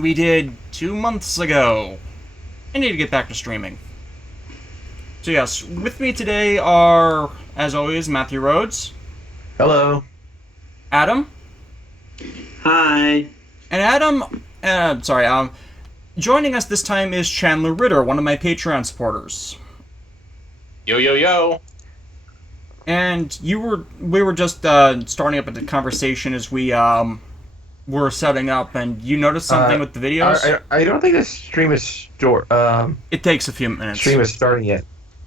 we did 2 months ago. I need to get back to streaming. So yes, with me today are, as always, Matthew Rhodes, Hello. Adam, Hi. and joining us this time is Chandler Ritter, one of my Patreon supporters. Yo, yo, yo. And we were just starting up a conversation as we were setting up, and you noticed something with the videos? I don't think the stream is It takes a few minutes. stream is starting yet.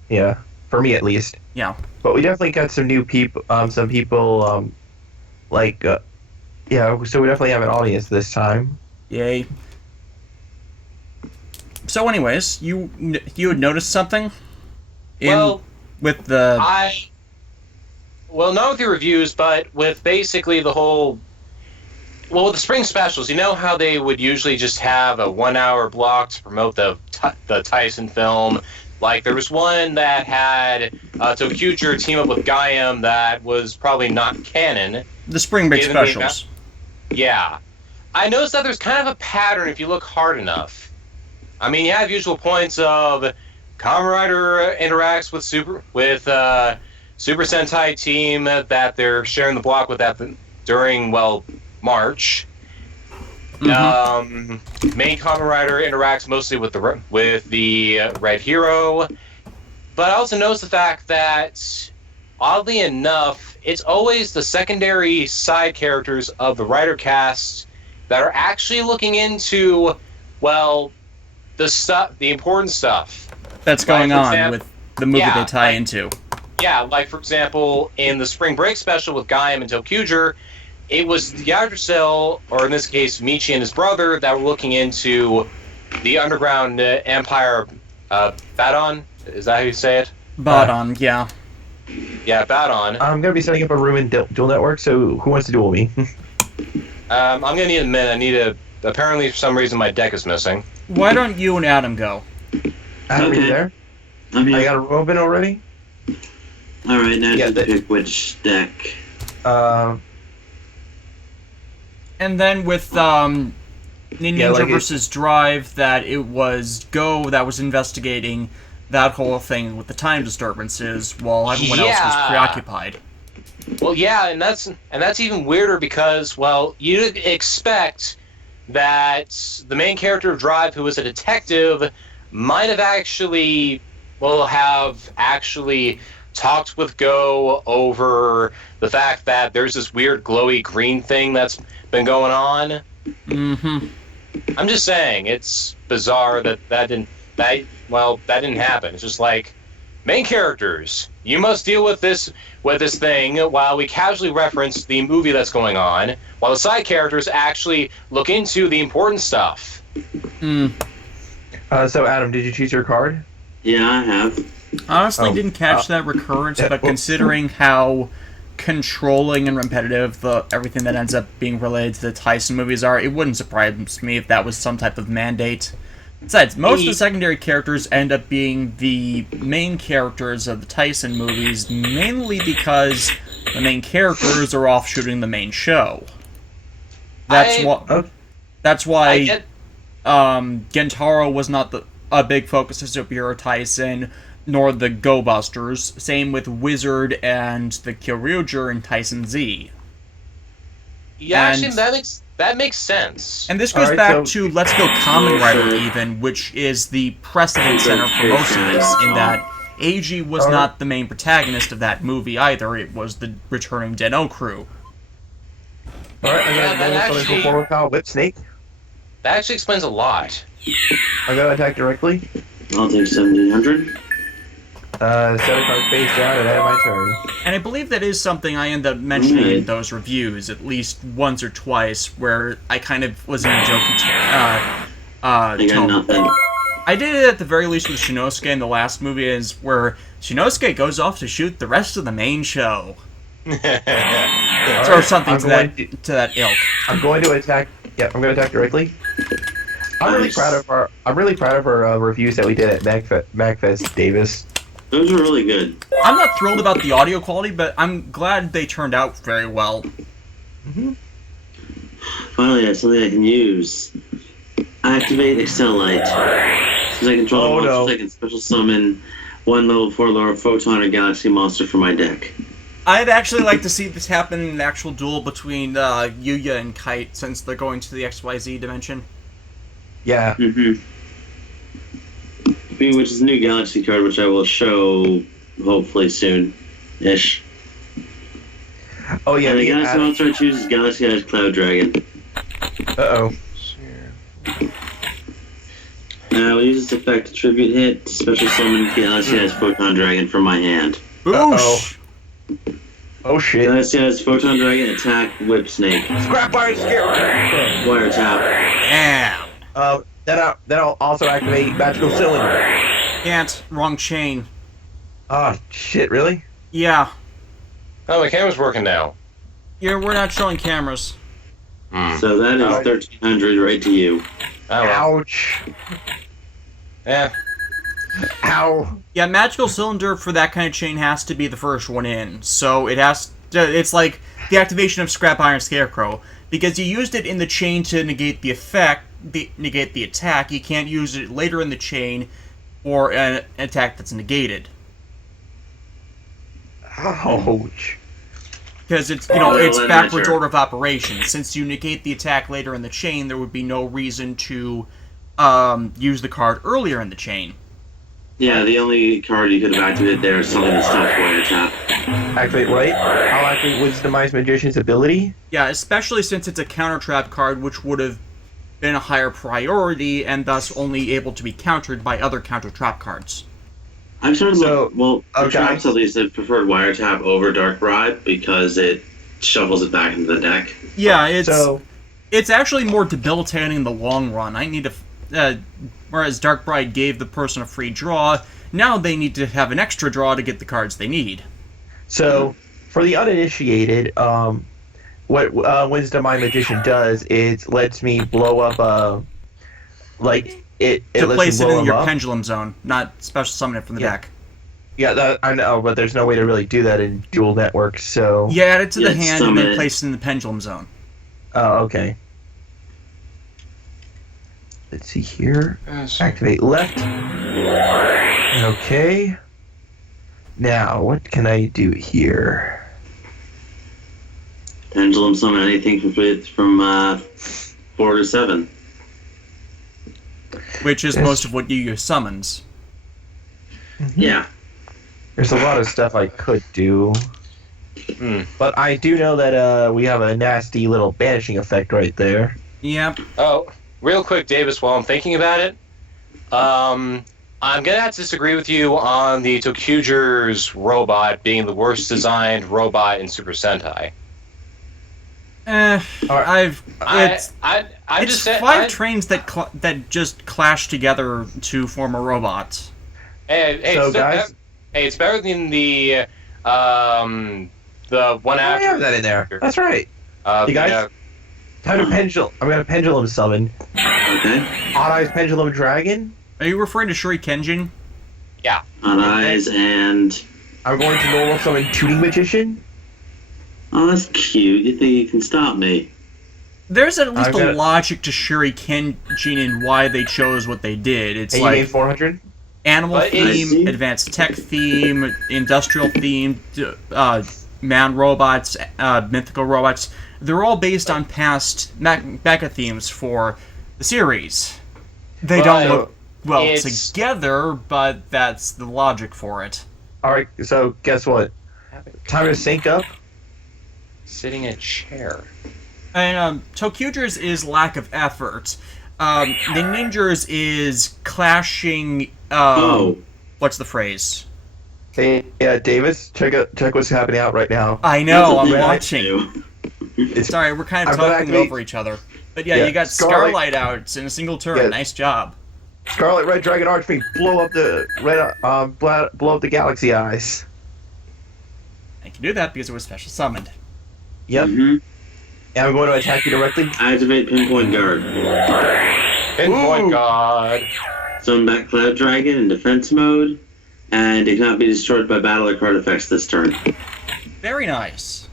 Yeah, for me at least. Yeah. But we definitely got some new people. Some people yeah. So we definitely have an audience this time. Yay. So anyways, you had noticed something? With the... Not with your reviews, but with basically the whole... Well, with the spring specials, you know how they would usually just have a 1 hour block to promote the Tyson film? Like, there was one that had Tokuger team up with Gaiam that was probably not canon. The spring break specials. Yeah. I noticed that there's kind of a pattern if you look hard enough. I mean, you have usual points of Kamen Rider interacts with Super Sentai team that they're sharing the block with during, March. Mm-hmm. Main Kamen Rider interacts mostly with the Red Hero. But I also noticed the fact that, oddly enough, it's always the secondary side characters of the Rider cast that are actually looking into, the important stuff. That's going on with the movie they tie into. Yeah, like, for example, in the Spring Break special with Gaiam and Tokuger, it was the Yggdrasil, or in this case, Michi and his brother, that were looking into the underground empire, Badon? Is that how you say it? Badon, yeah. Yeah, Badon. I'm gonna be setting up a room in Duel Network. So who wants to duel me? I'm gonna need a minute. Apparently, for some reason, my deck is missing. Why don't you and Adam go? Adam, are you Okay. there? I'm here. I got a room open already. Alright, now Yeah, you pick which deck. And then with Ninja like versus Drive, that it was Go that was investigating that whole thing with the time disturbances while everyone else was preoccupied. Well, yeah, and that's even weirder because, you'd expect that the main character of Drive, who was a detective, might have actually talked with Go over the fact that there's this weird glowy green thing that's been going on. Mm-hmm. I'm just saying, it's bizarre that didn't happen. It's just like, main characters, you must deal with this thing while we casually reference the movie that's going on, while the side characters actually look into the important stuff. So Adam, did you choose your card? Yeah, I have. Honestly, didn't catch that recurrence, but considering how controlling and repetitive everything that ends up being related to the Tyson movies are, it wouldn't surprise me if that was some type of mandate. Besides, most of the secondary characters end up being the main characters of the Tyson movies, mainly because the main characters are off shooting the main show. That's why Gentaro was not a big focus of Superhero Tyson, nor the Go Busters. Same with Wizard and the Kyoryuger in Tyson Z. Yeah, actually, that makes sense. And this goes back to Let's Go Kamen Rider, even, which is the precedent center for most of this, in that Eiji was not the main protagonist of that movie either. It was the returning Den-O crew. Alright, I'm gonna perform with Whip Snake. That actually explains a lot. I'm gonna attack directly. I'll take 1700. Set a card face down and end my turn. And I believe that is something I end up mentioning in those reviews at least once or twice, where I kind of was in a joking I got tone. nothing. I did it at the very least with Shinosuke in the last movie, is where Shinosuke goes off to shoot the rest of the main show. Or something to that ilk. I'm going to attack. Yeah, I'm going to attack directly. I'm really proud of our reviews that we did at MagFest Davis. Those are really good. I'm not thrilled about the audio quality, but I'm glad they turned out very well. Finally, that's something I can use. activate Accelerate. Since I control monsters, I can special summon 1 level 4 lower photon or galaxy monster from my deck. I'd actually like to see this happen in an actual duel between Yuya and Kite, since they're going to the XYZ dimension. Yeah. Mm-hmm. Which is a new galaxy card, which I will show hopefully soon-ish. Oh yeah. And the galaxy monster I choose is Galaxy Eyes Cloud Dragon. Uh-oh. We'll use this effect to tribute hit, special summon Galaxy Eyes Photon Dragon from my hand. Boosh! Oh shit. Galaxy Eyes Photon Dragon, attack Whip Snake. Scrap Iron Scare! Wire tap. Damn! That'll also activate Magical Cylinder. Can't. Wrong chain. Ah, shit, really? Yeah. Oh, my camera's working now. Yeah, we're not showing cameras. So that is 1,300 right to you. Oh, well. Ouch. Yeah. Ow. Yeah, Magical Cylinder for that kind of chain has to be the first one in. So it has to, it's like the activation of Scrap Iron Scarecrow. Because you used it in the chain to negate the effect, negate the attack, you can't use it later in the chain for an attack that's negated. Ouch. Because it's, it's backwards order of operations. Since you negate the attack later in the chain, there would be no reason to use the card earlier in the chain. Yeah, the only card you could have activated there is something that stops wire tap. Activate right? I'll activate Wisdomized Magician's ability. Yeah, especially since it's a counter trap card, which would have been a higher priority, and thus only able to be countered by other counter trap cards. I've started for okay. traps at least, I've preferred wire tap over Dark Bribe because it shuffles it back into the deck. Yeah, it's actually more debilitating in the long run. I need to... whereas Dark Bride gave the person a free draw, now they need to have an extra draw to get the cards they need. So, for the uninitiated, what Wisdomized Magician does is lets me blow up, it to lets place me it blow in your up. pendulum zone, not special summon it from the deck. Yeah, I know, but there's no way to really do that in Duel Network, so... Yeah, add it to the hand and summon then it. place it in the pendulum zone. Oh, okay. Let's see here. Activate left. Okay. Now, what can I do here? Pendulum summon anything from 4 to 7. Which is most of what you use summons. Yeah. There's a lot of stuff I could do. But I do know that we have a nasty little banishing effect right there. Yep. Oh, real quick, Davis, while I'm thinking about it, I'm going to have to disagree with you on the Tokuger's robot being the worst designed robot in Super Sentai. It's five trains that just clash together to form a robot. Guys, it's better than the one I after. have that in there. That's right. You guys, time to pendulum. I'm gonna pendulum summon. Okay. Odd Eyes Pendulum Dragon. Are you referring to Shuri Kenjin? Yeah. On eyes and... I'm going to normal summon Tooting Magician. Oh, that's cute. You think you can stop me? There's at least a logic to Shuri Kenjin and why they chose what they did. It's like 400. Animal But theme, advanced tech theme, industrial theme, man robots, mythical robots. They're all based on past mecha themes for the series. They don't look well together, but that's the logic for it. Alright, so guess what? Time to sync up. Sitting in a chair. And Tokuger's is lack of effort. The Ninja's is clashing. What's the phrase? Hey, Davis, check what's happening out right now. I know, I'm That's watching. Sorry, we're kind of talking over each other. But yeah, you got Starlight out in a single turn. Yeah. Nice job. Scarlet Red Dragon Archfiend, blow up the blow up the Galaxy Eyes. I can do that because it was special summoned. Yep. Mm-hmm. And I'm going to attack you directly. Activate Pinpoint Guard. Pinpoint God. Summon back Cloud Dragon in defense mode, and it cannot be destroyed by battle or card effects this turn. Very nice.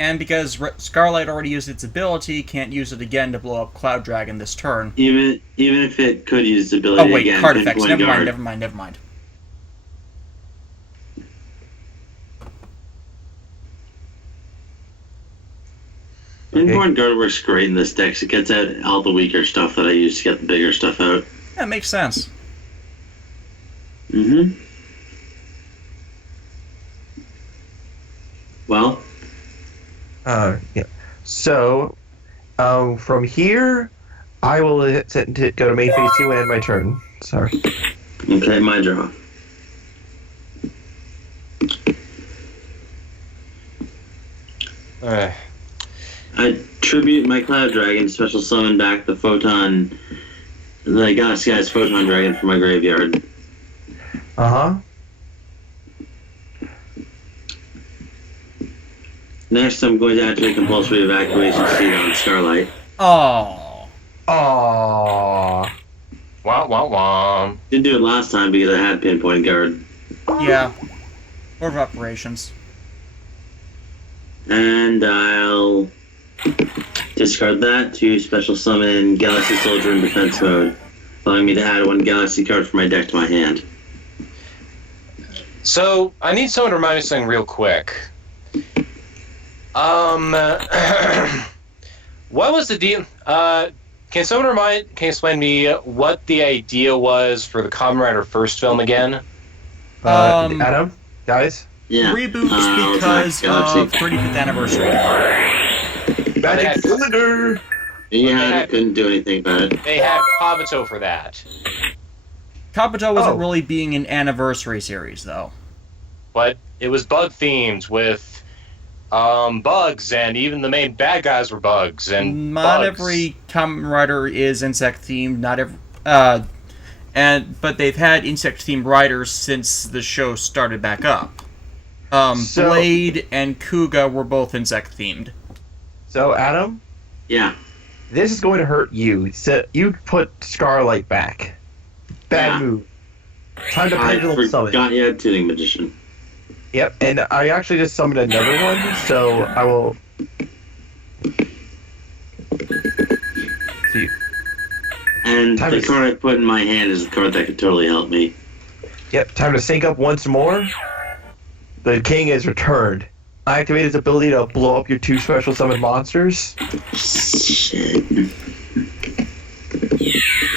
And because Scarlight already used its ability, can't use it again to blow up Cloud Dragon this turn. Even if it could use the ability Oh wait, again, card effects. pinpoint guard. Never mind. Pinpoint guard works great in this deck. It gets out all the weaker stuff that I use to get the bigger stuff out. Yeah, makes sense. Mm-hmm. Well. Yeah. So, from here, I will go to main phase 2 and end my turn. Sorry. Okay, my draw. I tribute my Cloud Dragon, special summon back the Galaxy Eyes Photon Dragon from my graveyard. Uh-huh. Next, I'm going to activate compulsory evacuation seat on Starlight. Oh. Aww. Wah, wah, wah. Didn't do it last time because I had pinpoint guard. Yeah. Order of operations. And I'll discard that to special summon Galaxy Soldier in defense mode, allowing me to add 1 Galaxy card from my deck to my hand. So, I need someone to remind me something real quick. What was the deal? Can someone explain to me what the idea was for the Kamen Rider first film again? Adam? Guys? Yeah. Reboots because of 35th anniversary. Magic Cylinder! Yeah, I couldn't do anything about it. They had Kabuto for that. Kabuto wasn't really being an anniversary series, though. But it was bug themed with bugs, and even the main bad guys were bugs and Not bugs. every Kamen Rider is insect themed. Not every, but they've had insect themed riders since the show started back up. Blade and Kuga were both insect themed. So, Adam? Yeah. This is going to hurt you. So, you put Scarlight back. Bad move. Time to pendulum summon. I forgot you had Tuning Magician. Yep, and I actually just summoned another one, so I will... See. And the card I put in my hand is the card that could totally help me. Yep, time to sync up once more. The king is returned. I activate his ability to blow up your 2 special summon monsters. Shit.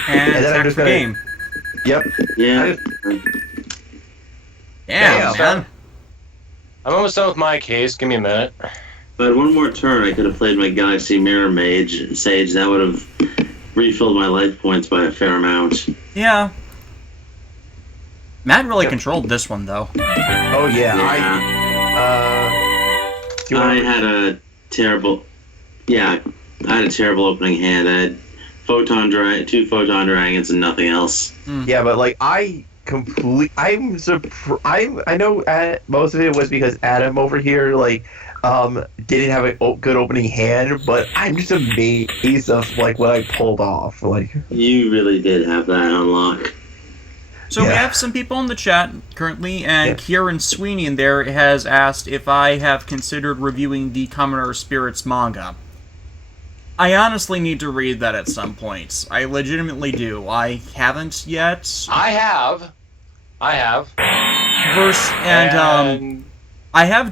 And then I'm just game. Yep. Yeah. Damn, man. I'm almost done with my case. Give me a minute. If I had one more turn, I could have played my Galaxy Mirror Sage. That would have refilled my life points by a fair amount. Yeah. Matt really controlled this one, though. Oh, yeah. I had a terrible... Yeah, I had a terrible opening hand. I had 2 Photon Dragons and nothing else. Yeah, but, like, I know most of it was because Adam over here, like, didn't have a good opening hand, but I'm just amazed of, like, what I pulled off. Like, you really did have that unlock. So we have some people in the chat currently, and Kieran Sweeney in there has asked if I have considered reviewing the Kamen Spirits manga. I honestly need to read that at some point. I legitimately do. I haven't yet. I have. I have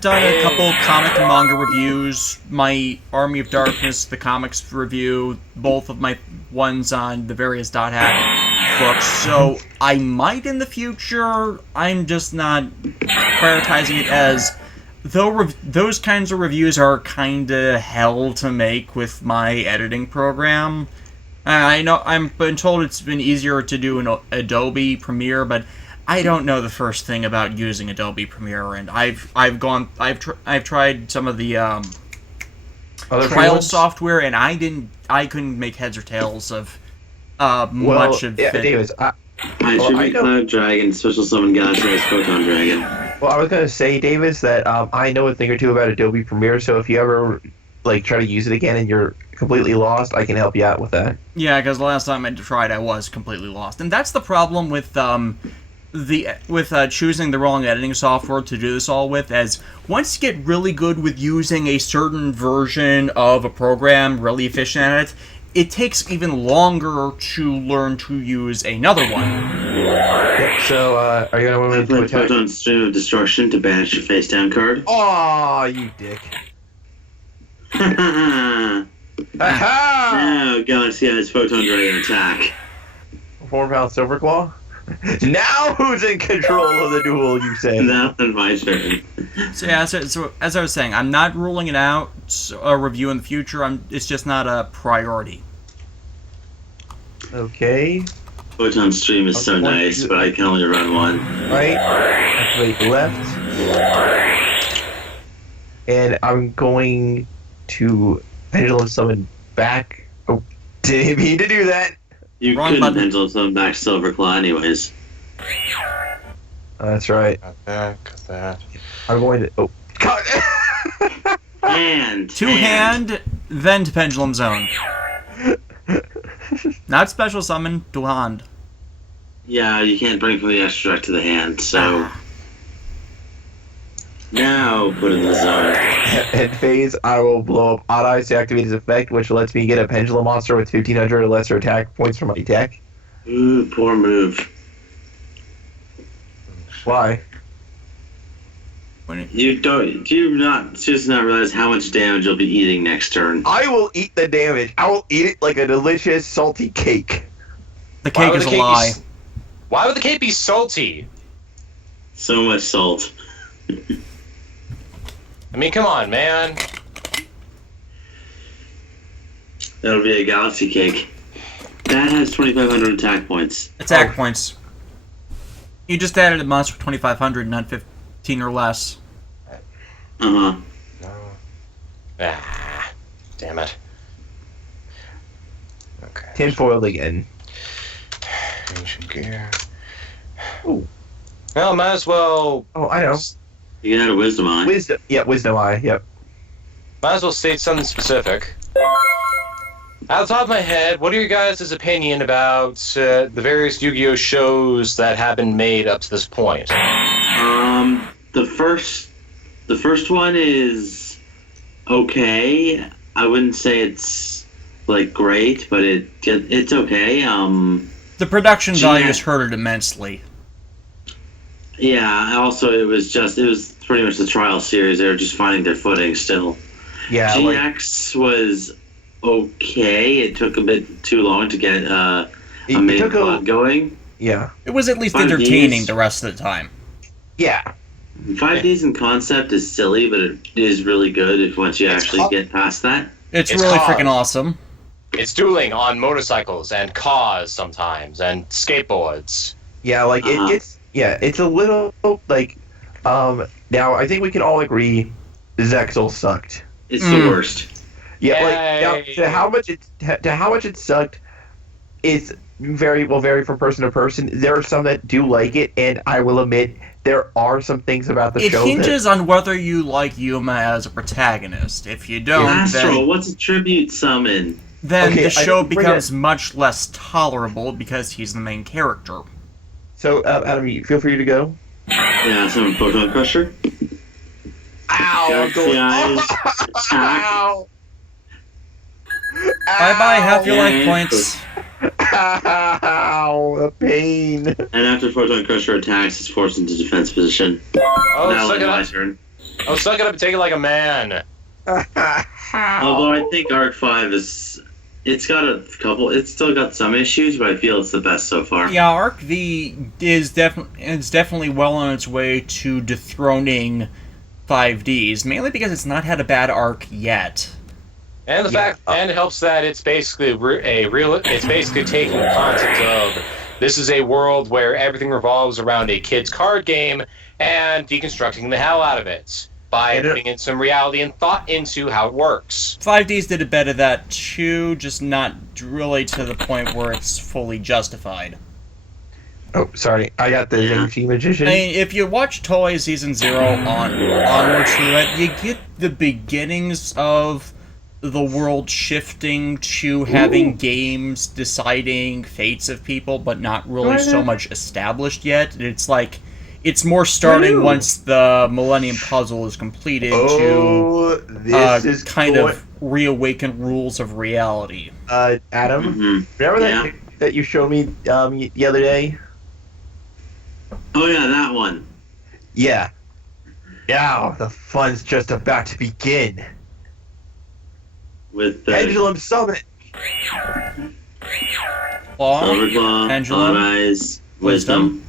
done a couple comic and manga reviews. My Army of Darkness, the comics review, both of my ones on the various Dot Hack books. So I might in the future. I'm just not prioritizing it as... Though those kinds of reviews are kinda hell to make with my editing program. I know I've been told it's been easier to do in Adobe Premiere, but I don't know the first thing about using Adobe Premiere, and I've tried some of the trial software, and I couldn't make heads or tails of much of it. Davis, I tribute Cloud Dragon, special summon Galaxy Eyes Photon Dragon. Well, I was gonna say, Davis, that I know a thing or two about Adobe Premiere, so if you ever like try to use it again and you're completely lost, I can help you out with that. Yeah, because the last time I tried, I was completely lost, and that's the problem with choosing the wrong editing software to do this all with, as once you get really good with using a certain version of a program, really efficient at it, it takes even longer to learn to use another one. Yep, so, are you going to I move to played attack? Photon Stream of Destruction to banish a face down card. Aw, you dick. Now Aha! Galaxy has Photon Dragon attack. 4-pound Silverclaw? Now who's in control of the duel, you say? Now then my turn. So yeah, so as I was saying, I'm not ruling it out, a review in the future. It's just not a priority. Okay. Photon Stream is so nice, but I can only run one. Right. Activate left. And I'm going to pendulum summon back. Oh, didn't mean to do that. You Wrong couldn't button. pendulum summon back Silverclaw anyways. That's right. Got that. I'm going to. Oh, God. And To hand, then to Pendulum Zone. Not special summon, to hand. Yeah, you can't bring from the extra deck to the hand, so now put in the zone. End phase, I will blow up Odd Eyes to activate his effect, which lets me get a pendulum monster with 1,500 or lesser attack points from my deck. Ooh, poor move. Why? You just not realize how much damage you'll be eating next turn. I will eat the damage. I will eat it like a delicious salty cake. The cake is a lie. Why would the cake be salty? So much salt. I mean, come on, man. That'll be a galaxy cake. That has 2,500 attack points. Attack points. You just added a monster for 2,500, not 15 or less. Uh-huh. No. Ah, damn it. Okay. Tinfoil again. Ancient gear. Ooh. Well, might as well. Oh, I know. You can add a wisdom eye. Wisdom. Yeah, wisdom eye. Yep. Might as well state something specific. Out of the top of my head, what are your guys' opinion about the various Yu-Gi-Oh shows that have been made up to this point? The first one is okay. I wouldn't say it's like great, but it's okay. The production Yeah. value is hurted immensely. Yeah. Also, it was pretty much the trial series. They were just finding their footing still. Yeah. GX was okay. It took a bit too long to get a It main took a- plot going. Yeah. It was at least 5Ds. entertaining the rest of the time. Yeah. 5Ds in concept is silly, but it is really good if once you It's actually hot. get past that. It's It's really hard. freaking awesome. It's dueling on motorcycles and cars sometimes, and skateboards. Yeah. Like Uh-huh. it's a little like. Now I think we can all agree, Zexel sucked. It's the worst. Yeah. Like now, Yay. to how much it sucked, is will vary from person to person. There are some that do like it, and I will admit there are some things about the It show hinges on whether you like Yuma as a protagonist. If you don't, Astral, what's a tribute summon? then Okay, the I show didn't bring becomes much less tolerable because he's the main character. So Adam, feel free to go. Yeah, summon Photon Crusher. Ow! Galaxy Eyes. Attack. Ow! Bye-bye, half your life Yay. points. Ow! The pain. And after Photon Crusher attacks, it's forced into defense position. Oh, Now suck it's it my up. turn. Oh, suck it up and take it like a man. Although I think Arc 5 it's still got some issues, but I feel it's the best so far. Yeah, Arc V is definitely well on its way to dethroning 5Ds, mainly because it's not had a bad arc yet. And the fact, and it helps that it's basically it's basically taking the concept of this is a world where everything revolves around a kid's card game and deconstructing the hell out of it by putting in some reality and thought into how it works. 5Ds did a bit of that too, just not really to the point where it's fully justified. Oh, sorry. I got the Zenchi Magician. I mean, if you watch Toei Season 0 onward to it, you get the beginnings of the world shifting to having games deciding fates of people, but not really so much established yet. It's like it's more starting once the Millennium Puzzle is completed to this is of reawaken rules of reality. Adam, remember that you showed me the other day? Oh yeah, that one. Yeah. Now the fun's just about to begin. With the Pendulum Summit. Claw, Silver Claw, Pendulum, Odd Eyes, Wisdom.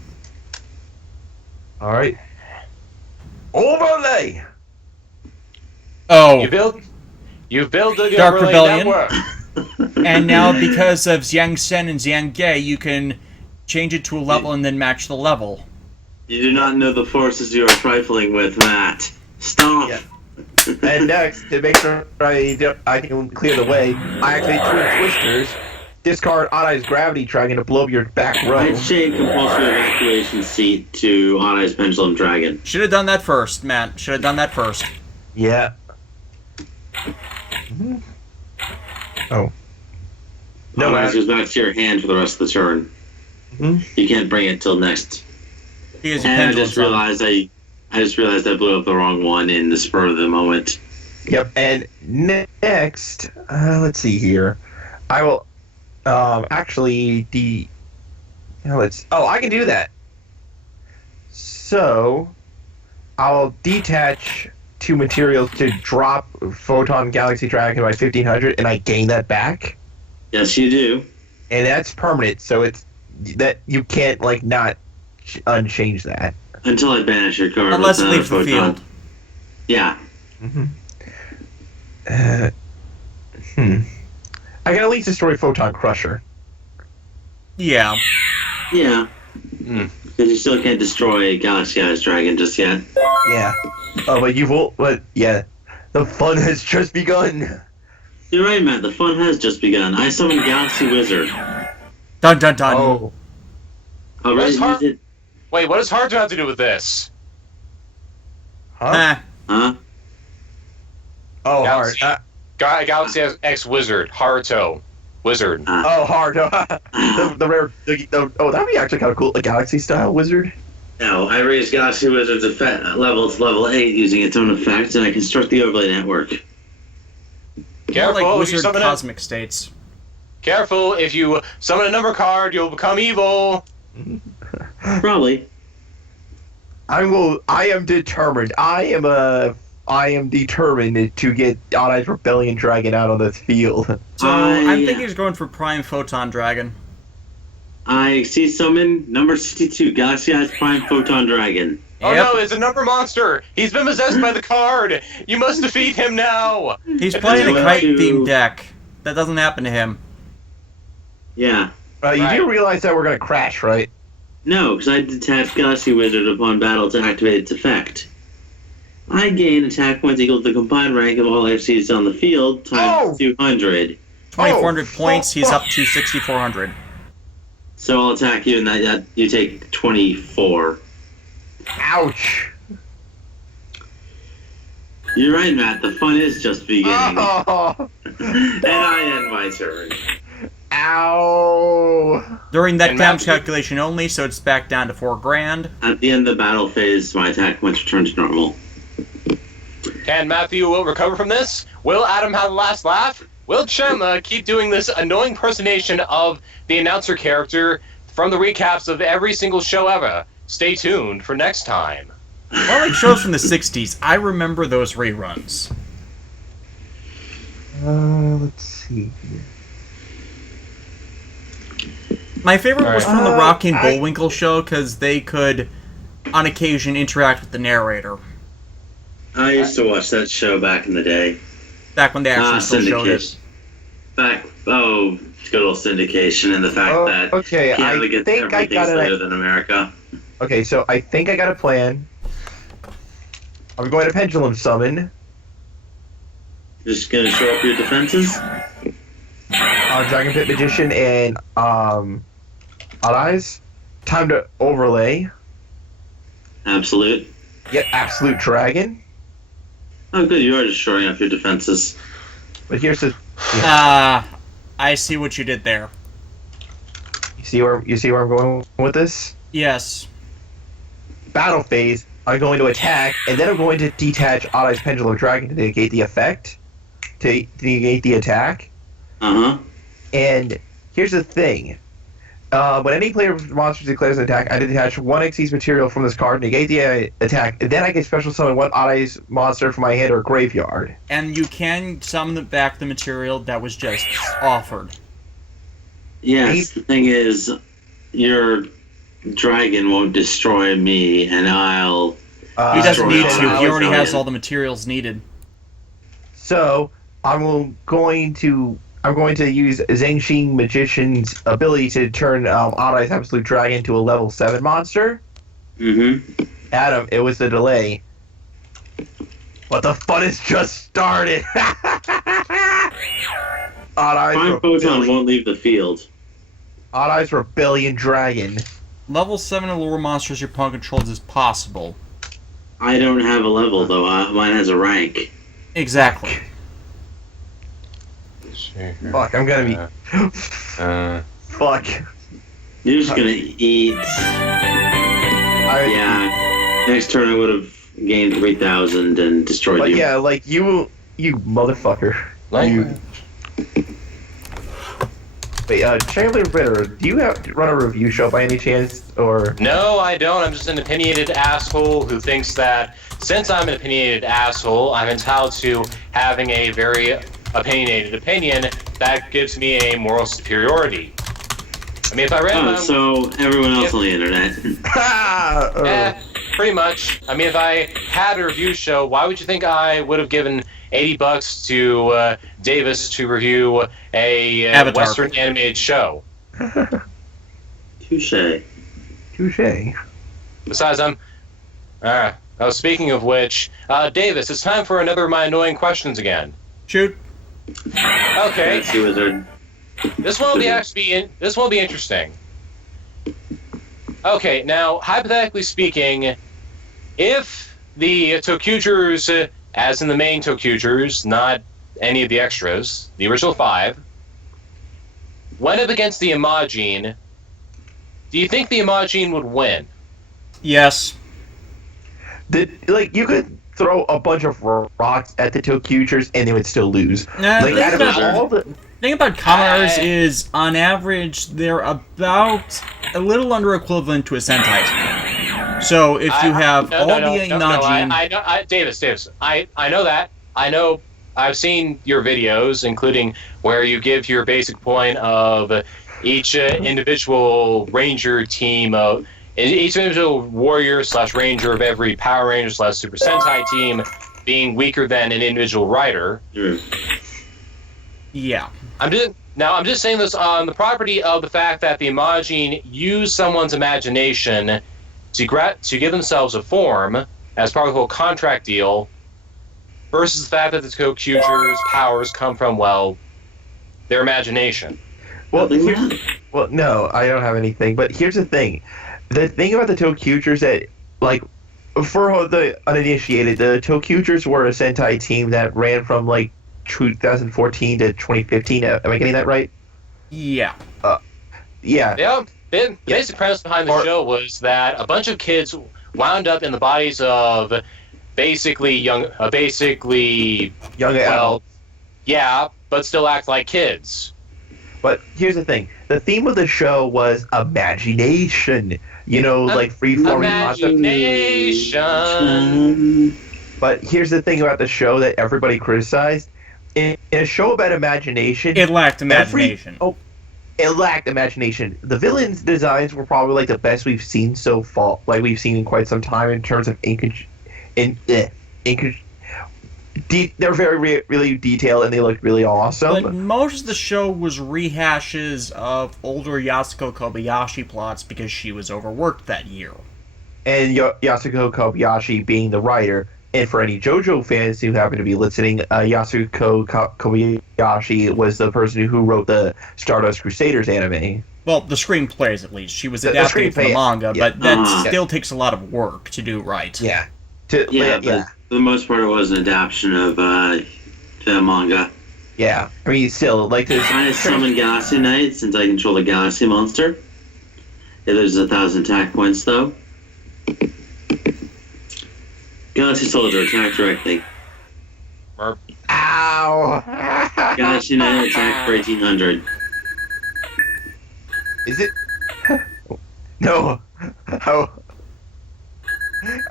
All right. Overlay. Oh, You build a Dark overlay Rebellion. network. and now because of Xiang Sen and Xiang Ge, you can change it to a level and then match the level. You do not know the forces you are trifling with, Matt. Stop. Yeah. And next, to make sure I can clear the way, I activate Twin Twisters, discard Odd Eye's Gravity Dragon to blow up your back row. I'd chain compulsory evacuation seat to Odd Eyes Pendulum Dragon. Should have done that first, Matt. Should have done that first. Yeah. Oh. No, Odd Eyes goes back to your hand for the rest of the turn. You can't bring it till next. Because And I just realized I blew up the wrong one in the spur of the moment. Yep, and next, let's see here. I will, actually, I can do that. So, I'll detach 2 materials to drop Photon Galaxy Dragon by 1500, and I gain that back. Yes, you do. And that's permanent, so it's, that, you can't, not unchange that. Until I banish your card. Unless it with, leaves the Photon. field. Yeah. I can at least destroy Photon Crusher. Yeah. Yeah. Because you still can't destroy Galaxy Eyes Dragon just yet. Yeah. Oh, but yeah. The fun has just begun. You're right, Matt. The fun has just begun. I summoned Galaxy Wizard. Dun dun dun. Oh. Already used it. Wait, what does Haruto have to do with this? Huh? Huh? Oh, Galaxy, hard. Galaxy X Wizard, Haruto, Wizard. Oh, hard. the rare. That'd be actually kind of cool. A Galaxy style wizard. No, I raised Galaxy Wizard's effect level to level 8 using its own effects, and I construct the overlay network. More Careful, like if you wizard summon cosmic states. Careful, if you summon a number card, you'll become evil. Probably. I am determined. I am determined to get Odd Eyes Rebellion Dragon out on this field. So I'm thinking he's going for Prime Photon Dragon. I see summon number 62, Galaxy Eyes Prime Photon Dragon. Oh Yep. no, it's a number monster! He's been possessed by the card! You must defeat him now! He's playing a Duel kite-themed deck. That doesn't happen to him. Yeah. You Right. do realize that we're gonna crash, right? No, because I detach Galaxy Wizard upon battle to activate its effect. I gain attack points equal to the combined rank of all FCs on the field times 200. 2,400 points, he's up to 6,400. So I'll attack you, and that you take 24. Ouch. You're right, Matt. The fun is just beginning. Oh. And I end my turn. Ow. During that And damage Matt- calculation only, so it's back down to 4 grand. At the end of the battle phase, my attack points return to normal. Can Matthew will recover from this? Will Adam have the last laugh? Will Chandler keep doing this annoying impersonation of the announcer character from the recaps of every single show ever? Stay tuned for next time. More like shows from the 60s. I remember those reruns. Let's see here. My favorite was from the Uh, Rocky and I- Bullwinkle show, because they could, on occasion, interact with the narrator. I used to watch that show back in the day. Back when they actually still showed it. Syndication. Good old syndication, and the fact that okay, Canada I gets think I everything got better it. than America. Okay, so I think I got a plan. I'm going to Pendulum Summon. Just gonna show up your defenses? Dragon Pit Magician and Odd Eyes. Time to overlay. Absolute. Yep, Absolute Dragon. Oh, good. You are just shoring up your defenses. But here's the. I see what you did there. You see where I'm going with this? Yes. Battle phase. I'm going to attack, and then I'm going to detach Odd Eye's Pendulum Dragon to negate the effect, to negate the attack. And here's the thing. When any player of monsters declares an attack, I detach 1 Xyz material from this card, negate the attack, and then I can special summon 1 Odd Eye's monster from my hand or graveyard. And you can summon back the material that was just offered. Yes, the thing is, your dragon won't destroy me, and I'll... he doesn't need to. He already has Alien. all the materials needed. So, I'm going to use Zhengxing Magician's ability to turn Odd Eye's Absolute Dragon into a level 7 monster. Adam, it was a delay. But the fun has just started! Odd Eye's Prime Photon won't leave the field. Odd Eye's Rebellion Dragon. Level 7 or lower monsters your opponent controls is possible. I don't have a level, though. Mine has a rank. Exactly. Fuck, I'm gonna be... Fuck. You're just gonna eat. Yeah. Next turn I would have gained 3,000 and destroyed But you. yeah, like, you motherfucker. You... Wait, Chandler Ritter, do you run a review show by any chance, or...? No, I don't. I'm just an opinionated asshole who thinks that since I'm an opinionated asshole, I'm entitled to having a very opinionated opinion that gives me a moral superiority. I mean, if I read so everyone else on the internet. Pretty much. I mean, if I had a review show, why would you think I would have given $80 to Davis to review a Western animated show? Touche. Besides, speaking of which, Davis, it's time for another of my annoying questions again. Shoot. Okay. Fancy wizard. This one will be interesting. Okay, now hypothetically speaking, if the Tokugers, as in the main Tokugers, not any of the extras, the original 5, went up against the Imagine, do you think the Imagine would win? Yes. You could throw a bunch of rocks at the Tokugers and they would still lose. The thing about commoners is, on average, they're about a little under equivalent to a Sentai team. So if you have the Imagine... Davis, I know that. I know. I've seen your videos, including where you give your basic point of each individual ranger team of... Each individual warrior / ranger of every Power Ranger / Super Sentai team being weaker than an individual rider. Yeah. I'm just saying this on the property of the fact that the Imagine use someone's imagination to give themselves a form as part of the whole contract deal, versus the fact that the Tokugers' powers come from, well, their imagination. Well, no, I don't have anything. But here's the thing. The thing about the Tokugers that, like, for the uninitiated, the Tokugers were a Sentai team that ran from, like, 2014 to 2015. Am I getting that right? Yeah. Yeah. Yeah. The basic premise behind the show was that a bunch of kids wound up in the bodies of basically young adults. Yeah, but still act like kids. But here's the thing. The theme of the show was imagination. Like free-forming imagination. But here's the thing about the show that everybody criticized. In a show about imagination... It lacked imagination. It lacked imagination. The villains' designs were probably like the best we've seen so far, like we've seen in quite some time in terms of they're very really detailed and they look really awesome. But most of the show was rehashes of older Yasuko Kobayashi plots because she was overworked that year. And Yasuko Kobayashi being the writer. And for any JoJo fans who happen to be listening, Yasuko Kobayashi was the person who wrote the Stardust Crusaders anime. Well, the screenplays at least. She was adapted from the manga, but that still takes a lot of work to do right. Yeah. For the most part, it was an adaptation of the manga. Yeah, I mean, still, like this. Try to summon Galaxy Knight since I control the Galaxy monster. It loses 1,000 attack points though. Galaxy Solitaire, attack directly. Merp. Ow! Galaxy Knight, attack for 1,800. Is it? No. How?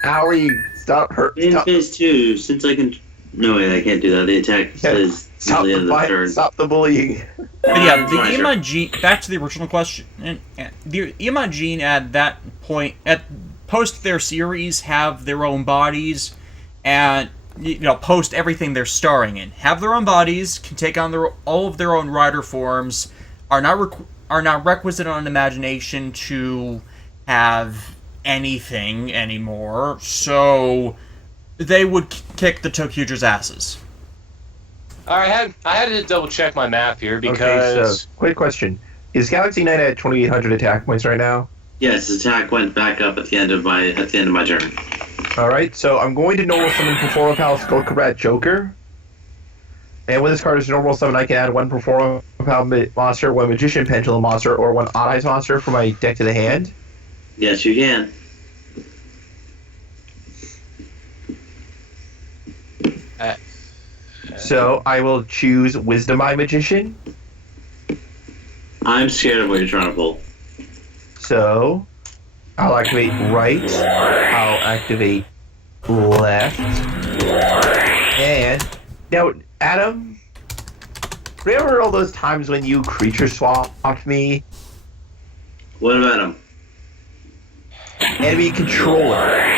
Owie! Stop her! In Stop! phase 2, since I can... No, wait, I can't do that. The attack says Stop the end of the turn. Stop the bullying! But yeah, the Pleasure. Emon gene. Back to the original question. The Emon gene at that point, at post their series, have their own bodies, and post everything they're starring in, have their own bodies, can take on all of their own rider forms, are not requisite on imagination to have anything anymore. So they would kick the Tokyuger's asses. I had to double check my math here because. Okay, so quick question: is Galaxy Knight at 2,800 attack points right now? Yes, attack went back up at the end of my turn. All right, so I'm going to normal summon Performa Pal Skullcrat Joker. And when this card is normal summon, I can add one Performa Pal monster, one Magician Pendulum monster, or one Odd Eyes monster from my deck to the hand. Yes, you can. So I will choose Wisdom Eye Magician. I'm scared of what you're trying to pull. So I'll activate right. I'll activate left. And now, Adam, remember all those times when you creature swapped me? What about him? Enemy controller.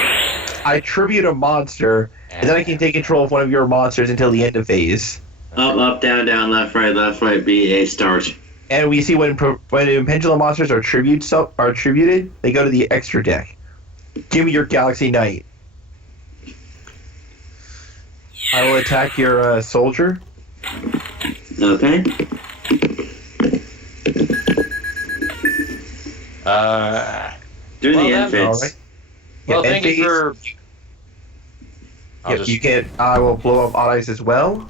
I tribute a monster, and then I can take control of one of your monsters until the end of phase. Up, down, left, right, B, A, start. And we see when pendulum monsters are tributed, they go to the extra deck. Give me your Galaxy Knight. I will attack your soldier. Okay. During the end phase. Alright. Well, Yeah, thank and you for. you can. I will blow up Odd Eyes as well.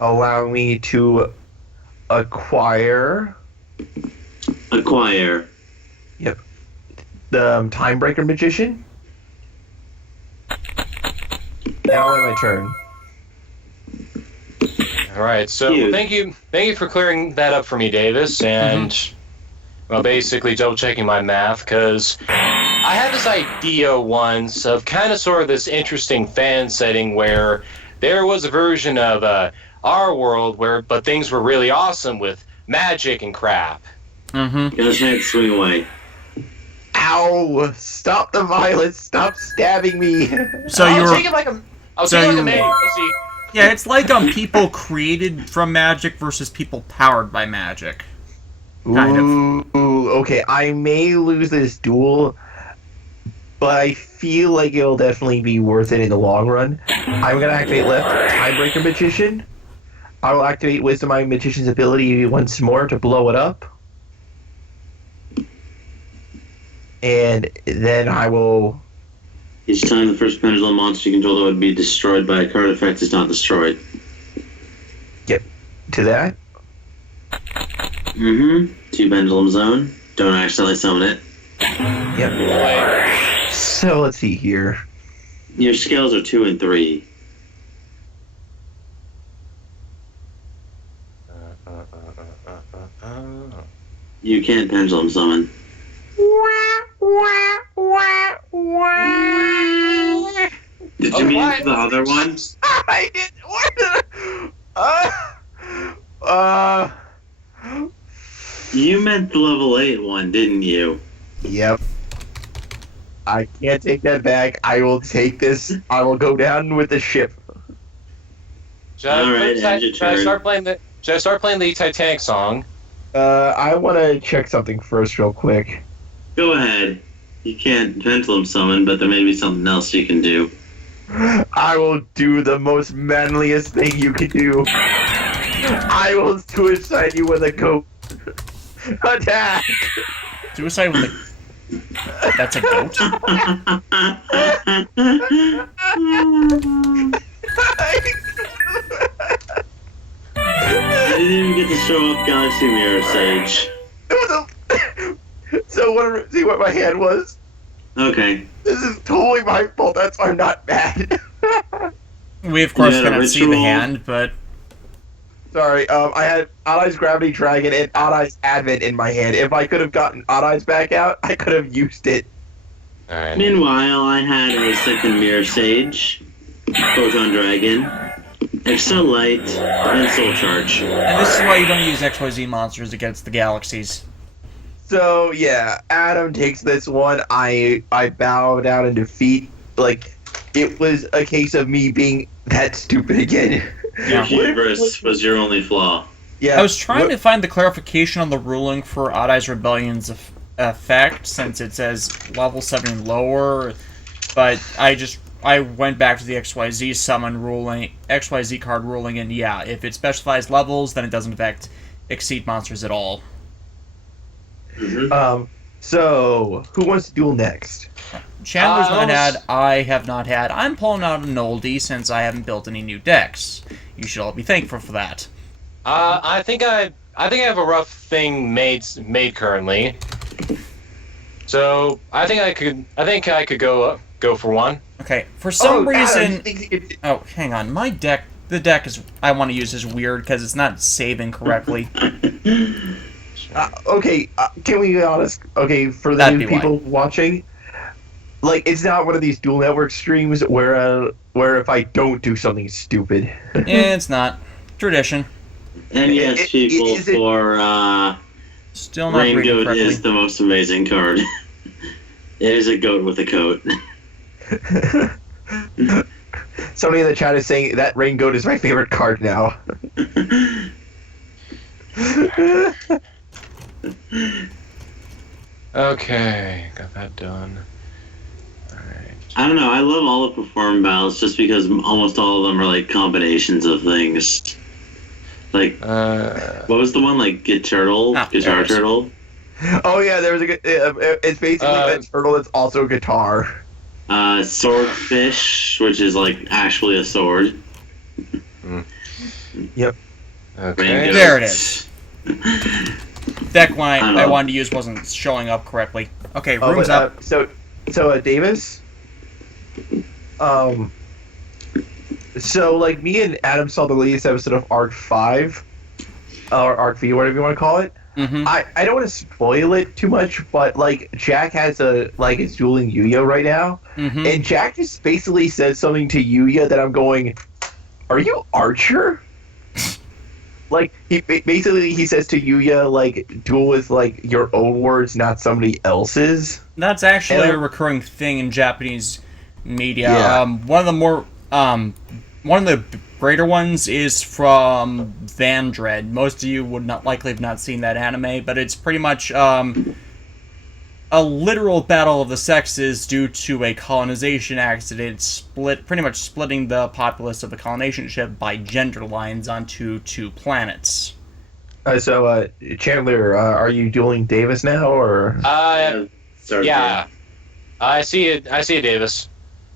Allow me to acquire. Acquire. Yep. The Timebreaker Magician. Now on my turn. All right, so Huge. thank you for clearing that up for me, Davis, and well, basically double checking my math because I had this idea once of kind of sort of this interesting fan setting where there was a version of our world but things were really awesome with magic and crap. Mm-hmm. Galaxy Knight, swing away. Ow! Stop the violence! Stop stabbing me! So I'll you're. take it like a. I'll So take it like a you- maid. Let's see. Yeah, it's like people created from magic versus people powered by magic. Kind of. Ooh, okay. I may lose this duel, but I feel like it'll definitely be worth it in the long run. I'm gonna activate left Timebreaker Magician. I will activate Wisdom Eye Magician's ability once more to blow it up. And then I will... Each time the first pendulum monster you control would be destroyed by a card effect is not destroyed. get to that. Mm-hmm. 2 pendulum zone. Don't accidentally summon it. Yep. So let's see here. Your scales are 2 and 3. You can't pendulum summon. Did you mean what? the other one? I did. You meant the level 8 one, didn't you? Yep. I can't take that back. I will take this. I will go down with the ship. Should I, All right, should I- end your should I turn. start playing the? Should I start playing the Titanic song? I want to check something first, real quick. Go ahead. You can't pendulum summon, but there may be something else you can do. I will do the most manliest thing you can do. I will suicide you with a goat. Attack! Suicide with a. That's a goat? I didn't even get to show up Galaxy Mirror Sage. It was a... So, see what my hand was? Okay. This is totally my fault. That's why I'm not mad. We, of course, You had a cannot see the ritual? hand, but... Sorry, I had Odd Eye's Gravity Dragon and Odd Eye's Advent in my hand. If I could have gotten Odd Eye's back out, I could have used it. Alright. Meanwhile, I had a second Mirror Sage, Photon Dragon, Extra Light, and Soul Charge. And this is why you don't use XYZ monsters against the galaxies. So, yeah, Adam takes this one. I bow down in defeat. Like, it was a case of me being that stupid again. Yeah. Hubris was your only flaw. Yeah. I was trying to find the clarification on the ruling for Odd Eye's Rebellion's effect, since it says level 7 and lower, but I went back to the XYZ summon ruling, XYZ card ruling, and yeah, if it specifies levels, then it doesn't affect Exceed monsters at all. So, who wants to duel next? Chandler's not had, I have not had. I'm pulling out an oldie since I haven't built any new decks. You should all be thankful for that. I think I have a rough thing made currently. So I think I could go for one. Okay, for some reason... Adam, Oh, hang on. The deck I want to use is weird because it's not saving correctly. okay, can we be honest? Okay, for the That'd new be people watching, like, it's not one of these Duel Network streams where if I don't do something stupid. Yeah, it's not. Tradition. And yes, people, for Still not Rain reading Goat correctly. is the most amazing card. It is a goat with a coat. Somebody in the chat is saying that Rain Goat is my favorite card now. Okay, got that done. Alright. I don't know. I love all the perform battles just because almost all of them are like combinations of things. Like, what was the one? Like Guitar Turtle? Oh yeah, there was a good. It's basically a turtle that's also a guitar. Swordfish, which is like actually a sword. Yep. Okay. There it is. Deck one I wanted to use wasn't showing up correctly. Okay, room's up. So Davis. So like me and Adam saw the latest episode of Arc 5, or Arc V, whatever you want to call it. Mm-hmm. I don't want to spoil it too much, but like Jack has is dueling Yuya right now, and Jack just basically says something to Yuya that I'm going, "Are you Archer?" Like he says to Yuya, like, duel with like your own words, not somebody else's. That's actually a recurring thing in Japanese media. Yeah. One of the greater ones is from Vandred. Most of you would not likely have not seen that anime, but it's pretty much a literal battle of the sexes due to a colonization accident, pretty much splitting the populace of the colonization ship by gender lines onto 2 planets. So Chandler, are you dueling Davis now, or Yeah. I see it, Davis.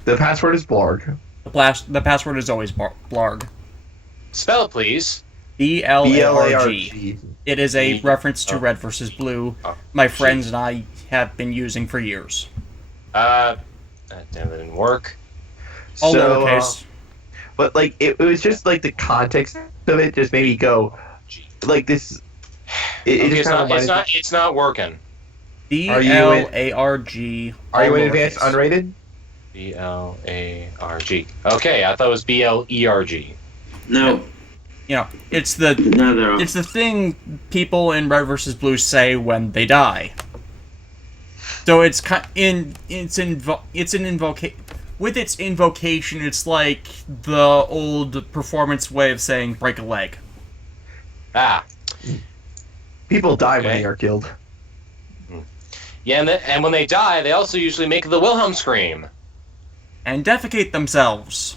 the password is Blarg? The password is always Blarg. Spell it, please. BLARG. It is a reference to Red vs. Blue. My friends and I have been using for years. Damn, that didn't work. All lowercase. But like it was just like the context of it just made me go like this. It's not working. BLARG. Are you in advanced unrated? BLARG. Okay, I thought it was BLERG. No. You know, it's the thing people in Red vs. Blue say when they die. So with its invocation, it's like the old performance way of saying break a leg. Ah. People die when they are killed. Yeah, and when they die, they also usually make the Wilhelm scream. And defecate themselves.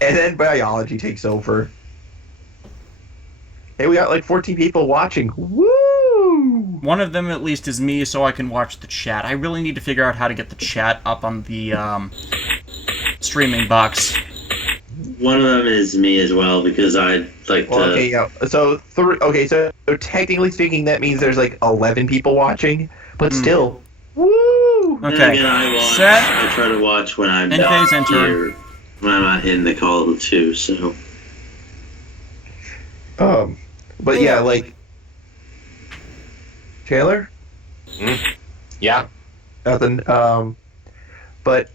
And then biology takes over. Hey, we got like 14 people watching. Woo! One of them at least is me, so I can watch the chat. I really need to figure out how to get the chat up on the streaming box. One of them is me as well because I'd like to. Okay, yeah. So technically speaking, that means there's like 11 people watching, but still, woo! Okay. Again, I watch. Set. I try to watch when I'm End phase, not enter. here, when I'm not in the call too. So. But yeah, like Chandler. Yeah. Nothing. But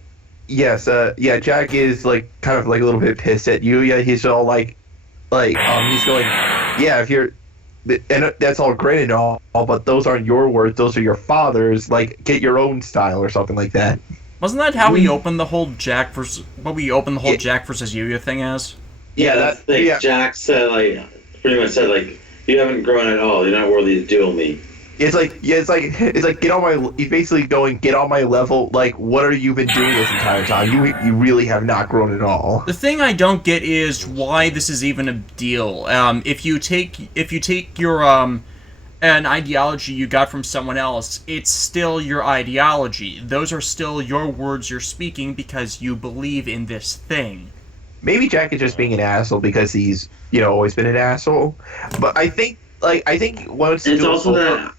yes, yeah, Jack is like kind of like a little bit pissed at you. Yeah, he's all like, he's going, yeah, if you're, and that's all great and all, but those aren't your words. Those are your father's. Like, get your own style or something like that. Wasn't that how we opened the whole Jack versus Jack versus Yuya thing as? Yeah, that's the thing. Yeah. Jack said pretty much said you haven't grown at all. You're not worthy to duel me. It's like get on my. He's basically going, get on my level. Like, what are you been doing this entire time? You really have not grown at all. The thing I don't get is why this is even a deal. If you take your an ideology you got from someone else, it's still your ideology. Those are still your words you're speaking because you believe in this thing. Maybe Jack is just being an asshole because he's always been an asshole. But I think once It's also that.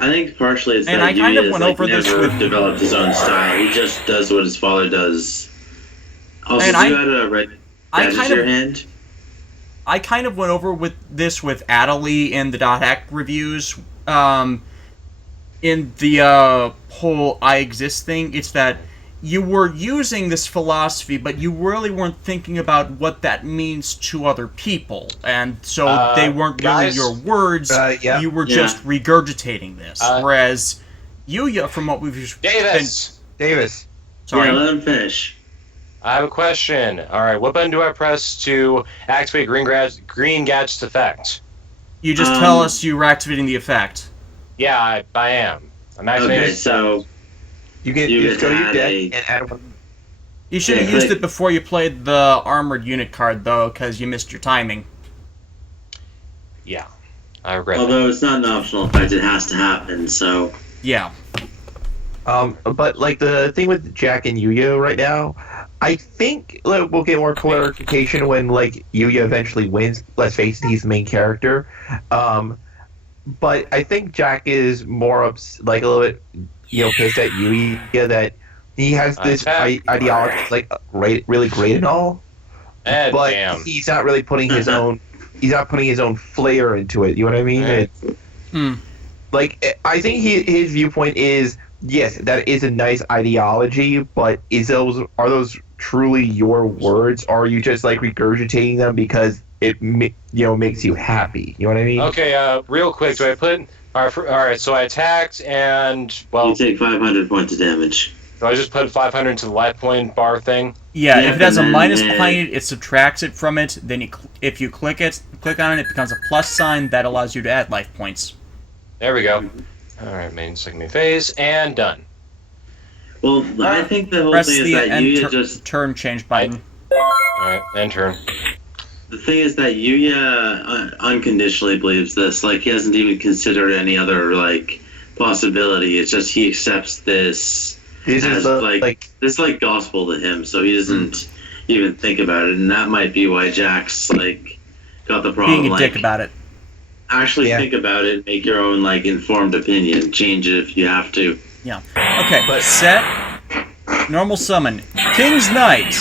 I think partially it's And that I kind of Yuya went over this never with- developed his own style. He just does what his father does. Also, And you had a red badge in your hand? I kind of went over with this with Adelie in the .hack reviews. In the whole I exist thing, it's that you were using this philosophy, but you really weren't thinking about what that means to other people, and so they weren't really guys? your words. Yeah. You were just regurgitating this. Whereas Yuya, from what we've Davis. Davis. sorry, Yeah, let him finish. I have a question. All right, what button do I press to activate Green Gadget's effect? you just tell us you were activating the effect. Yeah, I am. I'm activating. Okay, so You can You just go to get your to deck add a- and add one. You should have Yeah, used click. it before you played the armored unit card, though, because you missed your timing. Yeah, I regret that. although it's not an optional effect, it has to happen. So Yeah. But like the thing with Jack and Yuya right now, I think we'll get more clarification when like Yuya eventually wins. Let's face it, he's the main character. But I think Jack is more like a little bit, pissed at Yuya that he has this ideology that's like great, really great and all, but Damn. he's not really putting his own. He's not putting his own flair into it. You know what I mean? Right. Like, I think his viewpoint is, yes, that is a nice ideology, but are those truly your words, or are you just like regurgitating them because it makes you happy? You know what I mean? Okay, real quick, do I put... All right, so I attacked, and, well, you take 500 points of damage. do I just put 500 into the life point bar thing? Yeah, Yeah, if it has a and then minus it- behind it, it subtracts it from it. Then if you click on it, it becomes a plus sign that allows you to add life points. There we go. All right, main second phase, and done. Well, I think the whole Press thing is the that end Yuya just. turn change button. All right, end turn. The thing is that Yuya unconditionally believes this. Like, he hasn't even considered any other, like, possibility. It's just he accepts this This as, is the, this is like gospel to him, so he doesn't even think about it. And that might be why Jack's, like, got the problem. Being a like, dick about it. actually Yeah. think about it, make your own, like, informed opinion. Change it if you have to. Yeah. Okay, set. Normal summon. King's Knight.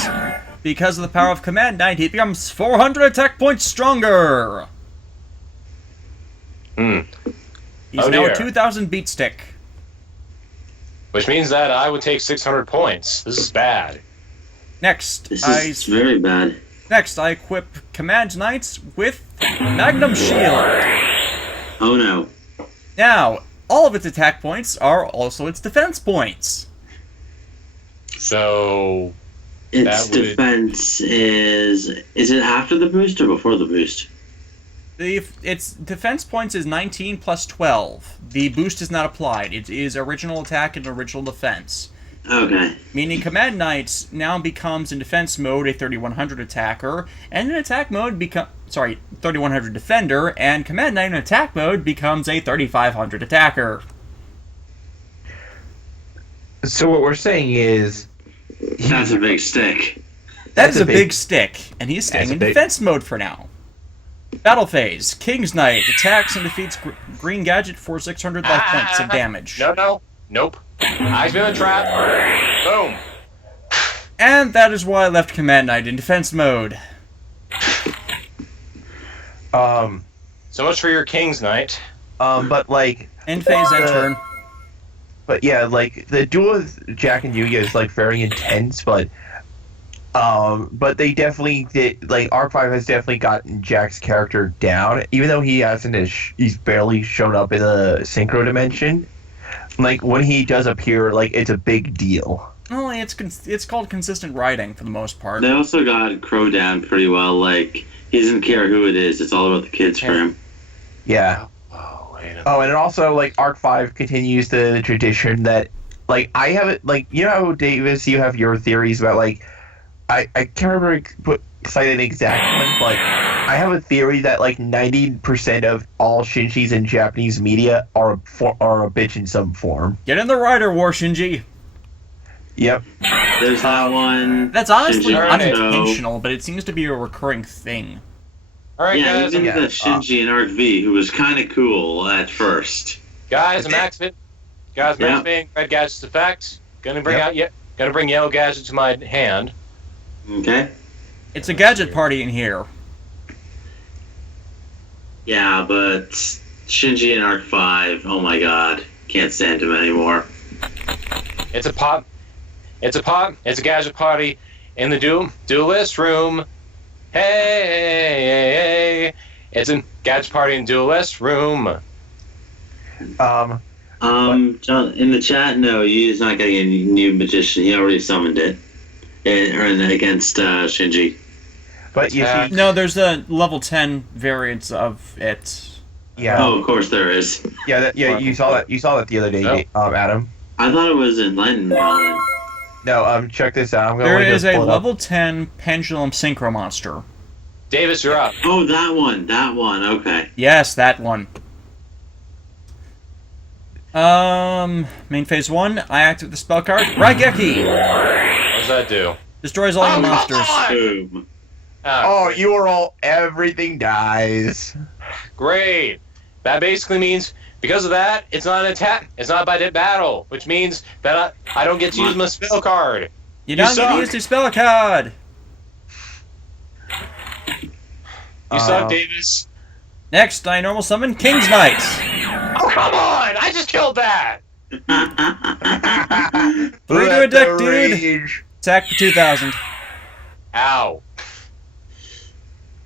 Because of the power of Command Knight, he becomes 400 attack points stronger. Hmm. He's Oh, now dear. a 2,000 beat stick. Which means that I would take 600 points. This is bad. Next, This is very bad. I equip Command Knights with Magnum Shield. Oh no. Now, all of its attack points are also its defense points. So, Its That would- defense is it after the boost or before the boost? Its defense points is 19 plus 12. The boost is not applied. It is original attack and original defense. Okay. Meaning Command Knight now becomes in defense mode a 3100 attacker, and in attack mode 3100 defender, and Command Knight in attack mode becomes a 3500 attacker. So what we're saying is, That's a big stick. That is a big stick, and he's staying That's a in big- defense mode for now. Battle phase. King's Knight attacks and defeats Green Gadget for 600 life points of damage. Nope. Eyes been a trap. Boom. And that is why I left Command Knight in defense mode. So much for your King's Knight. But like, End phase, end turn. but yeah, like the duel with Jack and Yuya is like very intense, but they definitely did. Like Arc 5 has definitely gotten Jack's character down, even though he hasn't. He's barely shown up in a synchro dimension. Like when he does appear, like it's a big deal. Well, it's called consistent writing for the most part. They also got Crow down pretty well. Like, he doesn't care who it is. It's all about the kids for him. Yeah. Oh, wait a minute. Oh, and also like Arc 5 continues the tradition that, like, I have it. Like, you know, Davis, you have your theories about like, I can't remember cite an exact one, but I have a theory that like 90% of all Shinjis in Japanese media are a bitch in some form. Get in the Rider War, Shinji. Yep. There's that one. That's honestly Shinji unintentional, but it seems to be a recurring thing. All right, Yeah, guys. even yeah. the Shinji in Arc V, who was kind of cool at first. I'm activating Red Gadget's effect. Gonna bring Yellow Gadget to my hand. Okay? It's a gadget party in here. Yeah, but Shinji in Arc 5, oh my god. Can't stand him anymore. It's a gadget party in the duelist room. Hey, it's a gadget party in duelist room. Um. John, in the chat, no, he's not getting a new magician. He already summoned it. Against Shinji. But you see, No, there's a level 10 variant of it. yeah, Oh, of course there is. you saw that. You saw that the other day, Adam. I thought it was Enlightened Paladin. No, check this out. I'm There going is to a pull it up. level 10 Pendulum Synchro Monster. Davis, you're up. Oh, that one, okay. Yes, that one. Main phase 1, I activate the spell card. Raigeki! What does that do? Destroys all your monsters. Boom. Oh, you are all. Everything dies. Great. That basically means, because of that, it's not an attack. It's not by battle, which means that I don't get to use my spell card. You don't get to suck. use your spell card! You suck, Davis. Next, I normal summon King's Knight. Oh, come on! I just killed that! Redo a deck, dude. Rage. Attack for 2,000. Ow.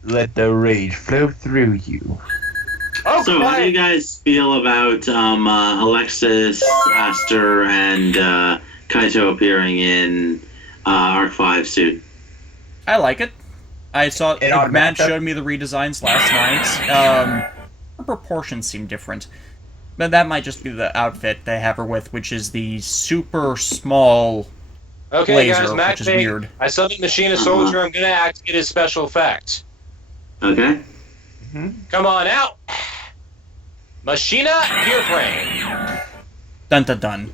Let the rage flow through you. Oh, So, how do you guys feel about Alexis, Aster, and Kaito appearing in Arc 5 soon? I like it. I saw It on Matt matchup? showed me the redesigns last night. Her proportions seem different. But that might just be the outfit they have her with, which is the super small Okay, blazer, guys, Mac which is Bay, weird. I summoned Machina Soldier. I'm gonna activate his special effect. Okay? Come on out! Machina Gear Frame. Dun dun dun.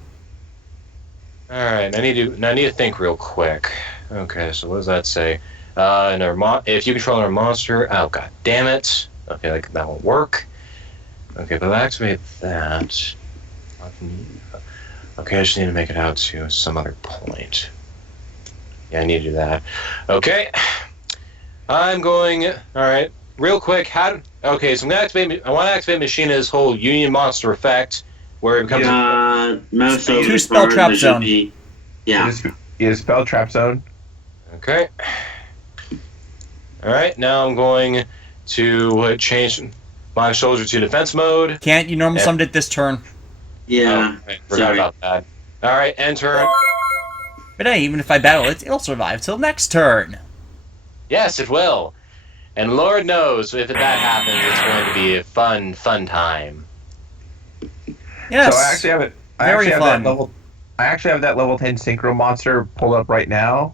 Alright, I need to think real quick. Okay, so what does that say? If you control another monster, oh god damn it. Okay, that won't work. Okay, but I'll activate that. Okay, I just need to make it out to some other point. Yeah, I need to do that. Okay. I'm going... Alright, real quick, okay, so I want to activate Machina's whole Union Monster effect, where it becomes... Mouse over Two the spell card, trap there should zone. be- Yeah. It is spell trap zone. Okay. Alright, now I'm going to change my soldier to defense mode. Can't you normal summon it this turn? Yeah. Oh, I forgot Sorry. about that. Alright, end turn. But hey, even if I battle it, it'll survive till next turn. Yes, it will. And Lord knows if that happens, it's going to be a fun time. Yes. So I actually have it. Very fun. I actually have that level 10 synchro monster pulled up right now.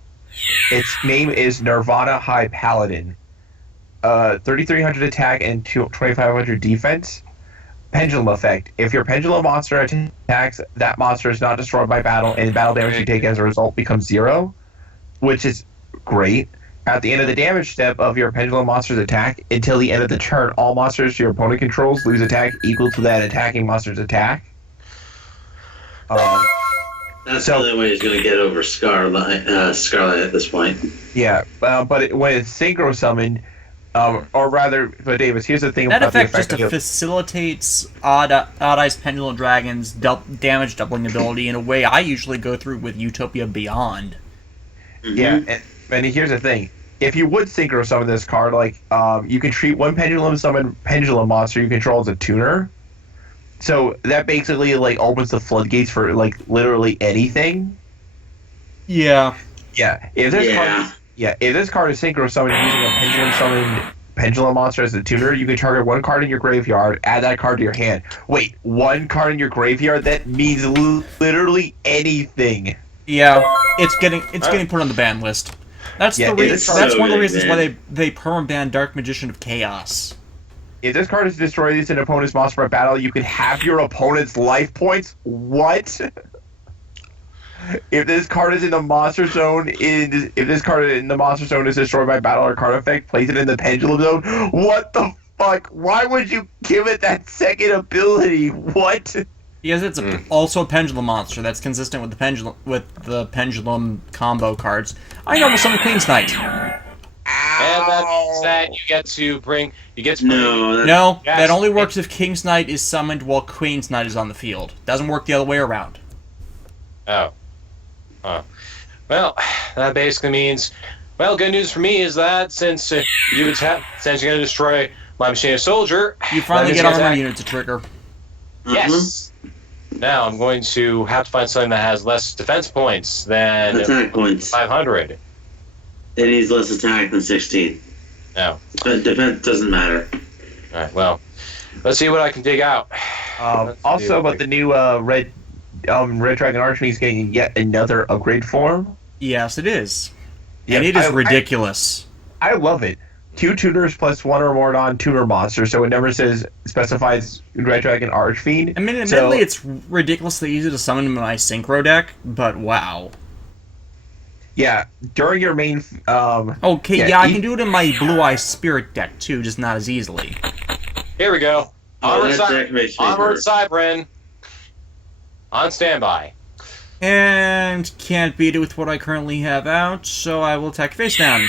Its name is Nirvana High Paladin. 3,300 attack and 2,500 defense. Pendulum effect. If your pendulum monster attacks, that monster is not destroyed by battle, and battle damage you take as a result becomes 0. Which is great. At the end of the damage step of your pendulum monster's attack, until the end of the turn, all monsters your opponent controls lose attack equal to that attacking monster's attack. That's the only way he's going to get over Scarlet at this point. Yeah, but when it's synchro summoned, or rather, but Davis, here's the thing That about the effect effect. just facilitates Odd Eyes Pendulum Dragon's damage doubling ability in a way I usually go through with Utopia Beyond. Mm-hmm. Yeah, and here's the thing. If you would synchro summon this card, like, you can treat one pendulum monster you control as a tuner. So that basically, like, opens the floodgates for, like, literally anything. Yeah. Yeah. If this card is synchro summoned using a pendulum summoned pendulum monster as a tuner, you can target one card in your graveyard, add that card to your hand. Wait, one card in your graveyard? That means literally anything. Yeah, it's getting put on the ban list. That's Yeah, that's one of the reasons man. why they perma-banned Dark Magician of Chaos. If this card is destroyed an opponent's monster by battle, you can have your opponent's life points. What? If this card is in the monster zone, if this card in the monster zone is destroyed by battle or card effect, place it in the pendulum zone. What the fuck? Why would you give it that second ability? What? Because it's also a pendulum monster that's consistent with the pendulum combo cards. I know some Queen's Knight. And that means that you get to bring. No, that only works if King's Knight is summoned while Queen's Knight is on the field. Doesn't work the other way around. Oh. Huh. Well, that basically means. Well, good news for me is that since you're going to destroy my machine soldier, You finally get armor unit to trigger. Yes. Now I'm going to have to find something that has less defense points than Attack points. 500. It needs less attack than 16. No. But defense doesn't matter. All right. Well, let's see what I can dig out. Also, about the new Red Dragon Archmage is getting yet another upgrade form. Yes, it is. Yeah, And it is ridiculous. I love it. 2 tuners plus 1 or more non-tuner monsters, so it never specifies Red Dragon Archfiend. I mean, admittedly, it's ridiculously easy to summon in my synchro deck, but wow. Yeah, during your main. Okay, I can do it in my Blue Eye Spirit deck too, just not as easily. Here we go. That deck makes me Onward, hurt. Cybrin. On standby. And can't beat it with what I currently have out, so I will attack face down.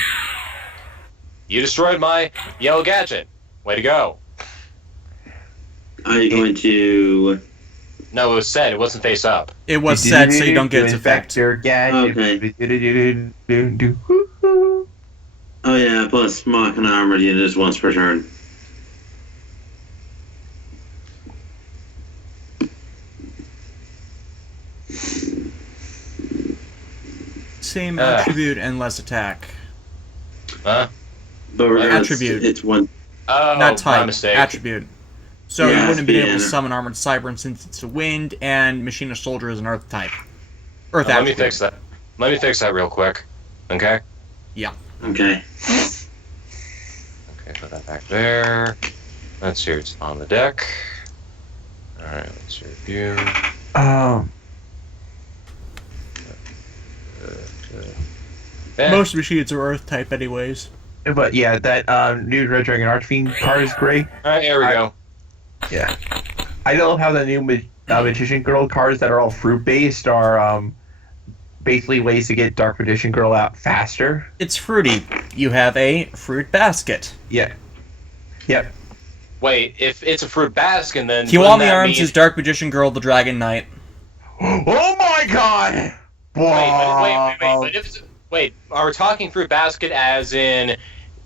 You destroyed my yellow gadget. Way to go. Are you going to... No, it was said. It wasn't face up. It was said so you don't get its effect. Okay. Oh yeah, plus Mach and armored unit is once per turn. Same attribute and less attack. Huh? But regardless, Attribute. it's one... Oh, Not type, my mistake. attribute. So Yeah, you wouldn't be able to yeah. summon Armored Cybern since it's a wind, and Machine of Soldier is an earth type. Earth Let me attribute. fix that. Let me fix that real quick. Okay? Yeah. Okay. Okay, put that back there. Let's see, it's on the deck. Alright, let's review. Yeah. Most machines are earth type anyways. But yeah, that new Red Dragon Archfiend card is great. Alright, here we go. Yeah. I love how the new Magician Girl cards that are all fruit-based are basically ways to get Dark Magician Girl out faster. It's fruity. You have a fruit basket. Yeah. Yep. Wait, if it's a fruit basket, then. Kiwami wouldn't that Arms mean- is Dark Magician Girl, the Dragon Knight. Oh my god! Wait, are we talking fruit basket as in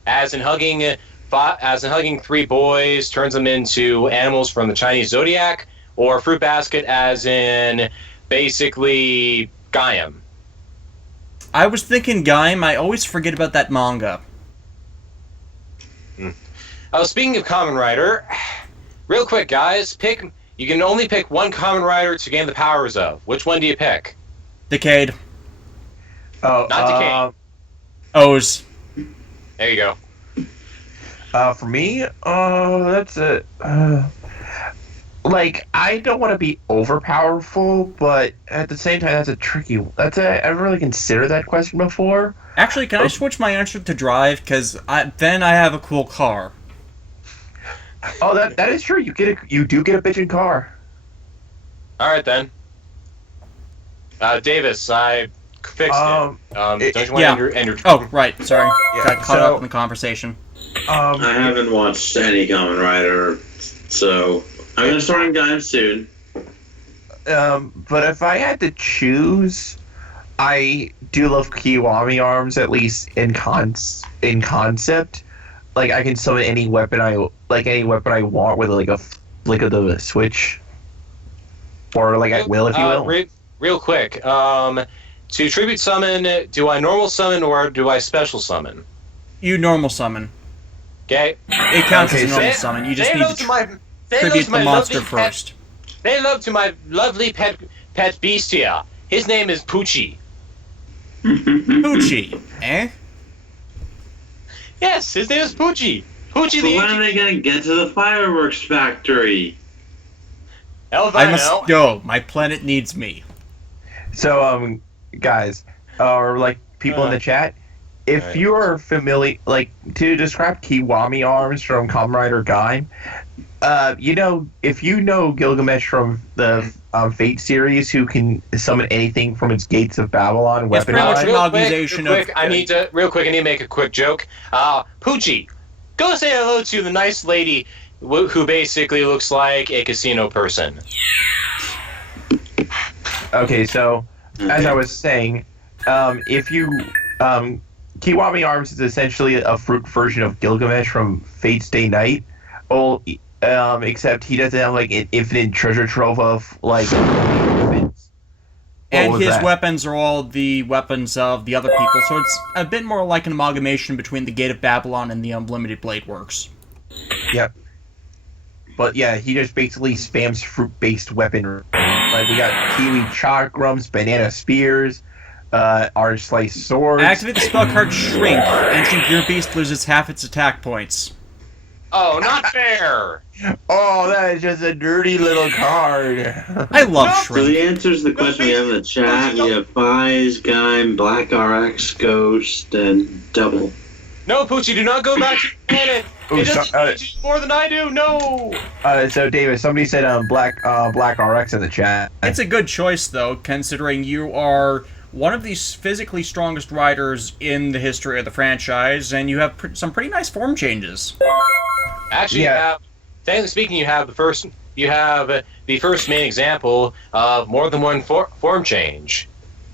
hugging three boys turns them into animals from the Chinese zodiac, or fruit basket as in basically Gaim? I was thinking Gaim. I always forget about that manga. Speaking of Kamen Rider, real quick, guys, you can only pick one Kamen Rider to gain the powers of. Which one do you pick? Decade. Oh, Not Decay. O's. There you go. For me, that's it. Like, I don't want to be overpowerful, but at the same time, that's a tricky. I haven't really considered that question before. Actually, can I switch my answer to drive? Because then I have a cool car. Oh, that is true. You do get a bitchin' car. All right then. Davis, I fixed it. Don't you want to end your? Oh, right. Sorry. Yeah, Got caught up in the conversation. I haven't watched any Kamen Rider, so I'm gonna start on Gaim soon. But if I had to choose, I do love Kiwami arms, at least in concept. Like I can summon any weapon I want with like a flick of the switch, or like at will, if you will. Real quick, to tribute summon, do I normal summon or do I special summon? You normal summon. Okay. It counts as a normal summon. You just need to tribute the monster first. Say hello to my lovely pet bestia. His name is Poochie. Poochie, eh? Yes, his name is Poochie. Poochie the. When are they gonna get to the fireworks factory? I must go. My planet needs me. So, guys, or like people in the chat, if you are familiar, like to describe Kiwami arms from Kamen Rider Gaim, if you know Gilgamesh from the Fate series, who can summon anything from its gates of Babylon, it's pretty much an augmentation of. I need to make a quick joke. Poochie, go say hello to the nice lady who basically looks like a casino person. Okay, so as I was saying, if you Kiwami arms is essentially a fruit version of Gilgamesh from Fate's Day Night. Well, except he doesn't have like an infinite treasure trove of like weapons. And his weapons are all the weapons of the other people, so it's a bit more like an amalgamation between the Gate of Babylon and the Unlimited Blade Works. Yep. But yeah, he just basically spams fruit-based weaponry. Like we got kiwi chakrams, banana spears, orange slice swords. Activate the spell card Shrink. Ancient Gear Beast loses half its attack points. Oh, not fair! Oh, that is just a dirty little card. I love Shrink. So the answers to the question we have in the chat, we have Fies, Gaim, Black RX, Ghost, and Double. No, Poochie, do not go back to the planet! It doesn't need you more than I do, no! So, David, somebody said Black RX in the chat. It's a good choice, though, considering you are one of the physically strongest riders in the history of the franchise, and you have some pretty nice form changes. Actually, technically speaking, you have the first main example of more than one form change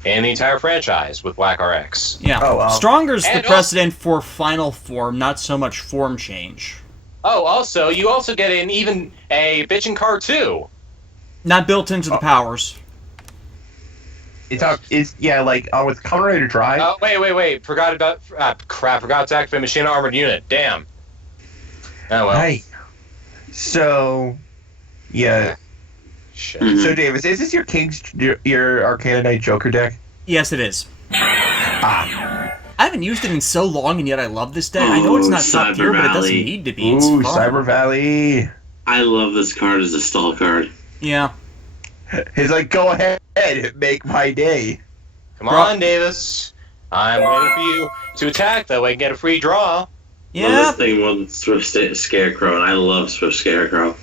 in the entire franchise with Black RX. Yeah. Stronger's the precedent for final form, not so much form change. Oh, also, you also get a bitchin' car too. Not built into the powers. With Kamen Rider Drive. Oh, wait. Forgot to activate Machine Armored Unit. Damn. Oh, well. Hey. So, yeah. Shit. So, Davis, is this your your Arcana Knight Joker deck? Yes, it is. I haven't used it in so long, and yet I love this deck. I know it's not top tier, but it doesn't need to be. It's fun. Cyber Valley. I love this card as a stall card. Yeah. He's like, go ahead, make my day. Come on, Davis. I'm waiting for you to attack, that way I can get a free draw. Yeah. Love this thing more than Swift Scarecrow, and I love Swift Scarecrow.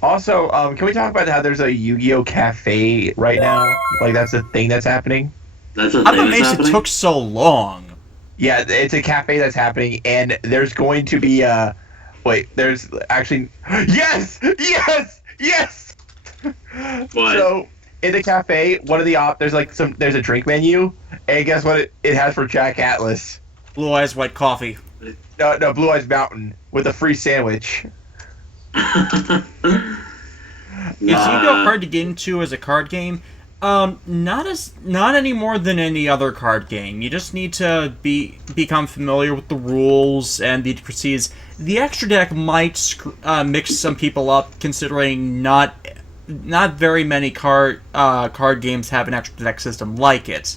Also, can we talk about how there's a Yu-Gi-Oh! Cafe right now? Like, that's a thing that's happening? That's a thing How that's makes happening? it took so long? Yeah, it's a cafe that's happening, and there's going to be there's actually... Yes! What? So, in the cafe, one of the there's a drink menu, and guess what it has for Jack Atlas? Blue Eyes White Coffee. No, Blue Eyes Mountain, with a free sandwich. Is Yu-Gi-Oh! Hard to get into as a card game? Not any more than any other card game. You just need to become familiar with the rules and the intricacies. The extra deck might mix some people up, considering not very many card games have an extra deck system like it.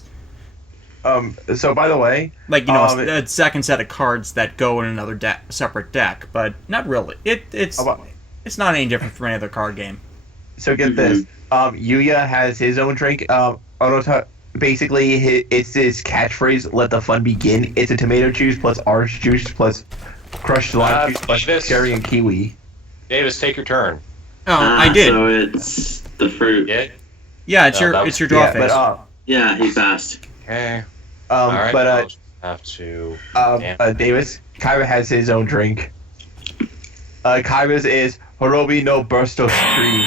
So by the way, a second set of cards that go in another separate deck, but not really. It's not any different from any other card game. So get this. Yuya has his own drink. basically, it's this catchphrase, let the fun begin. It's a tomato juice plus orange juice plus crushed lime juice plus cherry and kiwi. Davis, take your turn. Oh, I did. So it's the fruit. Yeah, it's your draw phase. But, yeah, he passed. Okay. All right. but I'll have to. Davis, Kaiba has his own drink. Kaiba's is Horobi no Bursto Stream.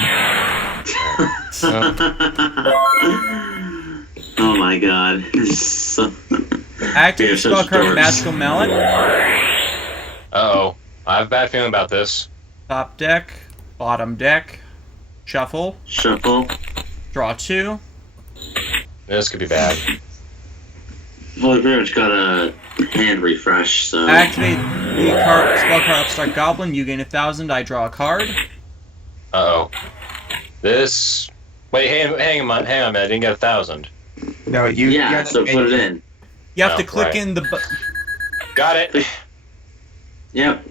Oh my god. Active spell card Magical Mallet. Uh-oh. I have a bad feeling about this. Top deck, bottom deck, shuffle, draw 2. This could be bad. Well, we pretty much got a hand refresh, so... Activate the spell card Upstart Goblin, you gain 1,000, I draw a card. Uh-oh. This... Wait, hang on a minute, I didn't get 1,000. No, so put it in. You have to click in the... Got it. Yep.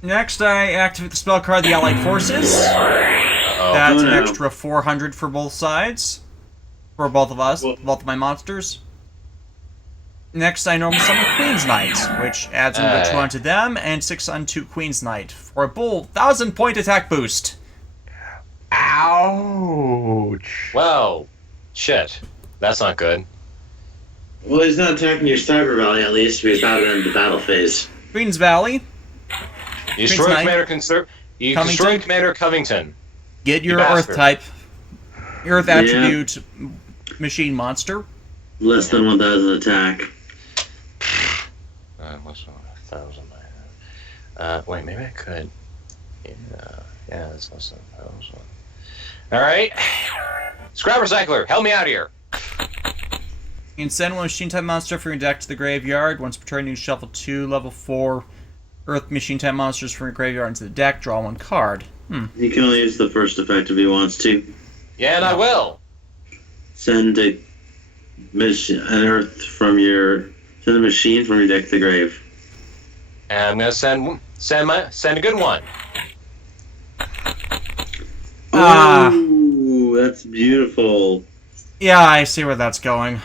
Next, I activate the spell card, the Allied Forces. Uh-oh. That's an extra 400 for both sides. For both of us, both of my monsters. Next, I normally summon Queen's Knight, which adds another 2 onto them, and 6 onto Queen's Knight, for a full 1,000-point attack boost. Ouch. Well, shit. That's not good. Well, he's not attacking your Cyber Valley, at least, because that would end the battle phase. Queen's Valley. You destroy Commander Covington. Get your Earth type. Earth attribute machine monster. Less than 1,000 attack. Less than 1,000. Wait, maybe I could. Yeah, that's less than 1,000. Alright. Scrap Recycler, help me out here. You can send one machine type monster from your deck to the graveyard. Once per turn, you shuffle 2 level 4 Earth machine type monsters from your graveyard into the deck. Draw 1 card. He can only use the first effect if he wants to. Yeah, and I will. Send a machine from send a machine from your deck to the grave. And I'm gonna send a good one. Ooh, that's beautiful. Yeah, I see where that's going.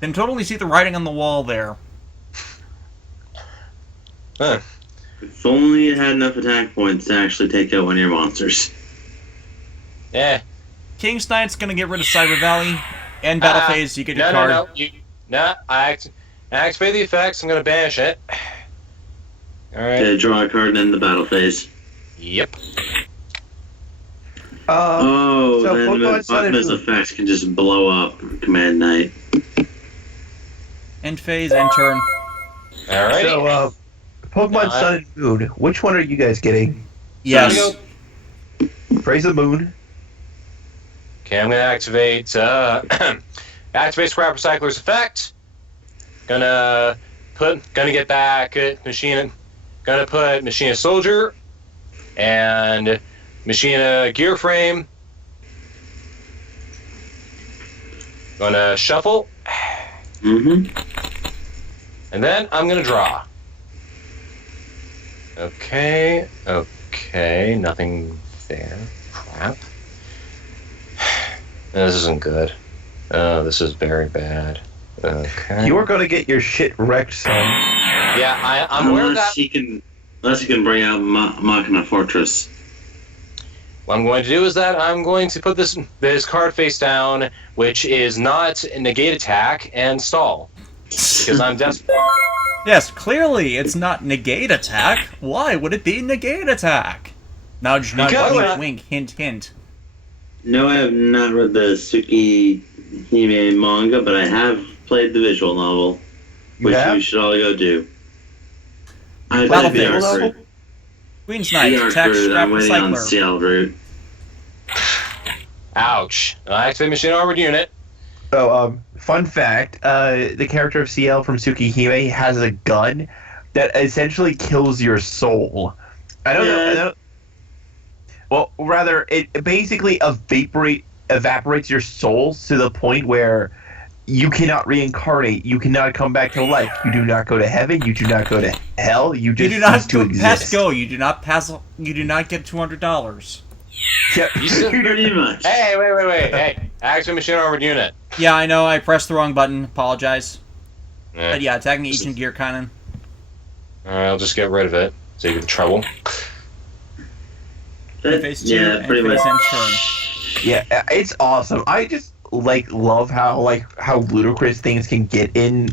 Can totally see the writing on the wall there. Huh. If only it had enough attack points to actually take out one of your monsters. Yeah. King's Knight's gonna get rid of Cyber Valley. End battle phase, you get your card. I activate the effects, I'm gonna banish it. Alright. Okay, draw a card and end the battle phase. Yep. Then Optimus effects can just blow up Command Knight. End phase, end turn. Alright. So, Pokemon Sun and Moon, which one are you guys getting? Yes. Praise the Moon. Okay, I'm gonna activate activate Scrap Recycler's effect. Gonna get back gonna put Machina Soldier and Machina Gear Frame. Gonna shuffle. And then I'm gonna draw. Okay, nothing there. Crap. This isn't good. This is very bad. Okay. You are going to get your shit wrecked, son. Yeah, I'm aware of that. Unless you can bring out Machina Fortress. What I'm going to do is that I'm going to put this card face down, which is not negate attack, and stall. Because I'm desperate. Yes, clearly it's not negate attack. Why would it be negate attack? Nudge, nudge, wink, wink, hint, hint. No, I have not read the Tsukihime manga, but I have played the visual novel, which you should all go do. I played the art route. Queen's Knight, attack Scrap I'm waiting on Recycler. CL route. Ouch. I activate Machine Armored Unit. So, fun fact, the character of CL from Tsukihime has a gun that essentially kills your soul. I don't know. Well, rather, it basically evaporates your soul to the point where you cannot reincarnate. You cannot come back to life. You do not go to heaven. You do not go to hell. You just do not cease to exist. pass go. You do not pass. You do not get $200. Yep. Pretty much. Hey, wait. Hey, Action Machine Armored Unit. Yeah, I know. I pressed the wrong button. Apologize. Yeah. But yeah, attacking Ancient Gear Cannon. Alright, I'll just get rid of it. So you get trouble. Phase 2 Yeah, and pretty phase much. end turn. Yeah, it's awesome. I just love how ludicrous things can get in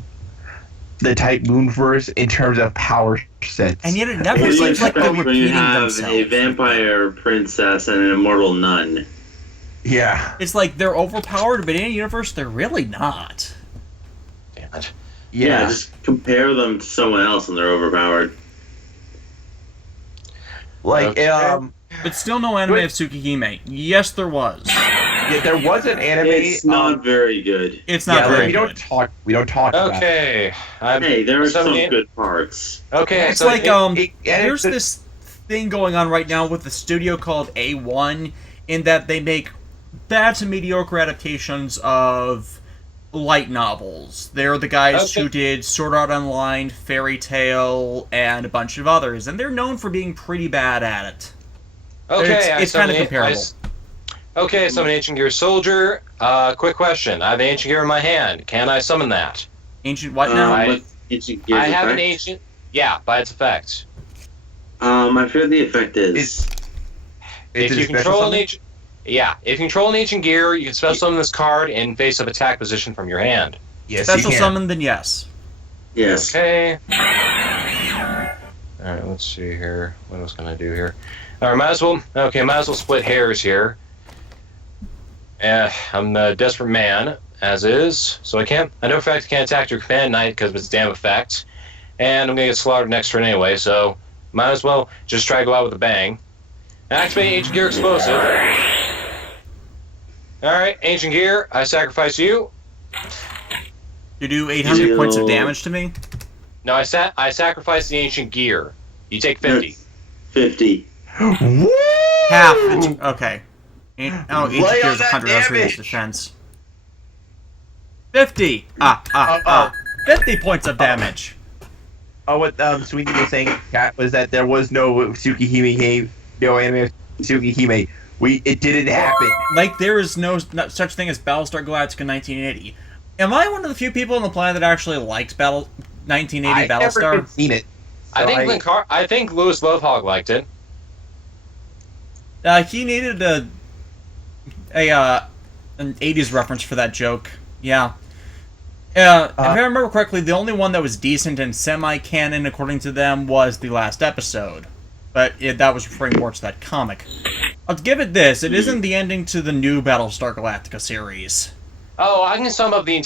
the Type Moonverse in terms of power sets. And yet it never It's seems like they're when you repeating have themselves. a vampire princess and an immortal nun. Yeah. It's like they're overpowered, but in a universe, they're really not. Damn it. Yeah, just compare them to someone else and they're overpowered. Okay. But still no anime of Tsukihime. Yes, there was. Yeah, there was an anime. It's not very good. It's not yeah, very we good. We don't talk about it. Okay. Hey, there are some Somebody- good parts. Okay, It's so like, there's it's- this thing going on right now with the studio called A1, in that they make bad to mediocre adaptations of light novels. They're the guys who did Sword Art Online, Fairy Tail, and a bunch of others, and they're known for being pretty bad at it. Okay, It's kind of comparable. Okay, so I'm an Ancient Gear soldier. Quick question. I have an Ancient Gear in my hand. Can I summon that? Ancient what now? What Ancient Gear's I have an effect? Ancient... Yeah, by its effects. I forget the effect is. It's If a you special control an summon? Ancient... Yeah, if you control an Ancient Gear, you can special summon this card in face-up attack position from your hand. Yes, Special you can. summon, then yes. Yes. Okay. Alright, let's see here. What else can I do here? Alright, might as well split hairs here. I'm a desperate man, as is, so I know for a fact I can't attack your command knight because of its damn effect. And I'm gonna get slaughtered next turn anyway, so might as well just try to go out with a bang. Activate Ancient Gear Explosive. Alright, Ancient Gear, I sacrifice you. You do 800 points of damage to me? No, I sacrifice the Ancient Gear. You take 50. 50. Woo! Half. Okay. Ancient Lay Gear's on that 100 as damage. defense. 50! 50 points of damage. Oh, what Sweetie was saying, Kat, was that there was no Tsukihime, no anime of Tsukihime. It didn't happen. Like, there is no such thing as Battlestar Galactica 1980. Am I one of the few people on the planet that actually likes 1980 I never Battlestar? had seen it. I think Louis Lovehog liked it. He needed an 80s reference for that joke. Yeah. If I remember correctly, the only one that was decent and semi-canon, according to them, was the last episode. But that was referring more to that comic. I'll give it this. It isn't the ending to the new Battlestar Galactica series. Oh, I can sum up the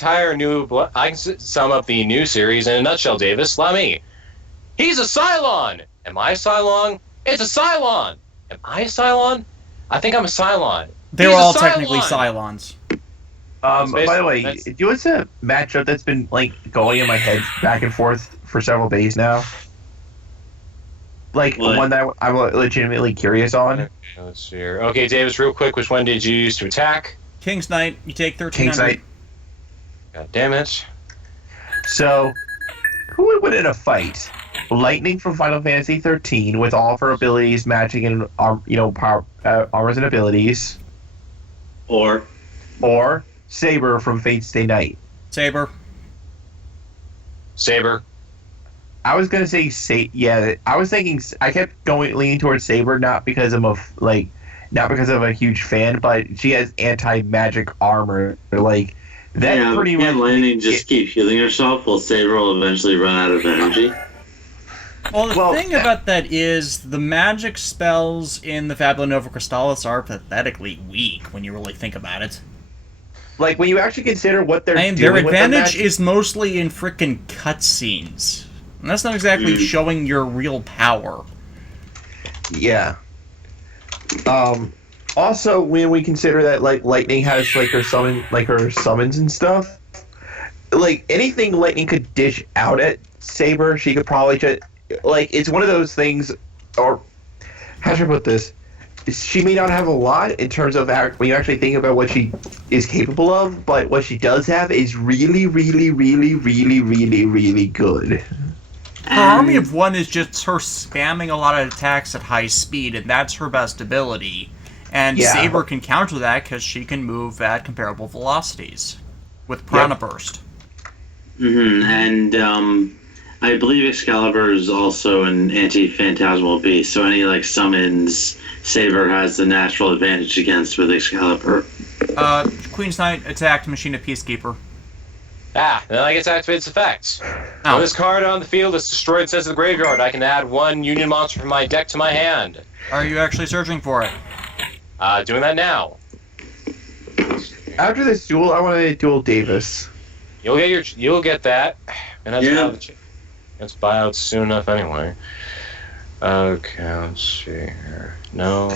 new series in a nutshell, Davis. Let me. He's a Cylon. Am I a Cylon? It's a Cylon. Am I a Cylon? I think I'm a Cylon. They were He's a all Cylon! technically Cylons. By the way, that's- do you know what's a matchup that's been going in my head back and forth for several days now? What? One that I'm legitimately curious on. Okay, let's see here. Okay, Davis, real quick, which one did you use to attack? King's Knight, you take 1300. King's Knight. God damn it. So, who would win in a fight? Lightning from Final Fantasy 13 with all of her abilities matching in power, armors and abilities, Or Saber from Fate Stay Night. Saber. Saber. I was gonna say yeah. I was thinking. I kept leaning towards Saber, not because I'm not because I'm a huge fan, but she has anti-magic armor. That pretty much. Lightning just keep healing herself while Saber will eventually run out of energy. Well, the thing about that is the magic spells in the Fabula Nova Crystallis are pathetically weak when you really think about it. When you actually consider what they're doing their with the advantage magic- is mostly in frickin' cutscenes. And that's not exactly showing your real power. Yeah. Also, when we consider that Lightning has her summons and stuff, anything Lightning could dish out at Saber, she could probably just it's one of those things. Or how should I put this? She may not have a lot in terms of when you actually think about what she is capable of, but what she does have is really, really, really, really, really, really good. Her Army of One is just her spamming a lot of attacks at high speed, and that's her best ability. And Yeah. Saber can counter that because she can move at comparable velocities with Prana Burst. And I believe Excalibur is also an anti-phantasmal beast, so any like summons Saber has the natural advantage against with Excalibur. Queen's Knight attacked Machina Peacekeeper. Then I get to activate its effects. Oh. When this card on the field is destroyed and sent to the graveyard, I can add 1 Union monster from my deck to my hand. Are you actually searching for it? Doing that now. After this duel, I want to duel Davis. You'll get that. And Yeah. That's buyouts soon enough anyway. Okay, let's see here. No.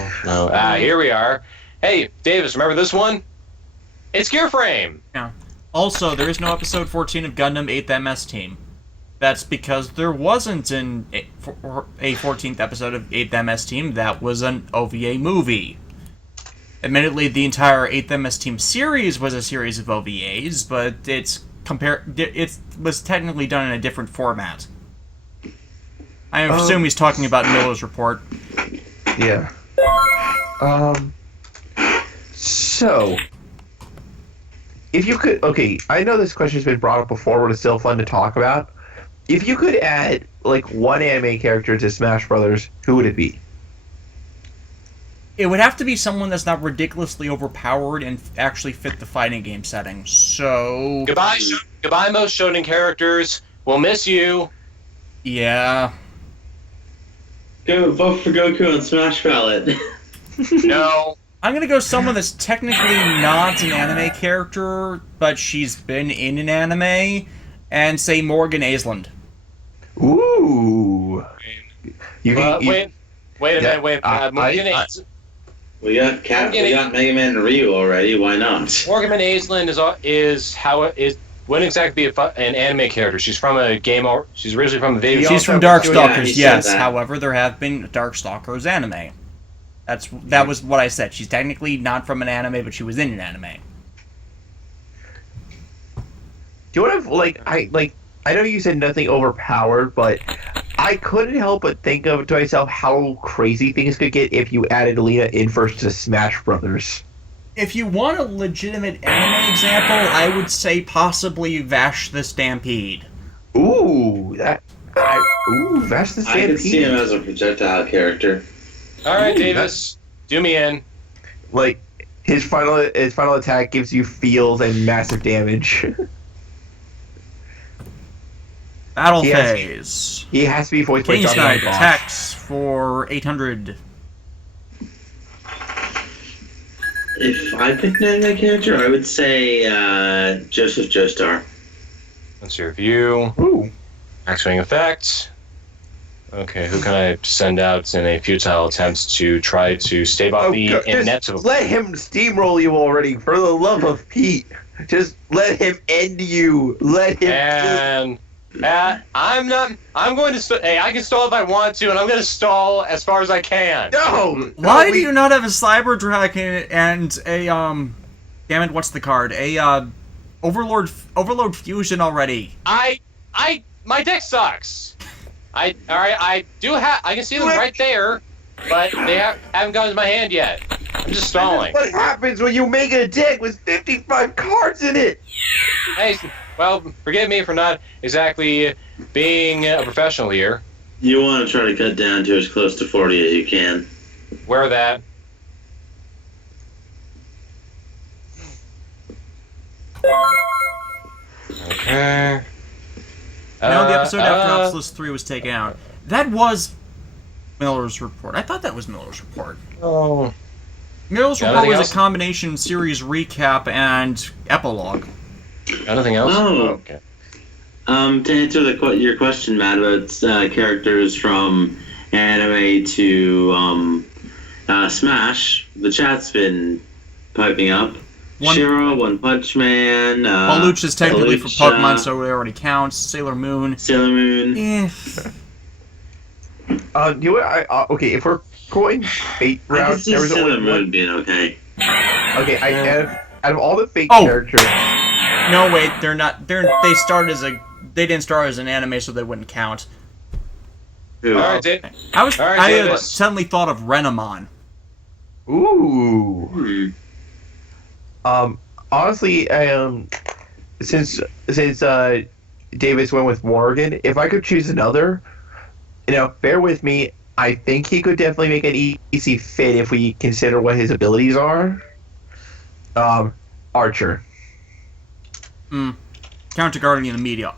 Here we are. Hey, Davis, remember this one? It's Gearframe. Yeah. Also, there is no episode 14 of Gundam 8th MS Team. That's because there wasn't a 14th episode of 8th MS Team. That was an OVA movie. Admittedly, the entire 8th MS Team series was a series of OVAs, but it was technically done in a different format. I assume he's talking about Miller's Report. Yeah. So, if you could, okay, I know this question's been brought up before, but it's still fun to talk about. If you could add, like, one anime character to Smash Brothers, who would it be? It would have to be someone that's not ridiculously overpowered and actually fit the fighting game setting. So Goodbye, most shonen characters. We'll miss you. Yeah. Go vote for Goku on Smash Ballot. No. I'm gonna go someone that's technically not an anime character, but she's been in an anime, and say Morgan Aisland. Ooh. Wait a minute. Morgan Aisland. We got Mega Man and Ryu already. Why not? Morgan Aisland wouldn't exactly be an anime character. She's from a game. She's originally from a video. She's from Darkstalkers, he said yes. that. However, there have been Darkstalkers anime. That was what I said. She's technically not from an anime, but she was in an anime. Do you want to, I know you said nothing overpowered, but I couldn't help but think of to myself how crazy things could get if you added Alina in first to Smash Brothers. If you want a legitimate anime example, I would say possibly Vash the Stampede. Ooh, Vash the Stampede. I could see him as a projectile character. All right, Davis, do me in. Like his final attack gives you feels and massive damage. Battle He has- phase. He has to be voiced by King's John Knight Bosch. attacks for 800. If I picked an anime character, I would say Joseph Joestar. Let's review. Ooh. Activating effects. Okay, who can I send out in a futile attempt to try to stave off the God, inevitable? just let him steamroll you already, for the love of Pete. Just let him end you. Let him. And I'm going to. Hey, I can stall if I want to, and I'm going to stall as far as I can. No. Why do you not have a Cyber Dragon and a damn it, what's the card? A Overload Fusion already. My deck sucks. I can see them right there, but they haven't gone to my hand yet. I'm just stalling. What happens when you make a deck with 55 cards in it? Hey, well, forgive me for not exactly being a professional here. You want to try to cut down to as close to 40 as you can. Wear that. Okay. No, the episode after Obsolus 3 was taken out. That was Miller's Report. I thought that was Miller's Report. Oh. Miller's Got Report anything was else? a combination series recap and epilogue. Anything else? Oh. Okay. To answer your question, Matt, about characters from anime to Smash, the chat's been piping up. Shiro, One Punch Man. Baluch is technically for Baluch, Pokemon, so it already counts. Sailor Moon. Sailor Moon. Eh. You know what? Okay, if we're going fate I can route, see there was Sailor only Moon one. being okay. Okay, out of all the fate Oh. characters, No, wait, they're not. They didn't start as an anime, so they wouldn't count. Who? All right, Dave. I All right, had Davis. suddenly thought of Renamon. Ooh. Honestly, since Davis went with Morgan, if I could choose another, bear with me. I think he could definitely make an easy fit if we consider what his abilities are. Archer. Counter Guardian Emilia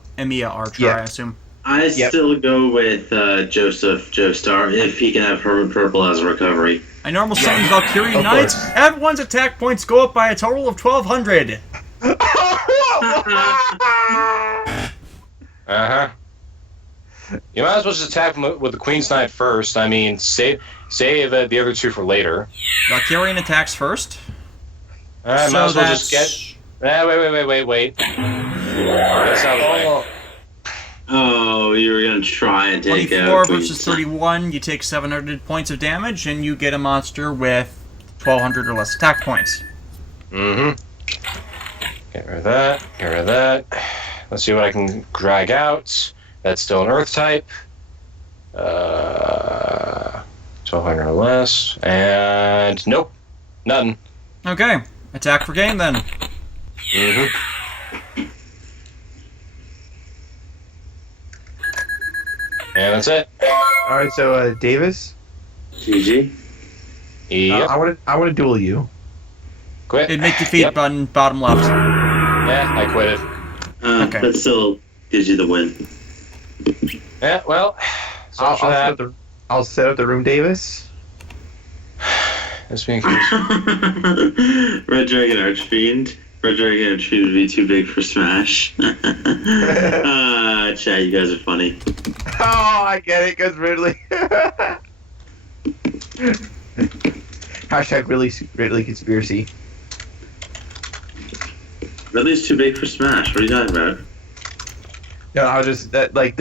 Archer, I assume. I still go with Joseph Joestar if he can have Herman Purple as a recovery. A normal summon Valkyrian Knight. Everyone's attack points go up by a total of 1,200. You might as well just attack with the Queen's Knight first. I mean, save the other two for later. Valkyrian attacks first. Might as well just get... Wait. That's out of the way. Oh, you were going to try and take 24 versus 31, you take 700 points of damage, and you get a monster with 1,200 or less attack points. Get rid of that. Let's see what I can drag out. That's still an Earth type. 1,200 or less. And nope. Nothing. Okay. Attack for game, then. And that's it. All right, so Davis. GG. Yep. I want to duel you. Quit. It'd make defeat button bottom left. Yeah, I quitted. Okay. That still gives you the win. Yeah, well, I'll set up the room, Davis. This being Red Dragon Archfiend. Red Dragon Archfiend would be too big for Smash. Chat, you guys are funny. Oh, I get it, because Ridley. Hashtag Ridley conspiracy. Ridley's too big for Smash. What are you talking about? No, I just I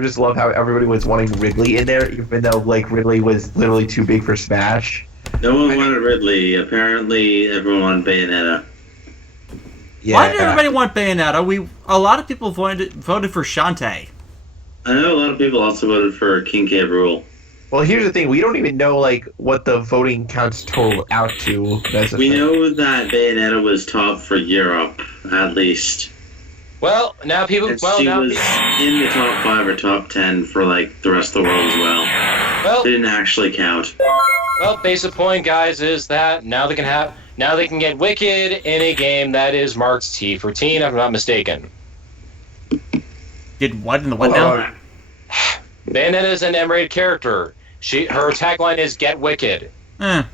just love how everybody was wanting Ridley in there, even though Ridley was literally too big for Smash. No one wanted Ridley. Apparently, everyone wanted Bayonetta. Yeah. Why did everybody want Bayonetta? A lot of people voted for Shantae. I know a lot of people also voted for King K. Rool. Well, here's the thing: we don't even know what the voting counts total out to. We know that Bayonetta was top for Europe, at least. Well, now people. And she was in the top 5 or top 10 for the rest of the world as well. Well, it didn't actually count. Well, basic point, guys, is that now they can get Wicked in a game that is marked T for teen, if I'm not mistaken. Did what in the what now? Bayonetta is an M-rated character. Her tagline is "Get Wicked," and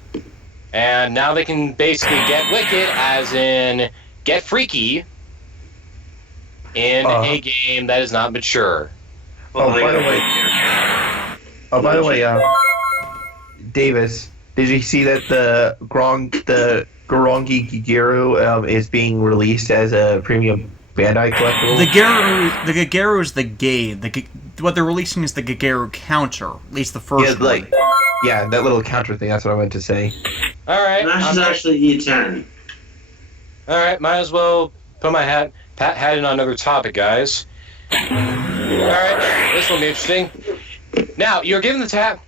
now they can basically get Wicked, as in get freaky, in a game that is not mature. By the way, Davis, did you see that the Gorongi Gigeru is being released as a premium Bandai collectible? The Gigeru is the game. What they're releasing is the Gigeru counter, at least the first one. Yeah, that little counter thing. That's what I meant to say. All right. Smash is actually E10. All right, might as well put my hat in on another topic, guys. All right, this will be interesting. Now you're given the task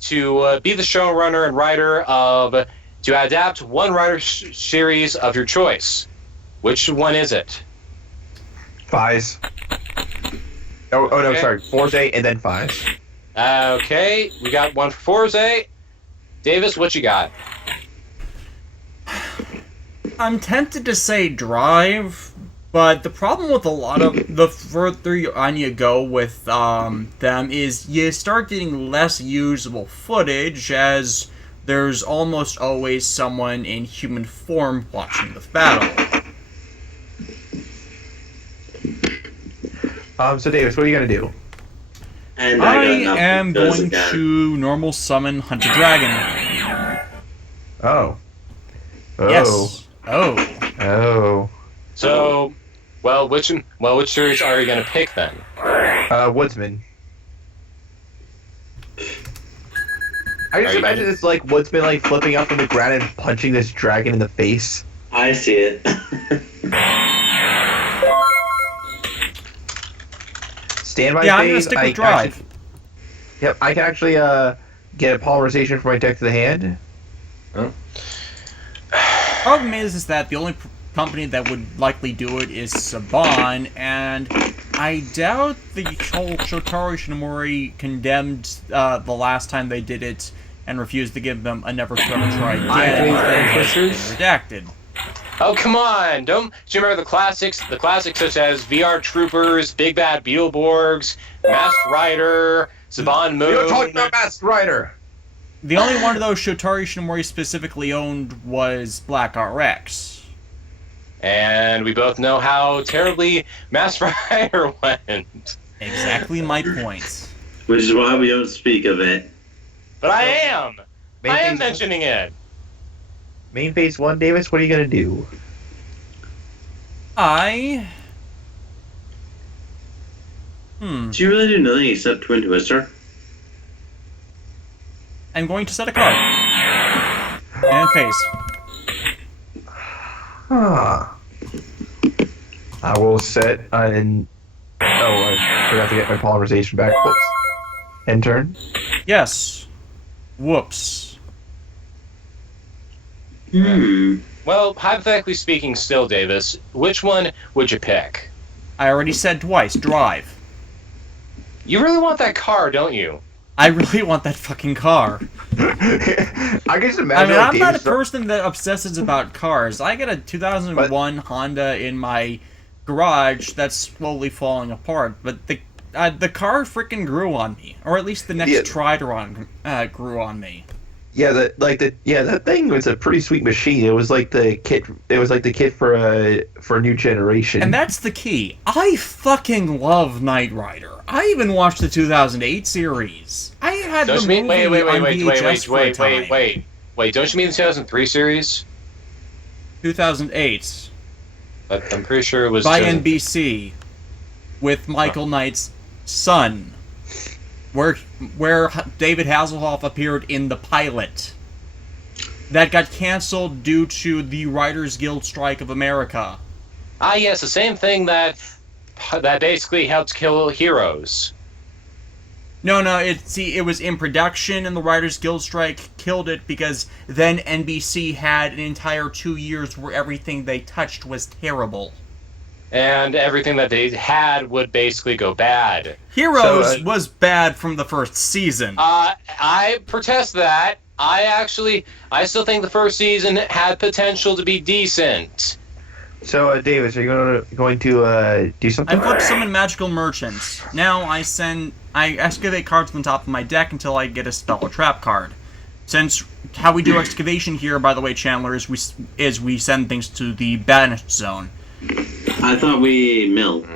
to be the showrunner and writer to adapt one writer series of your choice. Which one is it? Fies. Oh no, sorry, Forze and then Fies. Okay, we got one for Forze. Davis, what you got? I'm tempted to say Drive, but the problem with a lot of the further on you go with them is you start getting less usable footage, as there's almost always someone in human form watching the battle. So Davis, what are you gonna do? And I am going to normal summon Hunt a Dragon. Oh. Yes. Oh. So, which series are you gonna pick then? Woodsman. I just imagine it's like Woodsman flipping up from the ground and punching this dragon in the face. I see it. Standby phase. I'm gonna stick with Drive. I can actually get a polymerization from my deck to the hand. Huh? Problem is that the only company that would likely do it is Saban, and I doubt the whole Shotaro Shinomori condemned the last time they did it and refused to give them a never to ever try again. Redacted. Oh, come on! Do you remember the classics? The classics such as VR Troopers, Big Bad Beetleborgs, Masked Rider, Saban Moon... You're talking about Masked Rider! The only one of those Shotaro Shinomori specifically owned was Black RX. And we both know how terribly Masked Rider went. Exactly my point. Which is why we don't speak of it. But I am! I am mentioning it! Main phase 1, Davis, what are you gonna do? Do Do you really do nothing except Twin Twister? I'm going to set a card. And phase. Huh. I will set an... Oh, I forgot to get my polymerization back. Whoops. End turn. Yes. Whoops. Well, hypothetically speaking still, Davis, which one would you pick? I already said twice. Drive. You really want that car, don't you? I really want that fucking car. I can just I imagine. mean, like, I'm not a Davis- person that obsesses about cars. I got a 2001 Honda in my garage that's slowly falling apart, but the car freaking grew on me, or at least the next Trideron grew on me. Yeah, that thing was a pretty sweet machine. It was like the kit. It was like the kit for a new generation. And that's the key. I fucking love Knight Rider. I even watched the 2008 series. I had the movie on VHS for a time. Wait, don't you mean the 2003 series? 2008. But I'm pretty sure it was... By NBC. With Michael Knight's son. Where David Hasselhoff appeared in the pilot. That got canceled due to the Writers Guild Strike of America. Ah, yes, the same thing that basically helped kill Heroes. No, it was in production and the Writers Guild Strike killed it because then NBC had an entire 2 years where everything they touched was terrible. And everything that they had would basically go bad. Heroes was bad from the first season. I protest that. I still think the first season had potential to be decent. So, Davis, are you going to do something? I flip summon magical merchants. Now I excavate cards on the top of my deck until I get a spell or trap card. Since how we do excavation here, by the way, Chandler, is we send things to the banished zone. I thought we mill.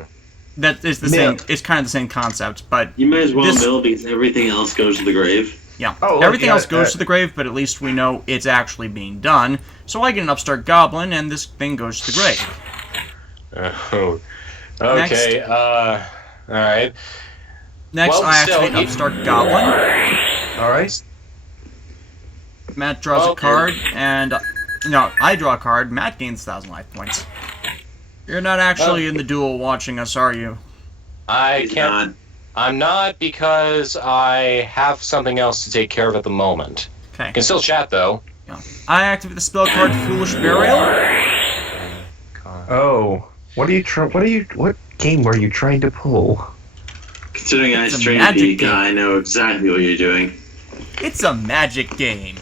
That is the same. It's kind of the same concept, but you might as well mill because everything else goes to the grave. Yeah, everything else goes to the grave, but at least we know it's actually being done. So I get an upstart goblin, and this thing goes to the grave. Oh, okay. All right. Next, I activate upstart goblin. All right. Matt draws a card, and no, I draw a card. Matt gains 1,000 life points. You're not actually in the duel watching us, are you? I can't. I'm not because I have something else to take care of at the moment. Okay. Can still chat though. Yeah. I activate the spell card Foolish Burial. Oh, what game were you trying to pull? Considering I strained the I know exactly what you're doing. It's a magic game.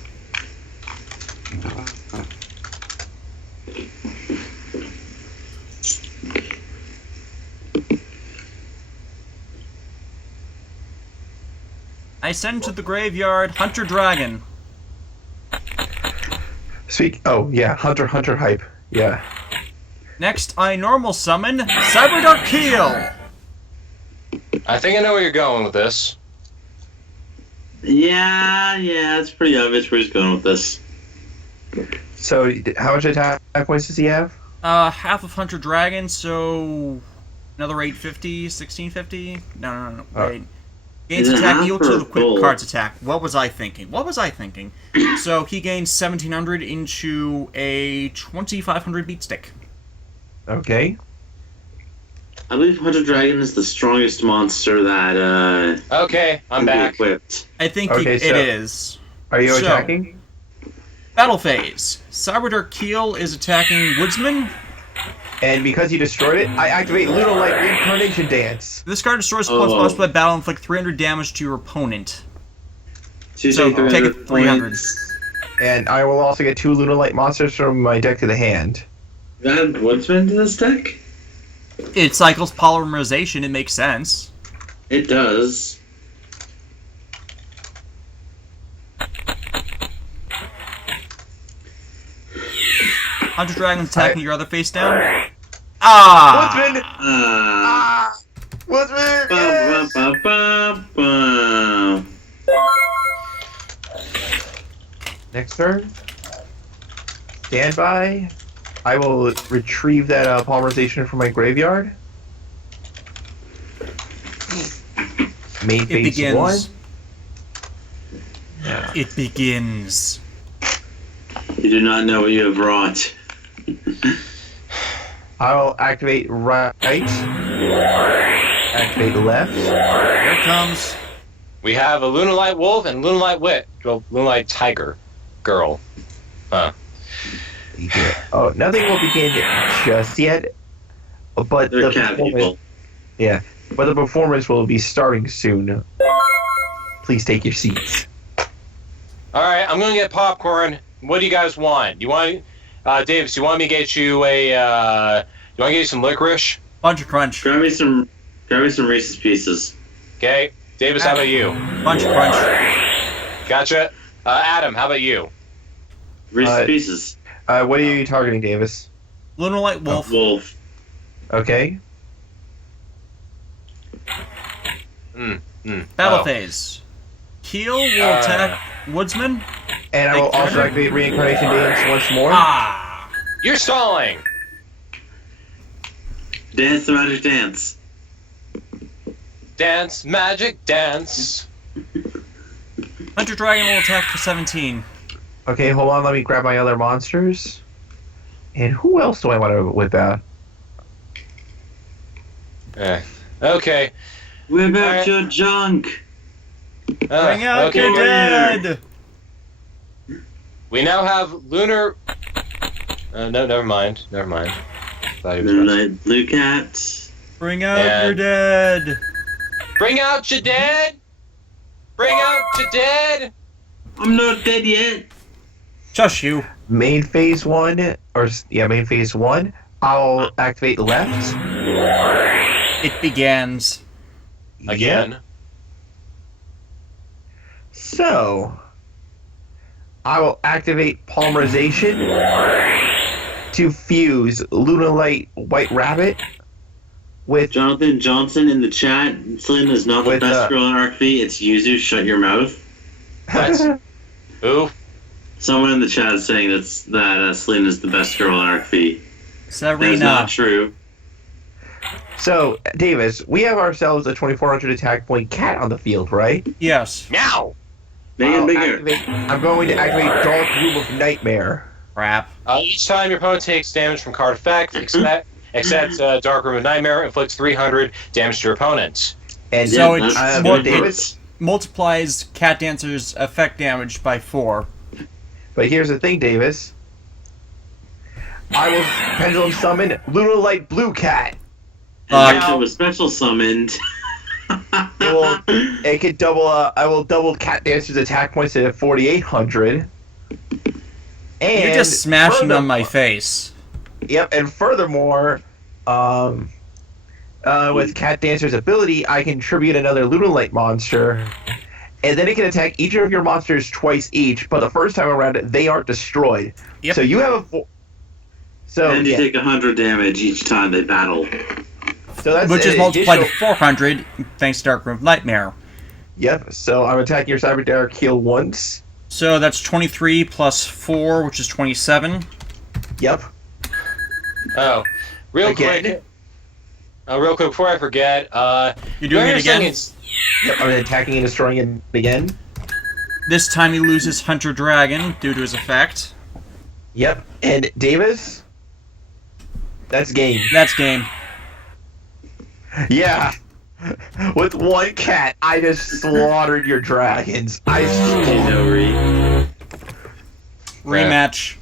I send to the graveyard Hunter Dragon. Oh, yeah, Hunter hype. Yeah. Next, I normal summon Cyberdark Keel. I think I know where you're going with this. Yeah, it's pretty obvious where he's going with this. So, how much attack points does he have? Half of Hunter Dragon, so another 850, 1650? No, wait. Gains attack equal to the quick card's attack. What was I thinking? So he gains 1,700 into a 2,500 beat stick. Okay. I believe Hunter Dragon is the strongest monster that, Okay, I'm back. Equipped. I think it is. Are you attacking? Battle phase. Cyberdark Keel is attacking Woodsman. And because you destroyed it, I activate Lunalight Reincarnation Dance. This card destroys opponent's monster by battle and inflict 300 damage to your opponent. So take it 300. And I will also get 2 Lunalight monsters from my deck to the hand. That Woodsman to this deck? It cycles polymerization, it makes sense. It does. Hunter Dragon's attacking your other face down. Ah! Woodsman! Ba, Yes! ba, ba, ba. Next turn. Standby. I will retrieve that polymerization from my graveyard. Main It phase begins. 1. Yeah. It begins. You do not know what you have wrought. I'll activate right. Activate left. Here it comes. We have a Lunalight Wolf and Lunalight Wit. Well, Lunalight Tiger. Girl. Huh. Oh, nothing will begin just yet. But They're the cat performance, people. yeah, but the performance will be starting soon. Please take your seats. All right, I'm gonna get popcorn. What do you guys want? You want, Davis? You want me to get you a? You want to get you some licorice? Bunch of crunch. Grab me some Reese's Pieces. Okay, Davis, how about you? Bunch of crunch. Gotcha. Adam, how about you? Reese's Pieces. What are you targeting, Davis? Lunalight Wolf. Wolf. Okay. Battle phase. Keel will attack Woodsman. And I will also activate Reincarnation Dance once more. Ah! You're stalling. Dance the magic dance. Dance, magic, dance. Hunter Dragon will attack for 17. Okay, hold on. Let me grab my other monsters. And who else do I want to whip out? Okay. Whip out Alright. your junk. Bring out okay. your dead! We now have Lunar. No, never mind. Never mind. Thought he was Midnight Blue Cat. Bring out And- your dead! Bring out your dead. Bring out your dead. I'm not dead yet. Just you. Main phase 1, main phase 1. I'll activate left. It begins. Again. Yep. So, I will activate polymerization to fuse Lunalight White Rabbit with Jonathan Johnson in the chat. Slyn is not the With, best girl in RFP. It's Yuzu. Shut your mouth. What? Who? Someone in the chat is saying that Slyn is the best girl in RFP. That's not Serena. true. So, Davis, we have ourselves a 2400 attack point cat on the field, right? Yes. Meow. Make it I'll bigger. I'm going to activate Dark Room of Nightmare. Crap. Each time your opponent takes damage from card effects, except Dark Room of Nightmare inflicts 300 damage to your opponent. And So Yeah, it's that's more- good. Davis. Multiplies Cat Dancer's effect damage by 4. But here's the thing, Davis. I will pendulum summon Lunalight Blue Cat. And Fuck. if it was special summoned. It could double. I will double Cat Dancer's attack points to 4,800. And You're just smashing on my furthermore- face. Yep, and furthermore, with Cat Dancer's ability, I can tribute another Lunalight monster, and then it can attack each of your monsters twice each. But the first time around, they aren't destroyed. Yep. So you have a. So And you yeah, take 100 damage each time they battle. so that's Which is an multiplied to additional- 400 thanks to Dark Room of Nightmare. Yep. So I'm attacking your Cyberdark heal once. So that's 23 plus 4, which is 27. Yep. Oh, real Again. quick. Real quick before I forget. You're doing it again? Yep. I'm attacking and destroying it again. This time he loses Hunter Dragon due to his effect. Yep. And Davis. That's game. That's game. Yeah. With one cat, I just slaughtered your dragons. Rematch.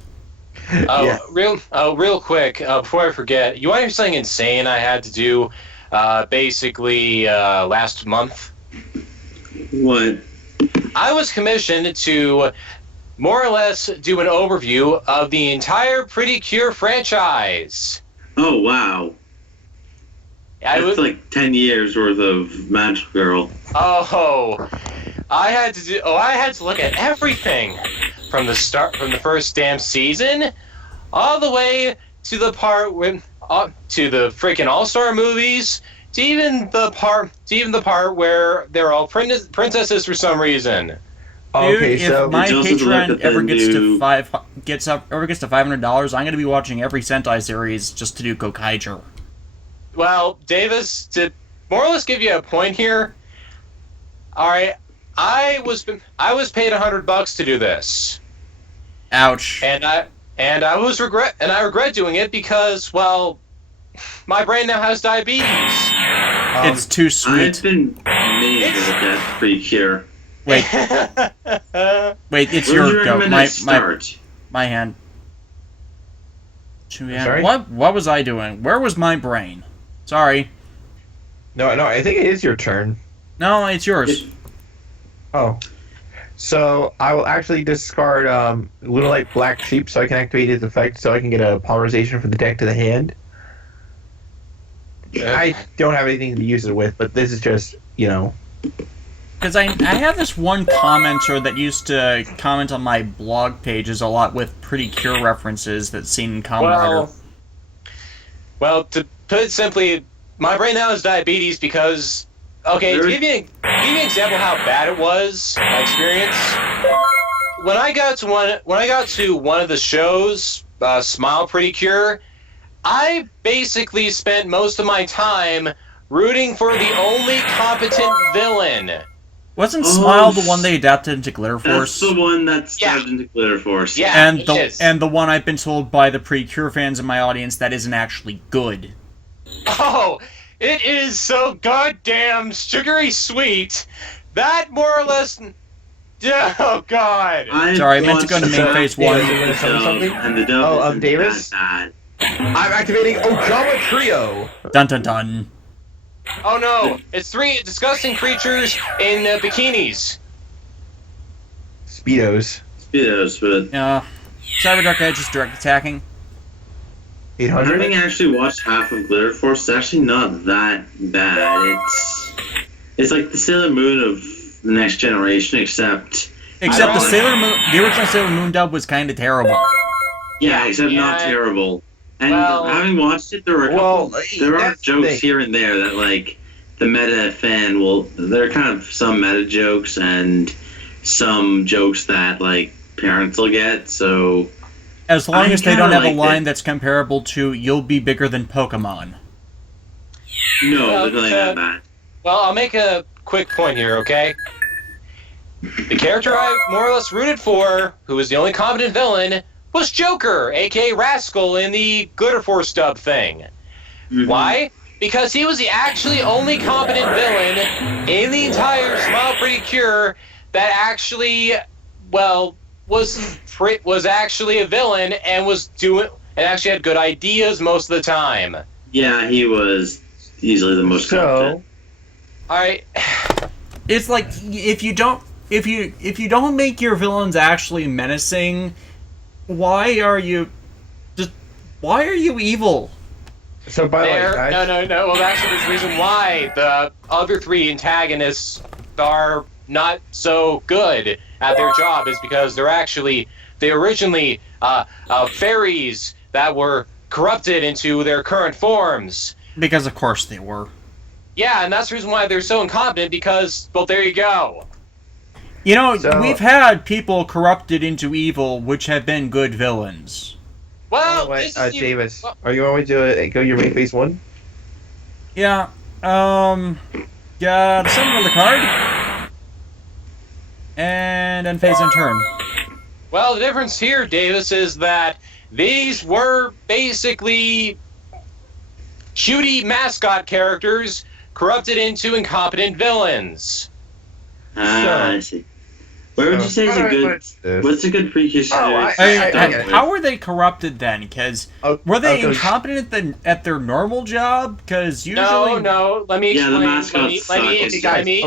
Real quick, before I forget, you want to hear something insane I had to do basically last month? What? I was commissioned to more or less do an overview of the entire Pretty Cure franchise. Oh, wow. That's like 10 years worth of Magic Girl. Oh, I had to look at everything from the start, from the first damn season, all the way to the part to the freaking All-Star movies, to even the part where they're all princesses for some reason. Dude, Okay, if so my Patreon ever gets to $500, I'm gonna be watching every Sentai series just to do Gokaiger. Well, Davis, to more or less give you a point here. All right, I was paid $100 to do this. Ouch. And I regret doing it because, well, my brain now has diabetes. It's too sweet. I've been meaning to look at Pretty Cure. Wait, it's Where would you your go. recommend I start? My hand. Sorry? What was I doing? Where was my brain? Sorry. No, I think it is your turn. No, it's yours. Oh. So, I will actually discard Lunalite Black Sheep so I can activate his effect so I can get a polymerization from the deck to the hand. I don't have anything to use it with, but this is just, Because I have this one commenter that used to comment on my blog pages a lot with Pretty Cure references that seem in Kamen Rider. Well, to put it simply, my brain now has diabetes because, okay, to give you an example of how bad it was, my experience, when I got to one of the shows, Smile Pretty Cure, I basically spent most of my time rooting for the only competent villain. Wasn't Smile the one they adapted into Glitter Force? That's the one that's adapted into Glitter Force. Yeah, and the one I've been told by the Pre-Cure fans in my audience that isn't actually good. Oh, it is so goddamn sugary sweet. That more or less. Oh God. Sorry, I meant to go to main phase 1. And the dub isn't Davis? that bad. I'm activating Ojama Trio! Dun dun dun. Oh no, it's 3 disgusting creatures in bikinis. Speedos. Speedos, but Cyberdark Edge is direct attacking. 800? having actually watched half of Glitter Force, it's actually not that bad. It's like the Sailor Moon of the Next Generation, except the original Sailor Moon dub was kind of terrible. Yeah, except not terrible. And having watched it, there are jokes here and there that, like, the meta fan there are kind of some meta jokes and some jokes that, like, parents will get, so... As long as they don't have a line that's comparable to, you'll be bigger than Pokemon. No, definitely not that. Well, I'll make a quick point here, okay? The character I more or less rooted for, who was the only competent villain, was Joker, aka Rascal, in the Glitter Force dub thing. Mm-hmm. Why? Because he was the actually only competent villain in the entire Smile Pretty Cure that actually, was actually a villain and actually had good ideas most of the time. Yeah, he was easily the most competent. Alright. It's like if you don't make your villains actually menacing, why are you evil? So by the way, guys... No. Well, actually, there's a reason why the other 3 antagonists are not so good at their job is because they originally fairies that were corrupted into their current forms. Because of course they were. Yeah, and that's the reason why they're so incompetent because, well, there you go. We've had people corrupted into evil which have been good villains. Well, Davis, are you going to go your main phase 1? Yeah. Summon another card. And then phase on turn. Well, the difference here, Davis, is that these were basically cutie mascot characters corrupted into incompetent villains. I see. Where would you say is a good? What's a good precursor? How were they corrupted then? Because were they incompetent at their normal job? Because usually no. Let me explain. Yeah, the mascots let me explain.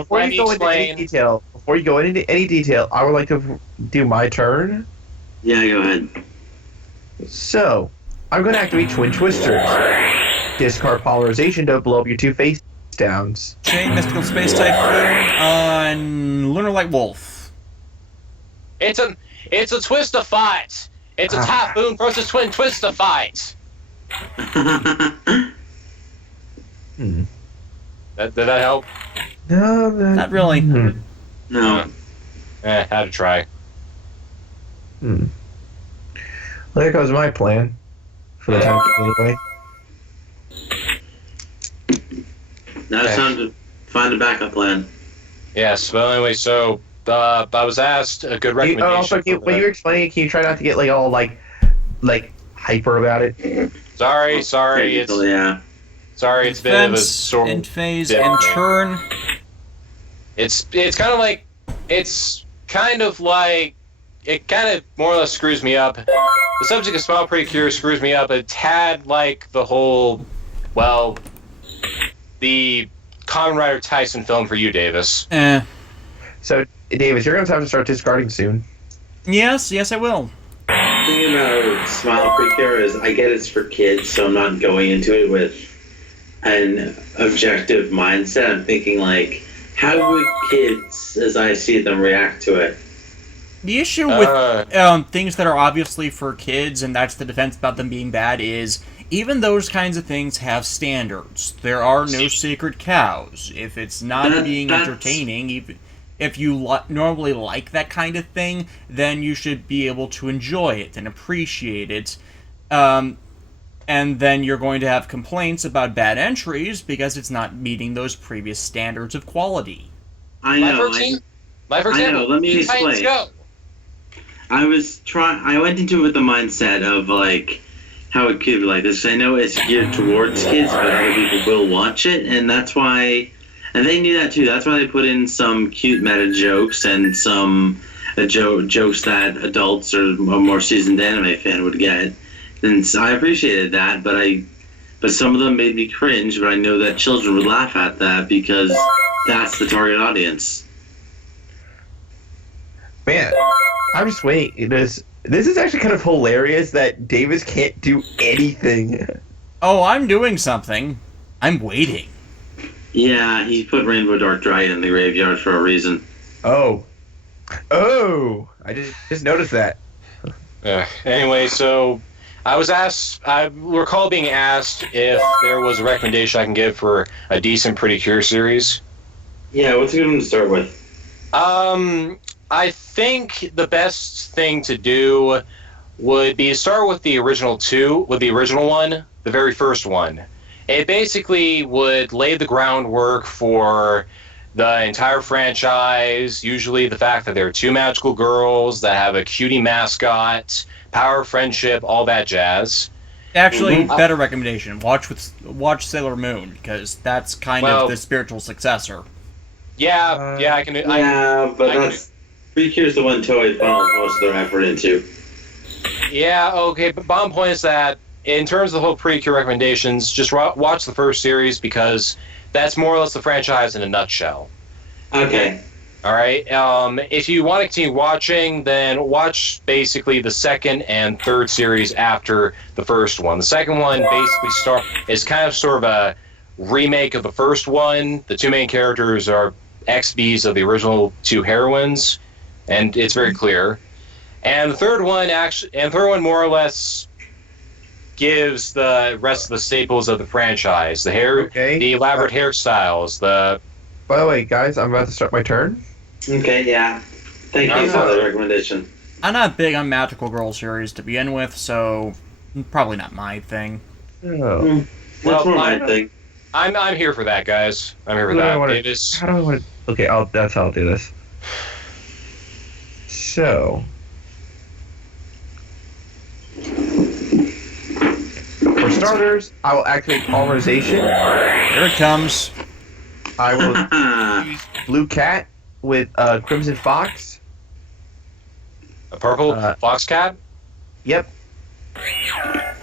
Before you go into any detail, I would like to do my turn. Yeah, go ahead. So, I'm going to activate Twin Twisters. Discard Polarization to blow up your 2 face downs. Chain Mystical Space Typhoon on Lunar Light Wolf. It's a twist of fight. It's a typhoon versus twin twist of fight. Did that help? No, not really. No. Had to try. Well, there goes my plan. For the time anyway. Now it's time to find a backup plan. Yes, well, anyway, so I was asked a good recommendation. When you explain it, can you try not to get like all like hyper about it? Sorry, it's a bit of a sort end phase and turn. It's kind of like it kind of more or less screws me up. The subject of Smile Pretty Curious screws me up a tad, like the whole, the Kamen Rider Tyson film for you, Davis. So, Davis, you're going to have to start discarding soon. Yes, I will. The thing about Smile Pretty Curious is I get it's for kids, so I'm not going into it with an objective mindset. I'm thinking, like, how would kids, as I see them, react to it? The issue with things that are obviously for kids, and that's the defense about them being bad, is even those kinds of things have standards. There are no sacred cows. If it's not being entertaining, even if you normally like that kind of thing, then you should be able to enjoy it and appreciate it. And then you're going to have complaints about bad entries because it's not meeting those previous standards of quality. I know. Let me explain. I went into it with the mindset of, like, how it could be like this. I know it's geared towards kids, but other people will watch it, and that's why... And they knew that, too. That's why they put in some cute meta jokes and some jokes that adults or a more seasoned anime fan would get. And so I appreciated that, but some of them made me cringe, but I know that children would laugh at that because that's the target audience. Man, I'm just waiting. This is actually kind of hilarious that Davis can't do anything. Oh, I'm doing something. I'm waiting. Yeah, he put Rainbow Dark Dragon in the graveyard for a reason. Oh, I just noticed that. Anyway, so I recall being asked if there was a recommendation I can give for a decent Pretty Cure series. Yeah, what's a good one to start with? I think the best thing to do would be to start with the original one, the very first one. It basically would lay the groundwork for the entire franchise, usually the fact that there are 2 magical girls that have a cutie mascot, power of friendship, all that jazz. Actually, better recommendation. Watch Sailor Moon, because that's kind of the spiritual successor. I can do. Pretty Cure's the one Toei funnels most of their effort into. Yeah, okay, but bottom point is that in terms of the whole Pretty Cure recommendations, just watch the first series because that's more or less the franchise in a nutshell. Okay. All right. If you want to continue watching, then watch basically the second and third series after the first one. The second one basically is kind of sort of a remake of the first one. The 2 main characters are XBs of the original 2 heroines, and it's very clear. And the third one more or less gives the rest of the staples of the franchise: the elaborate hairstyles. By the way, guys, I'm about to start my turn. Okay, yeah. Thank you for the recommendation. I'm not big on magical girl series to begin with, so probably not my thing. Oh. That's more my thing. I'm here for that, guys. I'm here for that. How do I want to... Okay, that's how I'll do this. So... For starters, I will activate Polarization. Here it comes. I will use Blue Cat with Crimson Fox. A purple fox cat? Yep.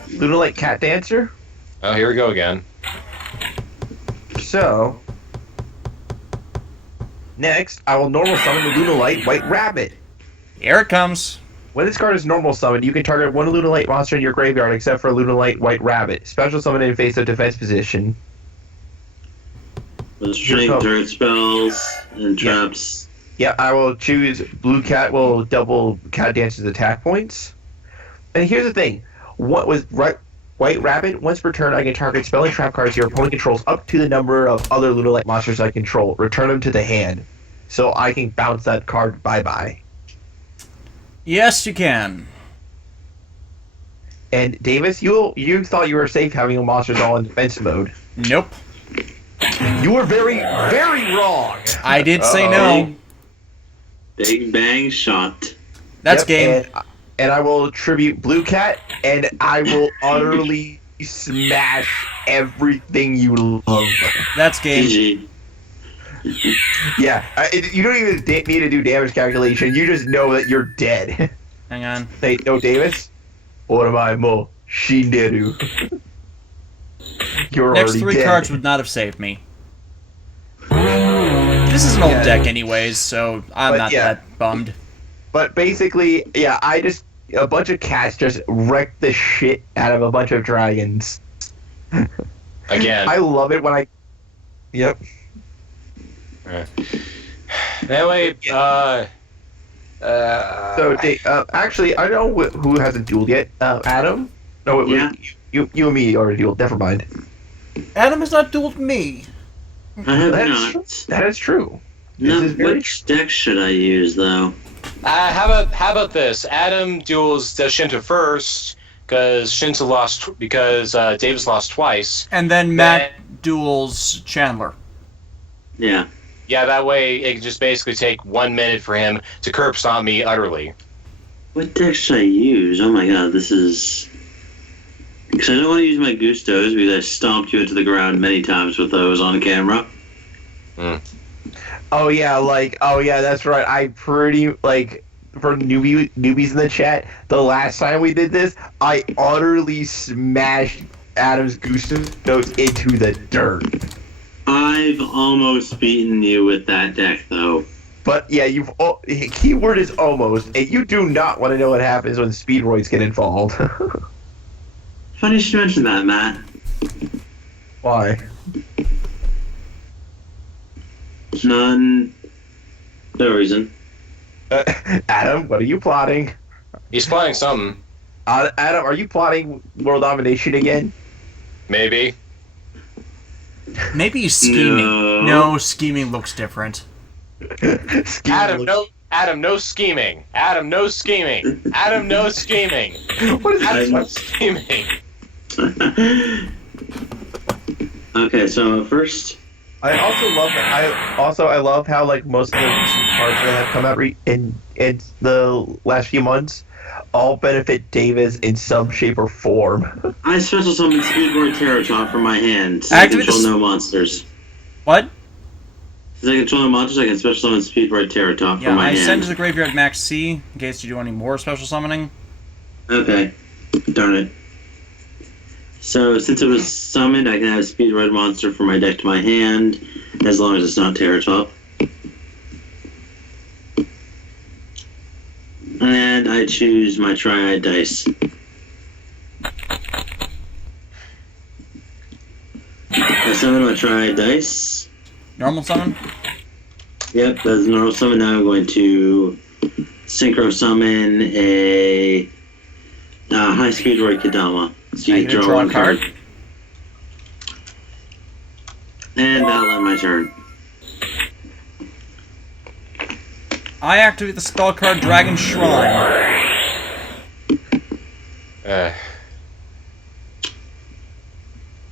Lunalite cat dancer. Oh, here we go again. So, next, I will normal summon the Lunalite White Rabbit. Here it comes. When this card is normal summoned, you can target one Lunalite monster in your graveyard except for Lunalite White Rabbit. Special summon in face of defense position. With strength, turret spells, and traps. Yeah, I will choose Blue Cat will double Cat Dancer's attack points. And here's the thing. White Rabbit, once per turn, I can target spell and trap cards your opponent controls up to the number of other Lunalite monsters I control. Return them to the hand. So I can bounce that card bye-bye. Yes, you can. And Davis, you thought you were safe having a monsters all in defense mode. Nope. You were very, very wrong. I did say no. Big bang shot. That's game. And I will tribute Blue Cat, and I will utterly smash everything you love. That's game. GG. Yeah, you don't even need to do damage calculation. You just know that you're dead. Hang on. Hey, no, Davis. What am I mo? Shinderu. You're Next already 3 dead. cards would not have saved me. This is an old deck anyways, so I'm not that bummed. But basically, yeah, a bunch of cats just wrecked the shit out of a bunch of dragons. Again. I love it when I... Yep. That way, So, actually, I know who hasn't dueled yet. Adam? No, you and me already dueled. Never mind. Adam has not dueled me. I have not. That is true. No, This is very which deck should I use, though? how about this? Adam duels Shinta first because Shinta lost because Davis lost twice, And then Matt duels Chandler. Yeah. Yeah, that way it can just basically take 1 minute for him to curb stomp me utterly. What deck should I use? Oh my god, this is... Because I don't want to use my Gustos because I stomped you into the ground many times with those on camera. Oh yeah, that's right. I pretty for newbies in the chat. The last time we did this, I utterly smashed Adam's Gustos into the dirt. I've almost beaten you with that deck, though. But yeah, keyword is almost, and you do not want to know what happens when speedroids get involved. Funny you should mention that, Matt. Why? No reason. Adam, what are you plotting? He's plotting something. Adam, are you plotting world domination again? Maybe. Maybe he's scheming. No, scheming looks different. Adam, no scheming. Adam, no scheming. Adam, no scheming. What is Adam, no that? scheming. Okay, so first... I love how most of the recent cards that have come out in the last few months all benefit Davis in some shape or form. I special summon Speedboard Terratop from my hand. So I control no monsters. What? Since I control no monsters, I can special summon Speedboard Terratop Yeah, from my I hand. send to the graveyard max C in case you do any more special summoning. Okay. Darn it. So, since it was summoned, I can have a Speed Red monster from my deck to my hand, as long as it's not Terratop. And I choose my Triad dice. I summon my Triad dice. Normal summon? Yep, that's a normal summon. Now I'm going to Synchro summon a High Speed Roy Kadama. So you can draw one card. And that'll end my turn. I activate the spell card Dragon Shrine.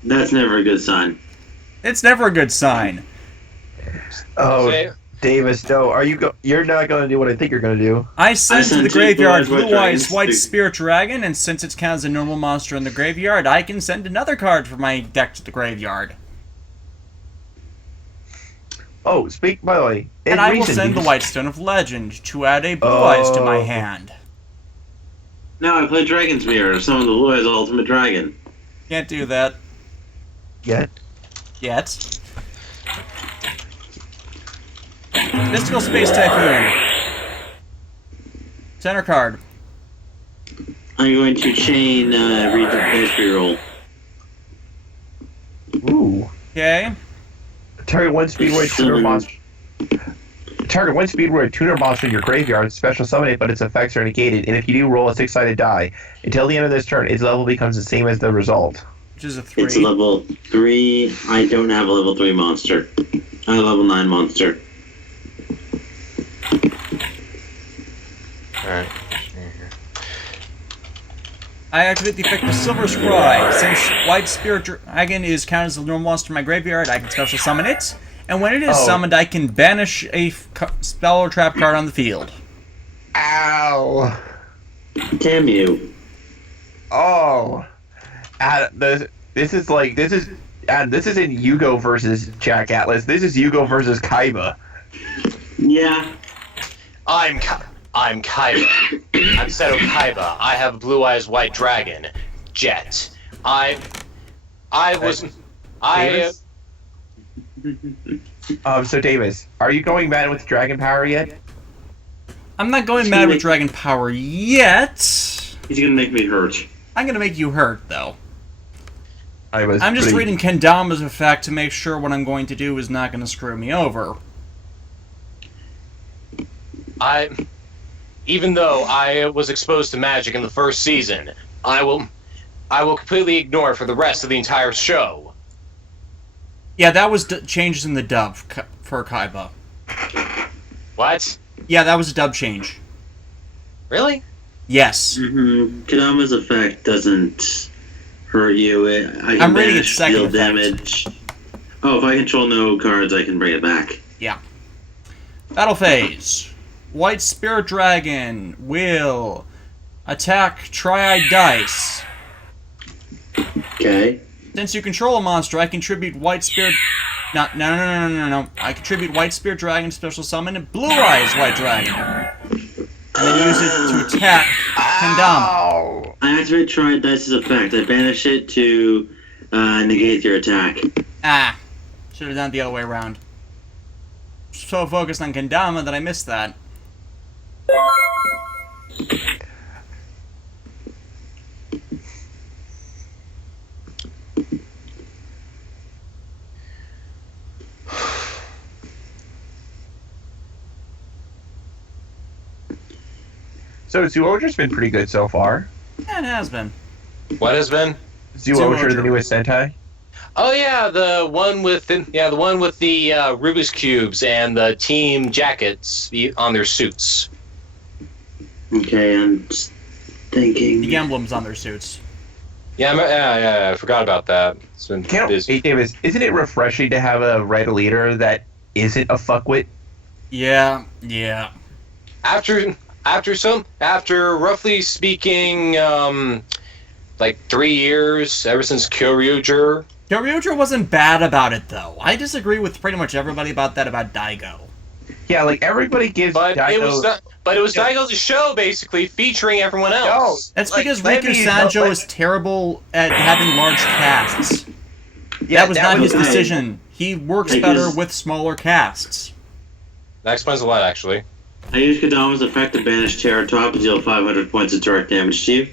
That's never a good sign. It's never a good sign. Oh, Davis, no. You're not going to do what I think you're going to do. I send to the two graveyard Blue Eyes Blue Eyes White White Spirit Dragon, and since it counts as a normal monster in the graveyard, I can send another card from my deck to the graveyard. Oh, by the way, And I will send the White Stone of Legend to add a Blue Eyes to my hand. No, I played Dragon's Mirror, summon the Lord's Ultimate Dragon. Can't do that. Yet. Mystical Space Typhoon. Center card. I'm going to chain reroll. Ooh. Okay. Target one Speedway tuner monster. Target one Speedway tuner monster in your graveyard. Special summon it, but its effects are negated. And if you do, roll a 6-sided die. Until the end of this turn, its level becomes the same as the result. Which is a 3. It's level 3. I don't have a level 3 monster. I have a level 9 monster. Alright. I activate the effect of Silver Scry. Since White Spirit Dragon is counted as a normal monster in my graveyard, I can special summon it. And when it is summoned, I can banish a spell or trap card on the field. Ow! Damn you. Oh. This is in Yugo versus Jack Atlas. This is Yugo versus Kaiba. Yeah. I'm Kaiba. I'm Seto Kaiba. I have a Blue Eyes White Dragon. Jet. So Davis, are you going mad with Dragon Power yet? I'm not going mad with Dragon Power yet. He's gonna make me hurt. I'm gonna make you hurt, though. I'm just reading Kendama's effect to make sure what I'm going to do is not gonna screw me over. Even though I was exposed to magic in the first season, I will completely ignore it for the rest of the entire show. Yeah, that was changes in the dub for Kaiba. What? Yeah, that was a dub change. Really? Yes. Kadama's effect doesn't hurt you. I'm reading its second deal effect. damage. Oh, if I control no cards, I can bring it back. Yeah. Battle phase. White Spirit Dragon will attack Triad Dice. Okay. Since you control a monster, I contribute White Spirit... No. I contribute White Spirit Dragon to special summon and Blue Eyes White Dragon. And then use it to attack Kendama. I activate Triad Dice's effect. I banish it to negate your attack. Should have done it the other way around. So focused on Kendama that I missed that. So Zoojo's been pretty good so far. Yeah, it has been. What has been? Zoojo, the newest Sentai. Oh yeah, the one with the Rubik's cubes and the team jackets on their suits. Okay, I'm just thinking. The emblems on their suits. Yeah, I forgot about that. It's been busy. Hey Davis, isn't it refreshing to have a red leader that isn't a fuckwit? Yeah. After roughly speaking, like 3 years ever since Kyoryuger. Kyoryuger wasn't bad about it though. I disagree with pretty much everybody about Daigo. Yeah, like everybody gives Daigo. But it was Daigo's show basically featuring everyone else. That's because Riku Sanjo is terrible at having large casts. Yeah, that was not his decision. He works better with smaller casts. That explains a lot, actually. I use Kadama's effect to banish Terror Top and deal 500 points of direct damage to you.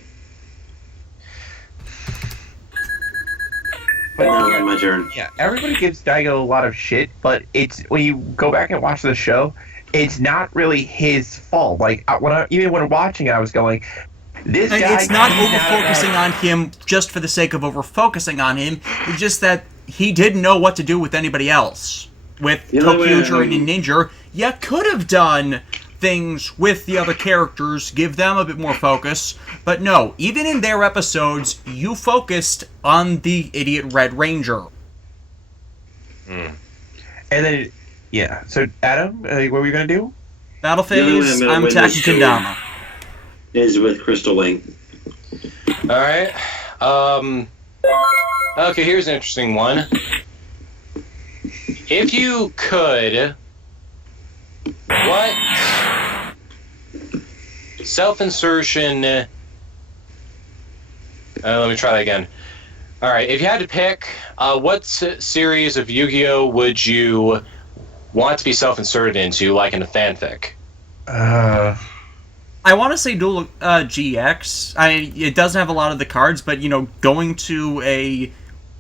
Now my turn. Yeah, everybody gives Daigo a lot of shit, but it's when you go back and watch the show, it's not really his fault. Like even when watching it, I was going, "This guy." It's not over-focusing on him just for the sake of over-focusing on him. It's just that he didn't know what to do with anybody else. With Tokyo and Ninja, you could have done things with the other characters, give them a bit more focus, but no, even in their episodes, you focused on the idiot Red Ranger. And then, yeah, so Adam, what were you going to do? Battle phase, I'm attacking Kendama. Is with Crystal Wing. Alright, okay, here's an interesting one. If you could, what self-insertion Let me try that again. All right, if you had to pick, what series of Yu-Gi-Oh would you want to be self-inserted into, like in a fanfic? I want to say Duel GX. It doesn't have a lot of the cards, but going to a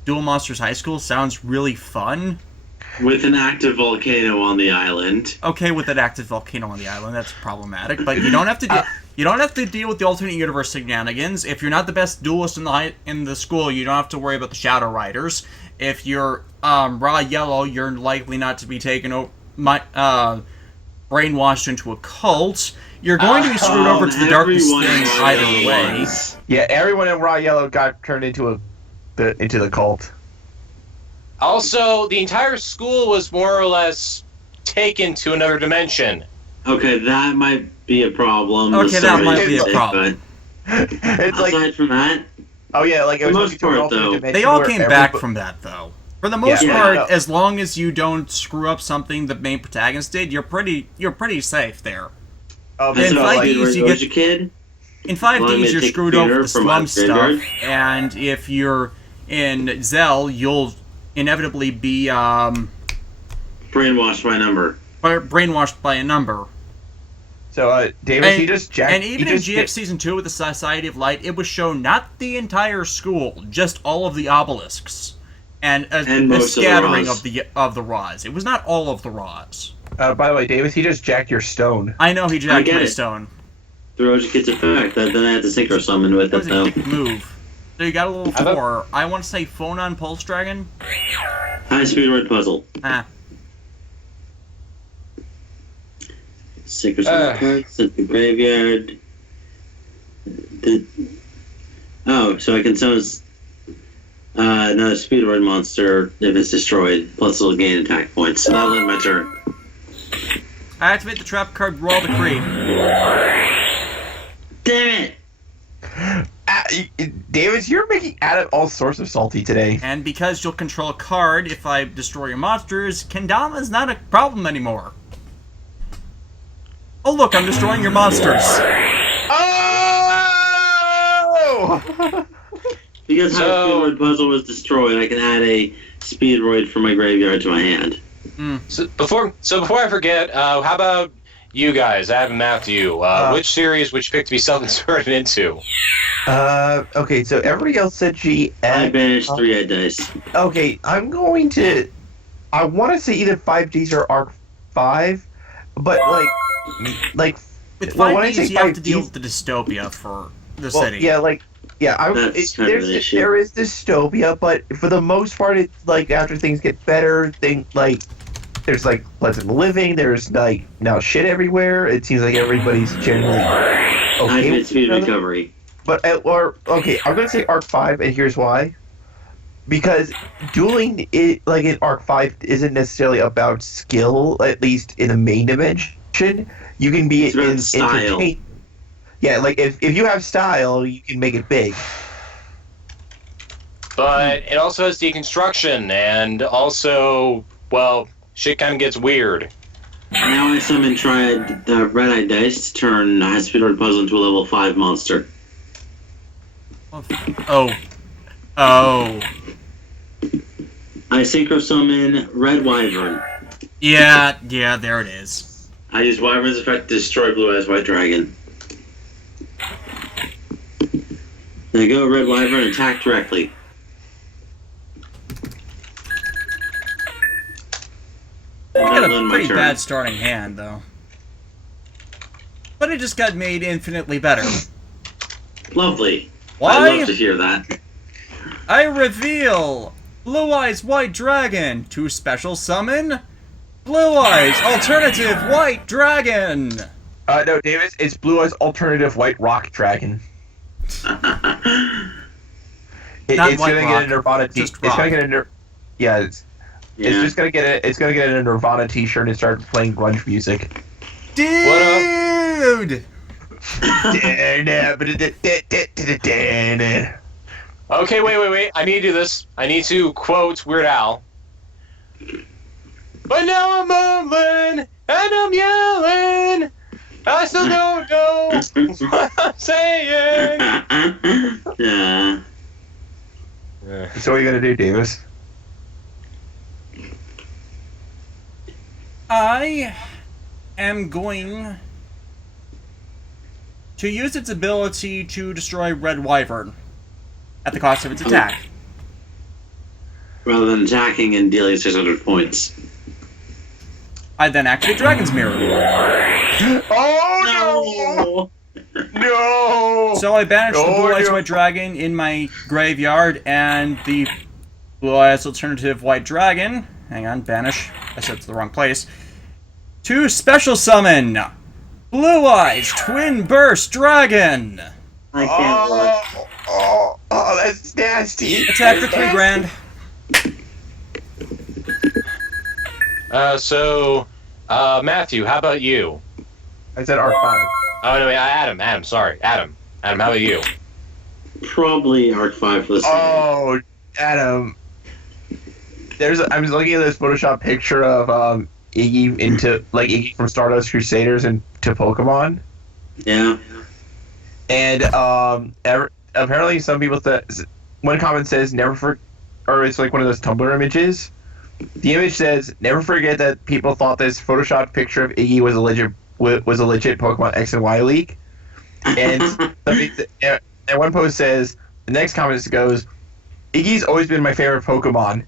Duel Monsters High School sounds really fun. With an active volcano on the island. Okay, with an active volcano on the island, that's problematic. But you don't have to you don't have to deal with the alternate universe shenanigans. If you're not the best duelist in the school, you don't have to worry about the Shadow Riders. If you're raw yellow, you're likely not to be taken brainwashed into a cult. You're going to be screwed over to the darkest thing either way. Yeah, everyone in raw yellow got turned into the cult. Also, the entire school was more or less taken to another dimension. Okay, that might be a problem. Okay, that might be a problem. It's aside from that, oh yeah, like it was most part, though, they all came back from that though. For the most part, no. as long as you don't screw up something the main protagonist did, you're pretty safe there. Oh, in so, 5Ds, you get kid. in 5Ds you're screwed over with the slum stuff, and if you're in Zell, you'll inevitably be brainwashed by a number. Brainwashed by a number. So, David, he just jacked. And even in GX Season 2 with the Society of Light, it was shown not the entire school, just all of the obelisks. And a scattering of the Raws. It was not all of the Raws. By the way, David, he just jacked your stone. I know he jacked my stone. Through Kid's effect, then I had to synchro summon with it, though. Move. So you got a little 4. I want to say Phonon Pulse Dragon. High speed word puzzle. Synchro summon cards at the graveyard. So I can summon another speed word monster if it's destroyed, plus it'll gain attack points. So that'll end my turn. I activate the trap card Royal Decree. Damn it! David, you're making Adam all sorts of salty today. And because you'll control a card if I destroy your monsters, Kendama is not a problem anymore. Oh look, I'm destroying your monsters. Oh! Because how Speedroid Puzzle was destroyed, I can add a Speedroid from my graveyard to my hand. So before I forget, how about you guys? I haven't mapped you. Which series would you pick to be self-inserted into? Okay, so everybody else said GX. I banished 3-eyed dice. Okay, I'm going to... I want to say either 5Ds or Arc 5, but like with 5Ds, you have to deal with the dystopia for the city. Yeah, there is dystopia, but for the most part, it's like after things get better, there's like pleasant living. There's like now shit everywhere. It seems like everybody's generally okay with speed recovery. But I'm gonna say Arc 5, and here's why. Because dueling, like in Arc 5, isn't necessarily about skill, at least in the main dimension. You can be in style. Yeah, like if you have style, you can make it big. But it also has deconstruction, and also, well, shit kind of gets weird. Now I summon red-eyed dice to turn High Speed Word Puzzle into a level 5 monster. Oh. I synchro summon Red Wyvern. Yeah, there it is. I use Wyvern's effect to destroy Blue Eyes White Dragon. There you go, Red Wyvern, attack directly. You got a pretty bad starting hand, though. But it just got made infinitely better. Lovely. Why? I love to hear that. I reveal Blue Eyes White Dragon to special summon Blue Eyes Alternative White Dragon. No, Davis, it's Blue Eyes Alternative White Rock Dragon. It's gonna get a Nirvana t-shirt. It's gonna get a It's just gonna get It's gonna get a Nirvana t-shirt and start playing grunge music. Dude. Okay, wait. I need to do this. I need to quote Weird Al. But now I'm mumbling and I'm yelling. I still don't know what I'm saying. Yeah. So what are you gonna do, Davis? I am going to use its ability to destroy Red Wyvern at the cost of its attack. Rather than attacking and dealing 600 points. I then activate Dragon's Mirror. Oh no! No! So I banish the Blue Eyes White Dragon in my graveyard, and the Blue Eyes Alternative White Dragon, hang on, banish, I said it's the wrong place, to special summon Blue Eyes Twin Burst Dragon! I can't look. Oh, that's nasty. Attack for 3 grand. Matthew, how about you? I said R5. Oh, no, Adam, sorry. Adam, how about you? Probably Arc 5 for the same. Oh, Adam. I'm just looking at this Photoshop picture of Iggy from Stardust Crusaders into Pokemon. Yeah. And apparently some people one comment says or it's like one of those Tumblr images. The image says, "Never forget that people thought this Photoshop picture of Iggy was a legit Pokemon X and Y leak." And and one post says, the next comment goes, "Iggy's always been my favorite Pokemon.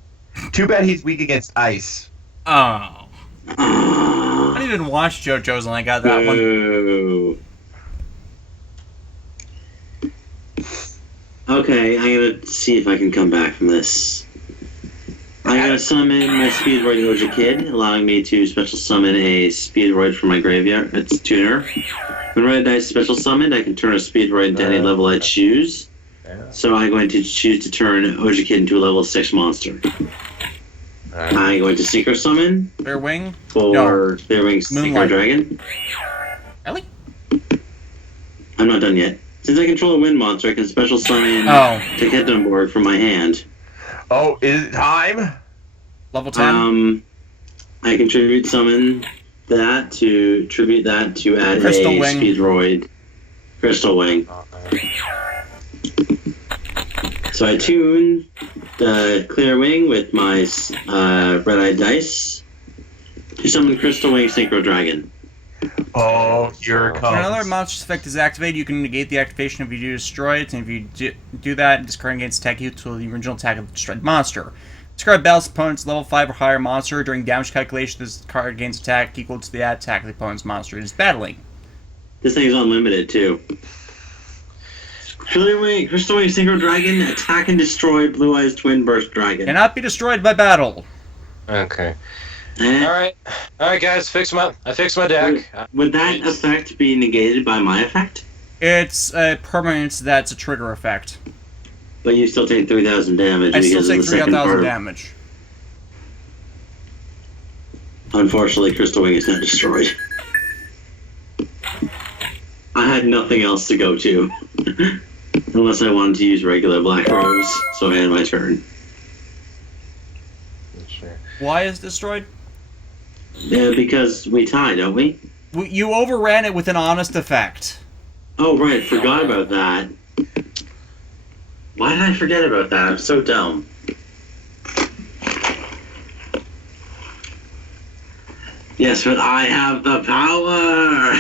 Too bad he's weak against ice." Oh. I didn't even watch JoJo's and I got that one. Okay, I'm gonna see if I can come back from this. I'm gonna summon my Speedroid Oja Kid, allowing me to special summon a Speedroid from my graveyard. It's tuner. When red dice special summoned, I can turn a Speedroid into any level I choose. So I'm going to choose to turn Oja Kid into a level 6 monster. I'm going to Synchro Summon. Clear Wing? For Clear Wing Synchro Dragon. Really? I'm not done yet. Since I control a wind monster, I can special summon Teketonborg from my hand. Oh, is it time? Level 10? I can tribute summon that to add Crystal a Wing. Speedroid. Crystal Wing. So I tune the Clear Wing with my red-eyed dice to summon Crystal Wing Synchro Dragon. Oh, here it When comes. another monster's effect is activated, you can negate the activation if you do destroy it, and if you do that, discard against attack equal to the original attack of the destroyed monster. Discard battles opponent's level 5 or higher monster. During damage calculation, this card gains attack equal to the attack of the opponent's monster it is battling. This thing's unlimited, too. Crystal Wing Synchro Dragon, attack and destroy Blue Eyes Twin Burst Dragon. Cannot be destroyed by battle. Okay. Alright, guys, I fixed my deck. Would that effect be negated by my effect? It's a permanent that's a trigger effect. But you still take 3,000 damage I still because take of the second 3,000 part. damage. Unfortunately, Crystal Wing is not destroyed. I had nothing else to go to. Unless I wanted to use regular Black Rose, so I had my turn. Why is it destroyed? Yeah, because we tie, don't we? You overran it with an honest effect. Oh, right, forgot about that. Why did I forget about that? I'm so dumb. Yes, but I have the power!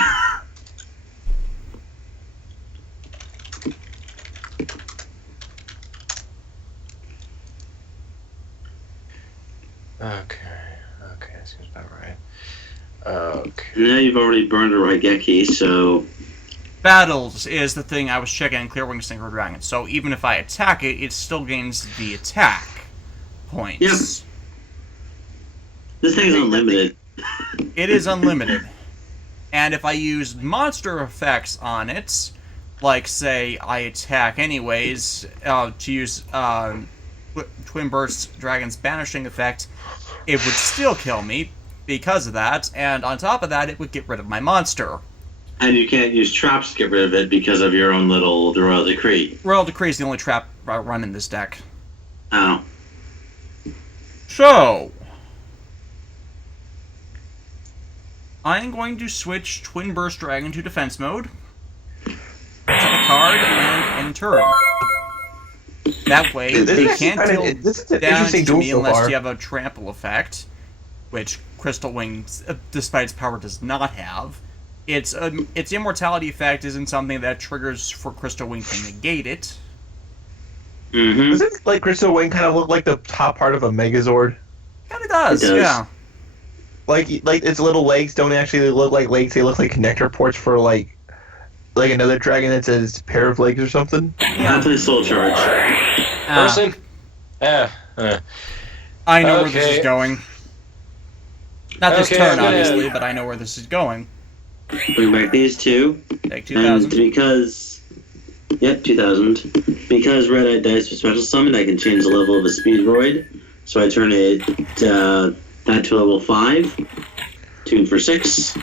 Okay, that seems about right. Okay. Now you've already burned a Raigeki, so... Battles is the thing I was checking in Clear Wing Synchro Dragon. So even if I attack it, it still gains the attack points. Yep. This thing's unlimited. It is unlimited. And if I use monster effects on it, like, say, I attack anyways, to use Twin Burst Dragon's Banishing effect, it would still kill me because of that, and on top of that, it would get rid of my monster. And you can't use traps to get rid of it because of your own little Royal Decree. Royal Decree is the only trap I run in this deck. Oh. So, I am going to switch Twin Burst Dragon to defense mode. Take a card and end turn. That way, they can't deal this is an damage interesting to duel me so unless far. you have a trample effect, which Crystal Wings, despite its power, does not have. Its immortality effect isn't something that triggers for Crystal Wing to negate it. Mm-hmm. Doesn't like Crystal Wing kind of look like the top part of a Megazord? Kind of does, It does. yeah. Like its little legs don't actually look like legs; they look like connector ports for like another dragon that says pair of legs or something. I play Soul Charge. Person? I know where this Okay. is going. Not this Okay, turn, I'm gonna- obviously, but I know where this is going. Bring back these two. Take And 2,000. because... Yep, 2,000. Because Red-Eye Dice for Special Summon, I can change the level of a Speedroid. So I turn it that to level 5. Tune for 6.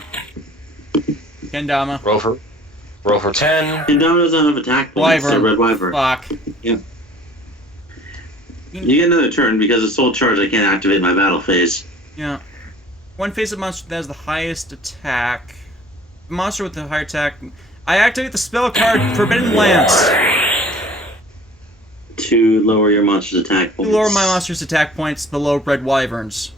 Kendama. Roll for 10. And Dom doesn't have attack points, so Wyvern. Red Wyvern. Fuck. Yep. You get another turn because of Soul Charge. I can't activate my battle phase. Yeah. One face of monster that has the highest attack. Monster with the higher attack. I activate the spell card Forbidden Lance. To lower your monster's attack To points. lower my monster's attack points below Red Wyverns.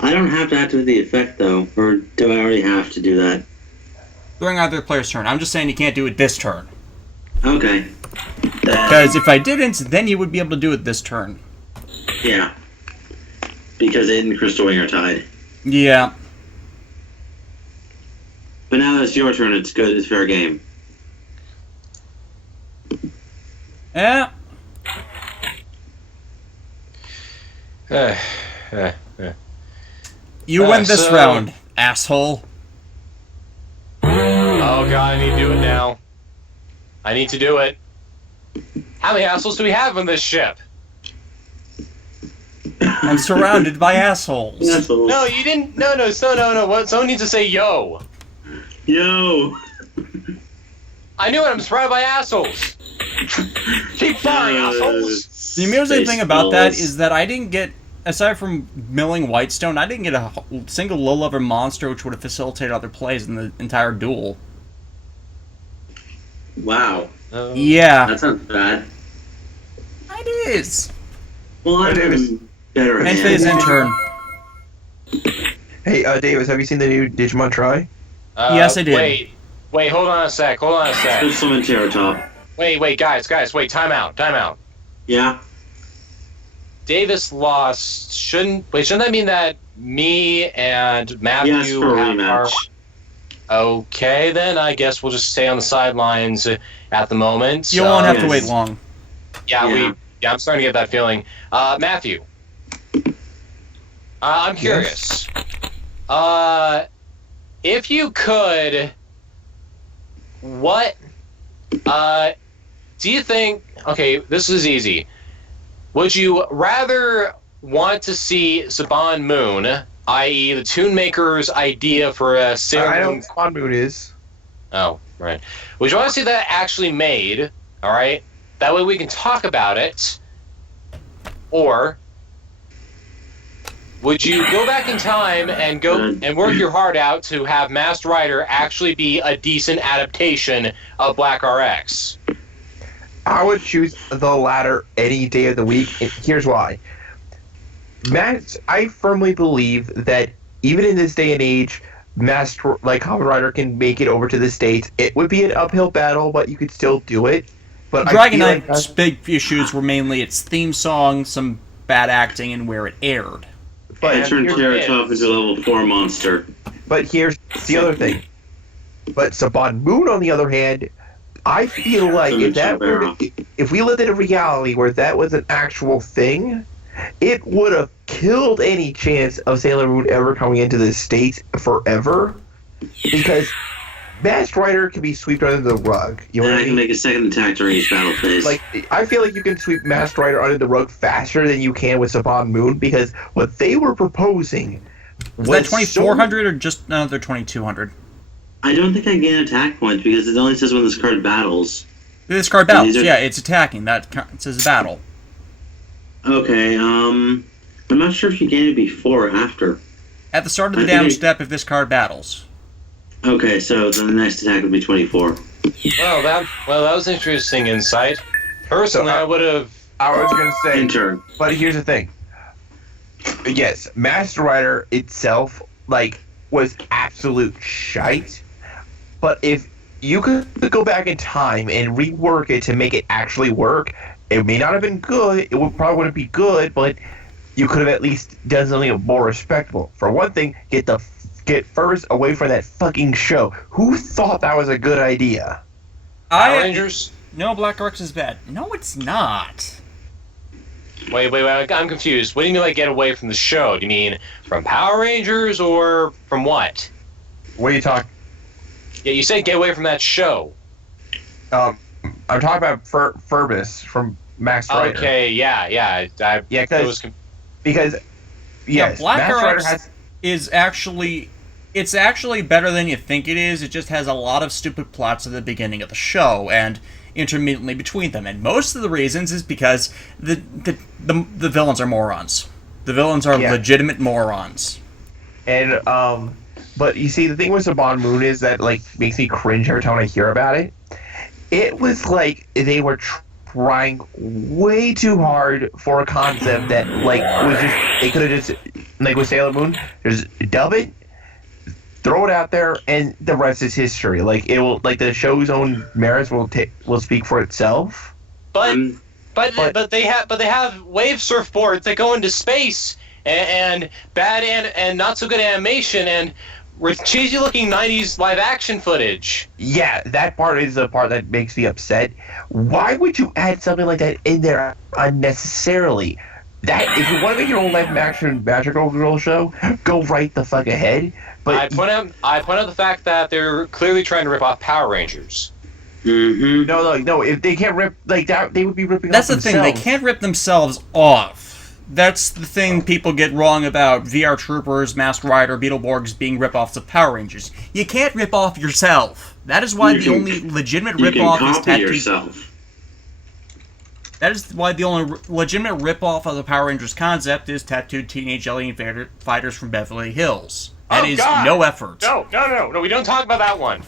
I don't have to activate the effect though, or do I already have to do that? During either player's turn. I'm just saying you can't do it this turn. Okay. Because if I didn't, then you would be able to do it this turn. Yeah. Because it and Crystal Wing are tied. Yeah. But now that it's your turn, it's good. It's fair game. Yeah. You win this so- round, asshole. Oh god, I need to do it now. I need to do it. How many assholes do we have on this ship? I'm surrounded by assholes. Assholes. No, you didn't. No. What? Someone needs to say yo. Yo! I knew it. I'm surrounded by assholes. Keep firing, assholes. The amusing Space thing about that balls. is that I didn't get, aside from milling Whitestone, I didn't get a single low-level monster which would have facilitated other plays in the entire duel. Wow. Yeah. That sounds bad. It is. Well, I'm Davis. in better End phase hands. in turn. Hey, Davis, have you seen the new Digimon Try? Yes, I did. Wait, hold on a sec. Put some in Terror Top. Wait, guys, wait, time out. Yeah? Davis lost. Shouldn't that mean that me and Matthew Yes, for a have our... rematch. Okay, then I guess we'll just stay on the sidelines at the moment. You won't have to yes. wait long. Yeah, I'm starting to get that feeling. Matthew, I'm curious. If you could, what do you think? Okay, this is easy. Would you rather want to see Saban Moon, i.e., the Tune Maker's idea for a Sailor I know Moon? what Spawn Moon is. Oh, right. Would you want to see that actually made? All right. That way we can talk about it. Or would you go back in time and go and work your heart out to have Masked Rider actually be a decent adaptation of Black RX? I would choose the latter any day of the week, and here's why. I firmly believe that even in this day and age, Kamen Rider can make it over to the States. It would be an uphill battle, but you could still do it. But Dragon I feel Knight's big issues were mainly its theme song, some bad acting, and where it aired. I turned here's- Terror Top into a level 4 monster. But here's the other thing. But Saban Moon, on the other hand, I feel like if we lived in a reality where that was an actual thing, it would have killed any chance of Sailor Moon ever coming into the States forever. Because Masked Rider can be swept under the rug. You know And what I I can mean? make a second attack during each battle phase. Like, I feel like you can sweep Masked Rider under the rug faster than you can with Saban Moon, because what they were proposing Was that 2,400 or just another 2,200? I don't think I gain attack points because it only says when this card battles. This card battles, These are- yeah, it's attacking. That says battle. Okay, I'm not sure if you gain it before or after. At the start of the I think damage it- step if this card battles. Okay, so the next attack would be 24. Well, that was interesting insight. Personally, I would have. I was gonna say, Enter. but here's the thing. Yes, Master Rider itself, like, was absolute shite. But if you could go back in time and rework it to make it actually work, it may not have been good. It probably wouldn't be good, but you could have at least done something more respectable. For one thing, get furs away from that fucking show. Who thought that was a good idea? Power Rangers? No, Black Orcs is bad. No, it's not. Wait, I'm confused. What do you mean, like, get away from the show? Do you mean from Power Rangers or from what? What are you talking? Yeah, you said get away from that show. I'm talking about Furbus from Max Rider. Okay, yeah. Because yes, Black Max Rider Orcs is actually... It's actually better than you think it is. It just has a lot of stupid plots at the beginning of the show and intermittently between them. And most of the reasons is because the villains are morons. The villains are legitimate morons. And but you see, the thing with Saban Moon is that, like, makes me cringe every time I hear about it. It was like they were trying way too hard for a concept that, like, was just, they could have just, like with Sailor Moon, just dub it, throw it out there, and the rest is history. Like, it will, like, the show's own merits will speak for itself. But they have wave surfboards that go into space and bad and not so good animation and with cheesy looking 90s live action footage. Yeah, that part is the part that makes me upset. Why would you add something like that in there unnecessarily? That, if you want to make your own live action magical girl show, go right the fuck ahead. But I point out the fact that they're clearly trying to rip off Power Rangers. Mm-hmm. No. If they can't rip like that, they would be ripping. That's off the thing. themselves. They can't rip themselves off. That's the thing people get wrong about VR Troopers, Masked Rider, Beetleborgs being rip-offs of Power Rangers. You can't rip off yourself. That is why the only legitimate rip-off is tattooed. Yourself. That is why the only legitimate rip-off of the Power Rangers concept is tattooed teenage alien fighters from Beverly Hills. That is no effort. No, we don't talk about that one.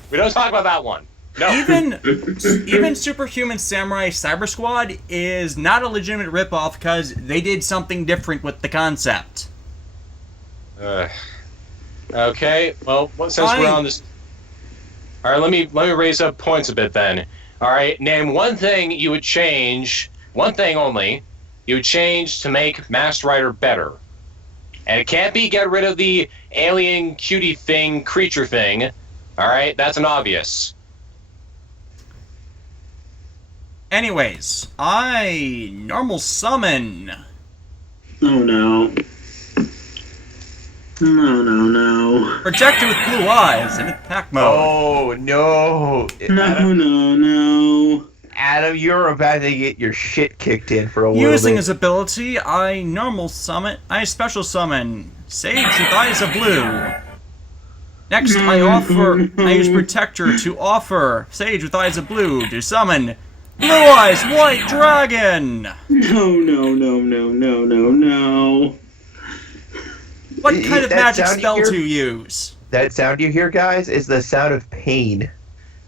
No. Even Superhuman Samurai Cyber Squad is not a legitimate ripoff because they did something different with the concept. Okay, well, since we're on this... Alright, let me raise up points a bit then. Alright, name one thing you would change, one thing only, you would change to make Masked Rider better. And it can't be get rid of the alien cutie thing, creature thing. Alright, that's an obvious. Anyways, I normal summon. Oh no. No. Protector with blue eyes in attack mode. Oh no! No. Adam, you're about to get your shit kicked in for a little bit. Using his ability, I special summon Sage with Eyes of Blue. Next, I use Protector to offer Sage with Eyes of Blue to summon Blue Eyes White Dragon. No. What kind of magic spell to use? That sound you hear, guys, is the sound of pain.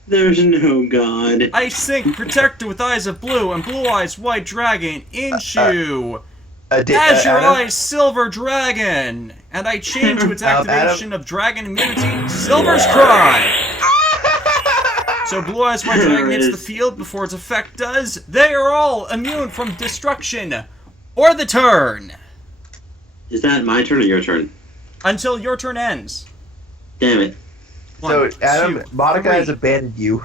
There's no god. I sync Protector with Eyes of Blue and Blue Eyes White Dragon into Azure Eyes Silver Dragon, and I change to its activation of Dragon Immunity Silver's Cry. So Blue Eyes White Dragon hits the field before its effect does. They are all immune from destruction or the turn. Is that my turn or your turn? Until your turn ends. Damn it. So, One, Adam, two, Monica three. has abandoned you.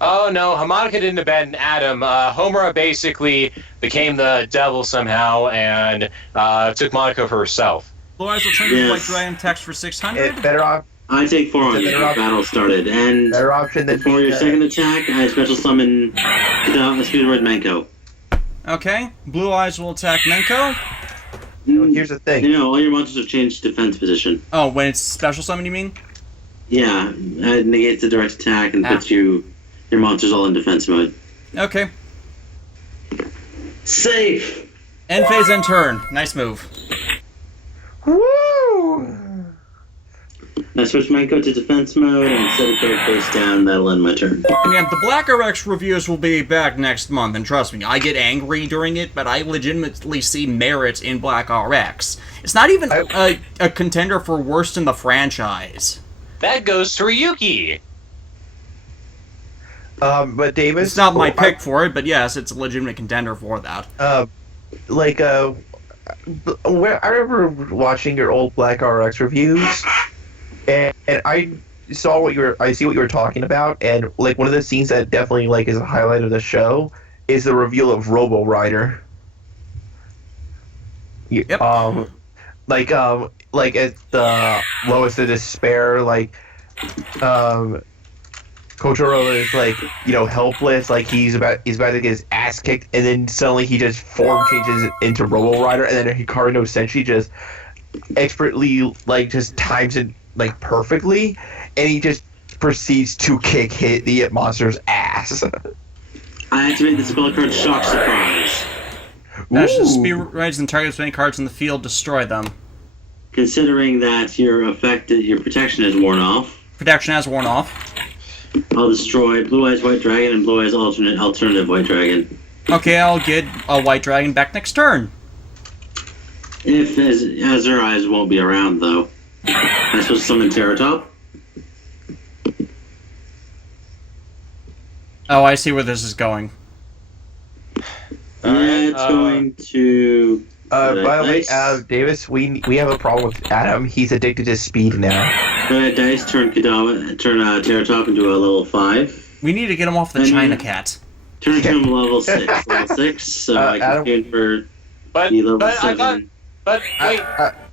Oh no, Monica didn't abandon Adam. Homura basically became the devil somehow and took Monica for herself. Blue Eyes will turn into White Dragon text for 600. Better off. I take 400 if the battle started, and Better option than for your second attack, I special summon the Speedword Menko. Okay, Blue Eyes will attack Menko. Here's the thing. All your monsters have changed defense position. Oh, when it's special summon, you mean? Yeah, it negates the direct attack and puts your monsters all in defense mode. Okay. Safe! End phase, end turn. Nice move. Woo! I switch my code to defense mode and set a code face down. That'll end my turn. And yeah, the Black RX reviews will be back next month, and trust me, I get angry during it, but I legitimately see merit in Black RX. It's not even a contender for worst in the franchise. That goes to Ryuki. But Davis, It's not my pick for it, but yes, it's a legitimate contender for that. I remember watching your old Black RX reviews, and I see what you were talking about, and like one of the scenes that definitely like is a highlight of the show is the reveal of Robo Rider. Yep. Like at the lowest of despair, like Kotaro is like, helpless, like he's about to get his ass kicked, and then suddenly he just form changes into Robo Rider, and then Hikaru no Senshi just expertly just times it perfectly, and he just proceeds to hit the monster's ass. I activate the spell card Shock Surprise. Dash the speed rides and targets any cards in the field, destroy them. Considering that your protection is worn off. Protection has worn off. I'll destroy Blue Eyes White Dragon and Blue Eyes Alternative White Dragon. Okay, I'll get a White Dragon back next turn. If Azure Eyes won't be around, though. I'm supposed to summon Terratop? Oh, I see where this is going. It's going to... by the way, Davis, we have a problem with Adam. He's addicted to speed now. Dice turn Terratop into a level 5. We need to get him off the China Cat. Turn him level 6. Level 6, so I can Adam, shoot for but level I 7. thought, but wait,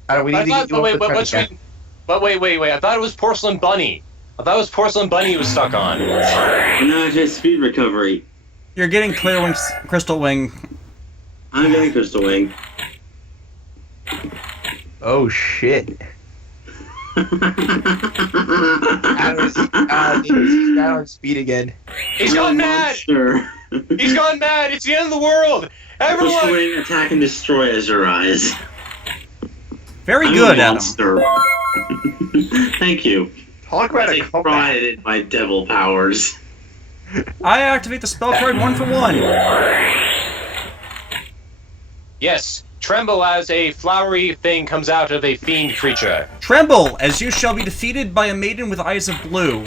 Adam, we need to get you off the China Cat. but wait, I thought it was Porcelain Bunny. I thought it was Porcelain Bunny he was stuck on. No, just speed recovery. You're getting Clear Wing, Crystal Wing. I'm getting Crystal Wing. Oh shit. Adam's down on speed again. He's gone mad! He's gone mad! It's the end of the world! Crystal Everyone! Wing, attack and destroy Azure Eyes. Very I'm good, a Adam. monster. Thank you. Talk about I a take comeback. pride in my devil powers. I activate the spell card 1-for-1. Yes, tremble as a flowery thing comes out of a fiend creature. Tremble, as you shall be defeated by a maiden with eyes of blue.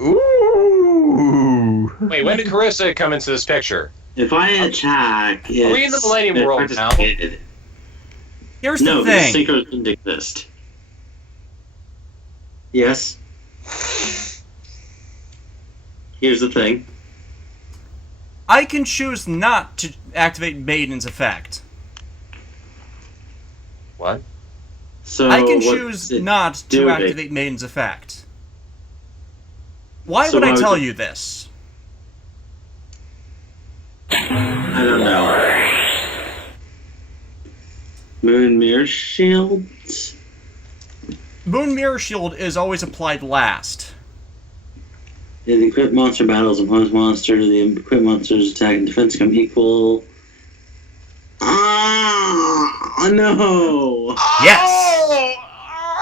Ooh. Wait, when did Carissa come into this picture? If I attack, Are we in the Millennium World now? Here's No, the the thing. synchro didn't exist. Yes. Here's the thing. I can choose not to activate Maiden's effect. What? So I can what's choose it not to doing? activate Maiden's effect. Why So would I why would tell you- you this? I don't know. Moon Mirror Shields? Moon Mirror Shield is always applied last. In the equipped monster battles, opponent's monster, the equipped monster's attack and defense become equal. Ah, no! Yes!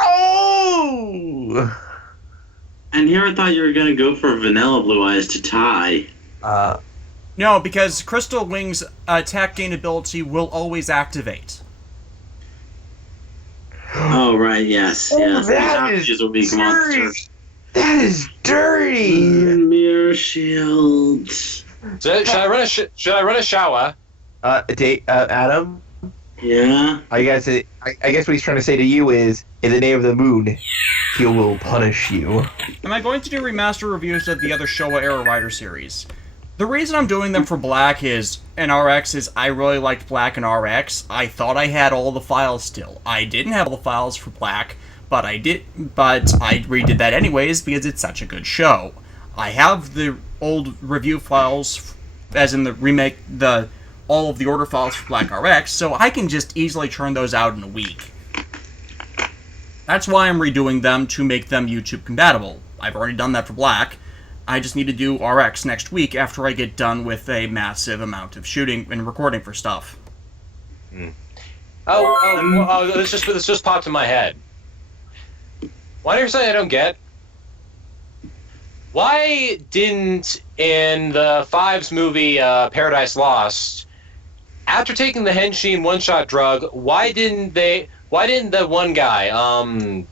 Oh! And here I thought you were gonna go for Vanilla Blue Eyes to tie. No, because Crystal Wing's attack gain ability will always activate. Oh, right, yes. Yes, that is a weak dirty. monster. That is dirty. Moon Mirror Shields. So, should I run a shower? Adam, Yeah? I guess what he's trying to say to you is, in the name of the moon, he will punish you. Am I going to do remaster reviews of the other Showa Era Rider series? The reason I'm doing them for Black and RX is I really liked Black and RX. I thought I had all the files still. I didn't have all the files for Black, but I redid that anyways because it's such a good show. I have the old review files, as in the remake, all of the order files for Black RX, so I can just easily churn those out in a week. That's why I'm redoing them, to make them YouTube compatible. I've already done that for Black. I just need to do RX next week after I get done with a massive amount of shooting and recording for stuff. This just popped in my head. Why here's something I don't get. Why didn't, in the Fives movie Paradise Lost, after taking the Henshin one-shot drug, why didn't the one guy,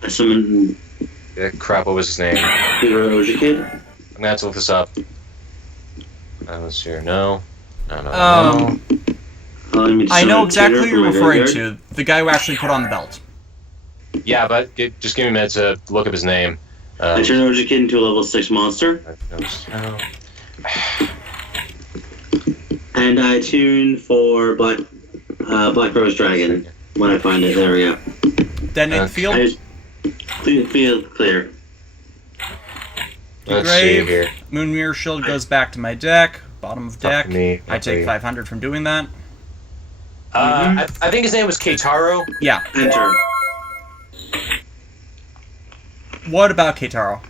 Someone... crap, what was his name? The Rhodes kid? I'm gonna have to look this up. Let's hear. No. I know exactly who you're referring to. The guy who actually put on the belt. Yeah, but just give me a minute to look up his name. I turned Rhodes kid into a level 6 monster. And I tune for Black Rose Dragon when I find it. There we go. Detonate field? Field clear. Let's see here. Moon Mirror Shield goes back to my deck. Bottom of deck. I take Okay. 500 from doing that. I think his name was Keitaro. Yeah. Enter. What about Keitaro?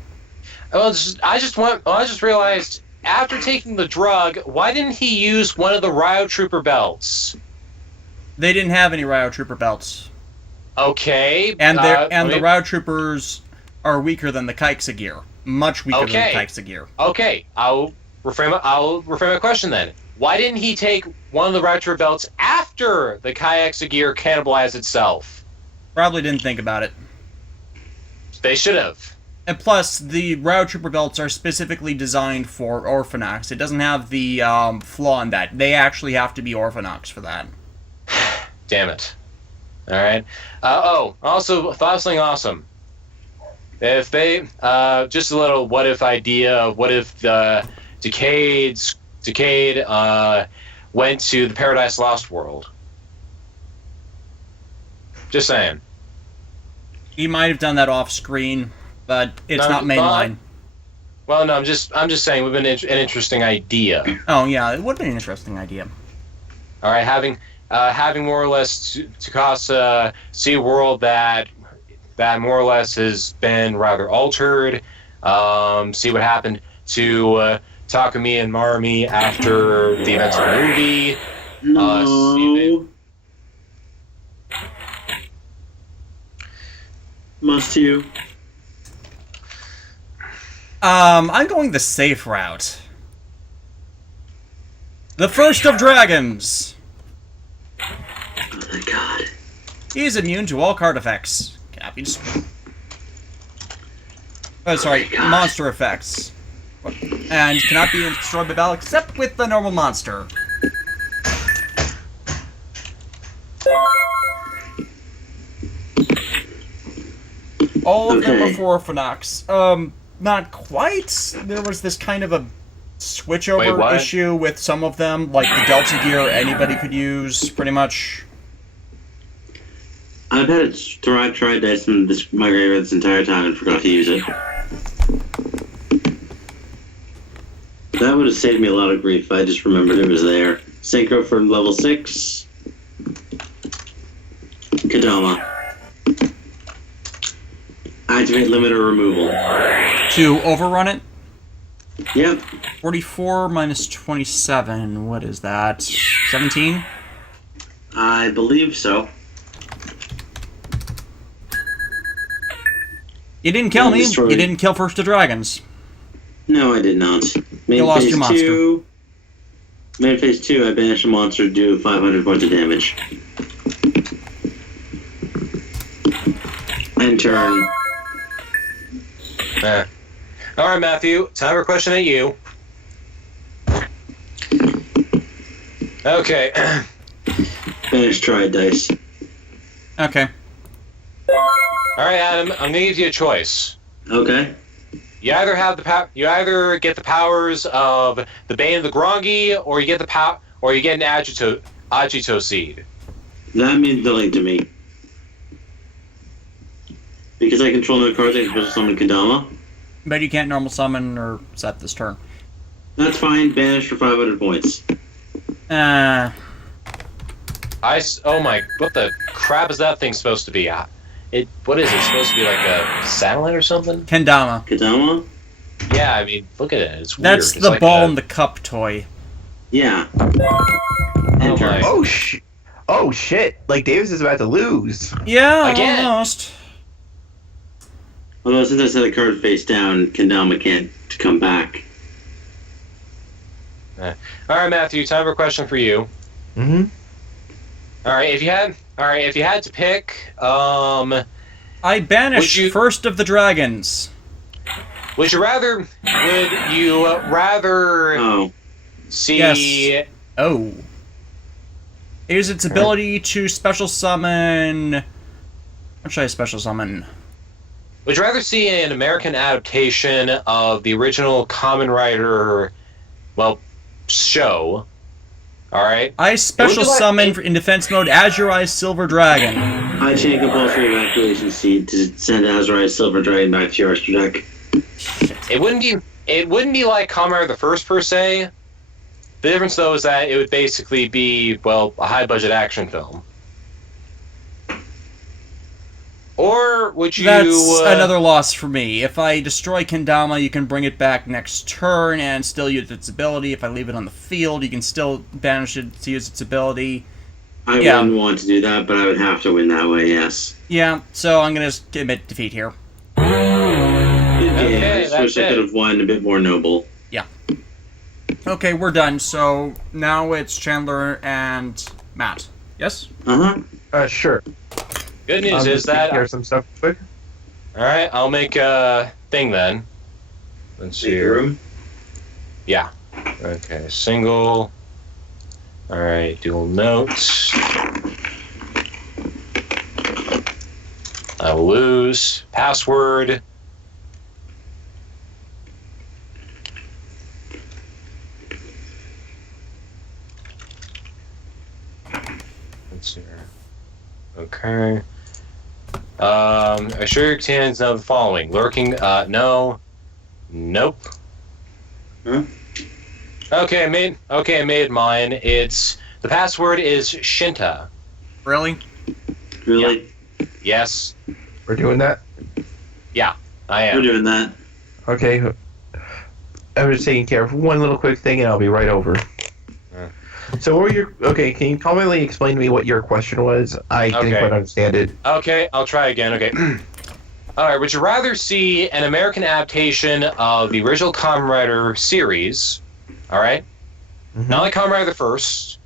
I just realized, after taking the drug, why didn't he use one of the Ryo Trooper belts? They didn't have any Ryo Trooper belts. Okay. And the Ryo Troopers are weaker than the Kaiksa gear. Much weaker than the Kaiksa gear. Okay, I'll reframe my question then. Why didn't he take one of the Ryo Trooper belts after the Kaiksa gear cannibalized itself? Probably didn't think about it. They should have. And plus, the Ryo Trooper belts are specifically designed for Orphanox. It doesn't have the flaw in that. They actually have to be Orphanox for that. Damn it. Alright. Also, thought of something awesome. If they, just a little what if idea of what if the Decade went to the Paradise Lost world. Just saying. He might have done that off screen, but it's not mainline. Well, no, I'm just saying it would have been an interesting idea. Oh yeah, it would have been an interesting idea. All right, having more or less Tsukasa see a world that more or less has been rather altered. See what happened to Takumi and Marumi after the events of the movie. No. Must you? I'm going the safe route. The first of dragons. Oh my god. He is immune to all card effects. Cannot be destroyed. Oh, sorry, monster effects. And cannot be destroyed by battle except with the normal monster. All of them are for Orphanox. Not quite. There was this kind of a switchover issue with some of them, like the Delta gear anybody could use, pretty much. I've had it tried dice in my graveyard this entire time and forgot to use it. That would have saved me a lot of grief if I just remembered it was there. Synchro for level 6. Kadama. Activate limiter removal. To overrun it? Yep. 44 minus 27, what is that? 17? I believe so. You didn't kill me. You didn't kill First of Dragons. No, I did not. You lost your monster. Main phase 2, I banish a monster, do 500 points of damage. End turn. Alright, Matthew, time for a question at you. Okay. Finish tried dice. Okay. Alright, Adam, I'm gonna give you a choice. Okay. You either get the powers of the Bane of the Grongi, or you get an Agito seed. That means nothing to me. Because I control no cards, I can special summon Kadama. But you can't normal summon or set this turn. That's fine, banish for 500 points. Oh my, what the crap is that thing supposed to be? What is it, supposed to be like a satellite or something? Kendama. Kadama? Yeah, I mean, look at it, it's weird. That's the like ball in the cup toy. Yeah. Enter. Oh shit! Like Davis is about to lose. Yeah, Again. almost. Although since I set a card face down, Kendama can't come back. All right, Matthew. Time for a question for you. Mm-hmm. All right, if you had to pick, I banish First of the Dragons. Would you rather see? Yes. Oh. Is its ability to special summon. What should I special summon? Would you rather see an American adaptation of the original Kamen Rider, show? All right. I special summon in defense mode Azure Eyes Silver Dragon. I chain compulsory evacuation seat to send Azure Eyes Silver Dragon back to your extra deck. It wouldn't be like Kamen Rider the first per se. The difference though is that it would basically be a high budget action film. Or would you? That's another loss for me. If I destroy Kendama, you can bring it back next turn and still use its ability. If I leave it on the field, you can still banish it to use its ability. I wouldn't want to do that, but I would have to win that way, yes. Yeah, so I'm going to admit defeat here. Okay, I just wish I could have won a bit more noble. Yeah. Okay, we're done. So now it's Chandler and Matt. Yes? Sure. Good news is that here's some stuff quick. All right, I'll make a thing then. Let's see here. Yeah. Okay, single. All right, dual notes. I will lose password. Let's see here. Okay. Assure your cans know the following. Lurking, no. Nope. Huh? Okay, I made mine. The password is Shinta. Really? Really? Yep. Yes. We're doing that? Yeah, I am. We're doing that. Okay. I'm just taking care of one little quick thing and I'll be right over. So what were your... Okay, can you commonly explain to me what your question was? I didn't quite understand it. Okay, I'll try again. Okay. Alright, would you rather see an American adaptation of the original Kamen Rider series? Alright? Mm-hmm. Not like Kamen Rider the first.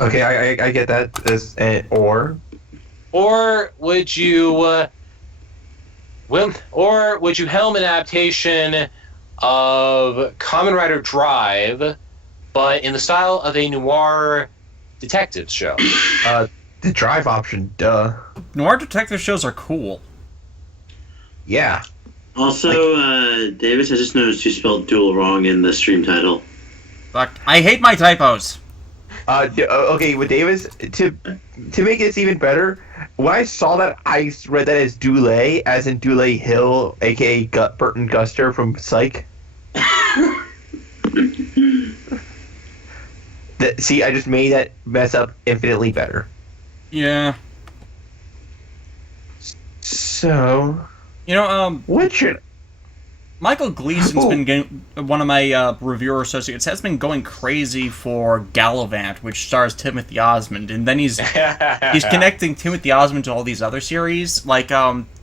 Okay, I get that. Or would you... or would you helm an adaptation of Kamen Rider Drive, but in the style of a noir detective show? The Drive option, duh. Noir detective shows are cool. Yeah. Also, Davis, I just noticed you spelled Duel wrong in the stream title. Fuck, I hate my typos. Okay, with Davis, to make this even better, when I saw that, I read that as Duel, as in Duel Hill, aka Burton Guster from Psych. See, I just made that mess up infinitely better. Yeah. So... You know, what should... Michael Gleason's been getting, one of my reviewer associates has been going crazy for Gallivant, which stars Timothy Osmond, and then he's connecting Timothy Osmond to all these other series, like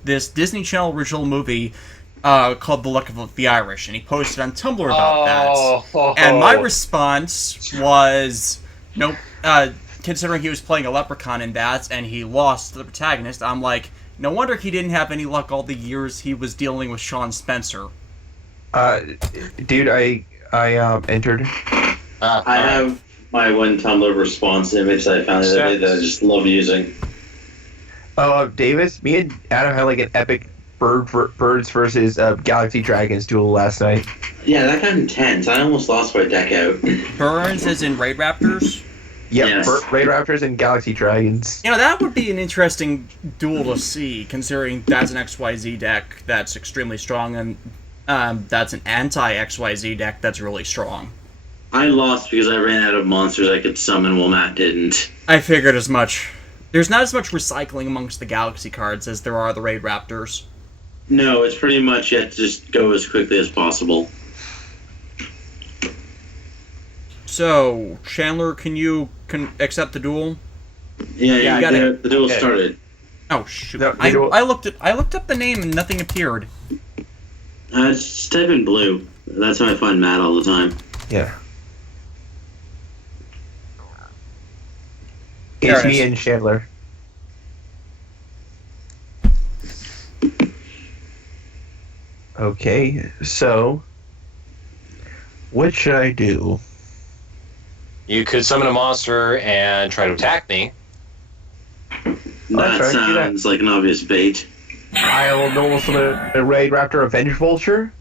this Disney Channel original movie called The Luck of the Irish, and he posted on Tumblr about that. And my response was, nope, considering he was playing a leprechaun in that, and he lost to the protagonist, I'm like, no wonder he didn't have any luck all the years he was dealing with Sean Spencer. Dude, I entered. I have my one Tumblr response image that I found the other day that I just love using. Oh, Davis, me and Adam had like an epic birds versus Galaxy Dragons duel last night. Yeah, that got intense. I almost lost my deck out. Birds as in Raid Raptors? Yep, yes. Raid Raptors and Galaxy Dragons. You know, that would be an interesting duel to see, considering that's an XYZ deck that's extremely strong, and that's an anti-XYZ deck that's really strong. I lost because I ran out of monsters I could summon while Matt didn't. I figured as much. There's not as much recycling amongst the Galaxy cards as there are the Raid Raptors. No, it's pretty much you have to just go as quickly as possible. So, Chandler, can you accept the duel? Yeah, got the duel started. Oh shoot! No, I looked up the name and nothing appeared. Just type in blue. That's how I find Matt all the time. Yeah. There It's it me is. and Chandler. Okay, so what should I do? You could summon a monster and try to attack me. That try to do that. sounds like an obvious bait. I'll normal summon a Raid Raptor Avenge Vulture.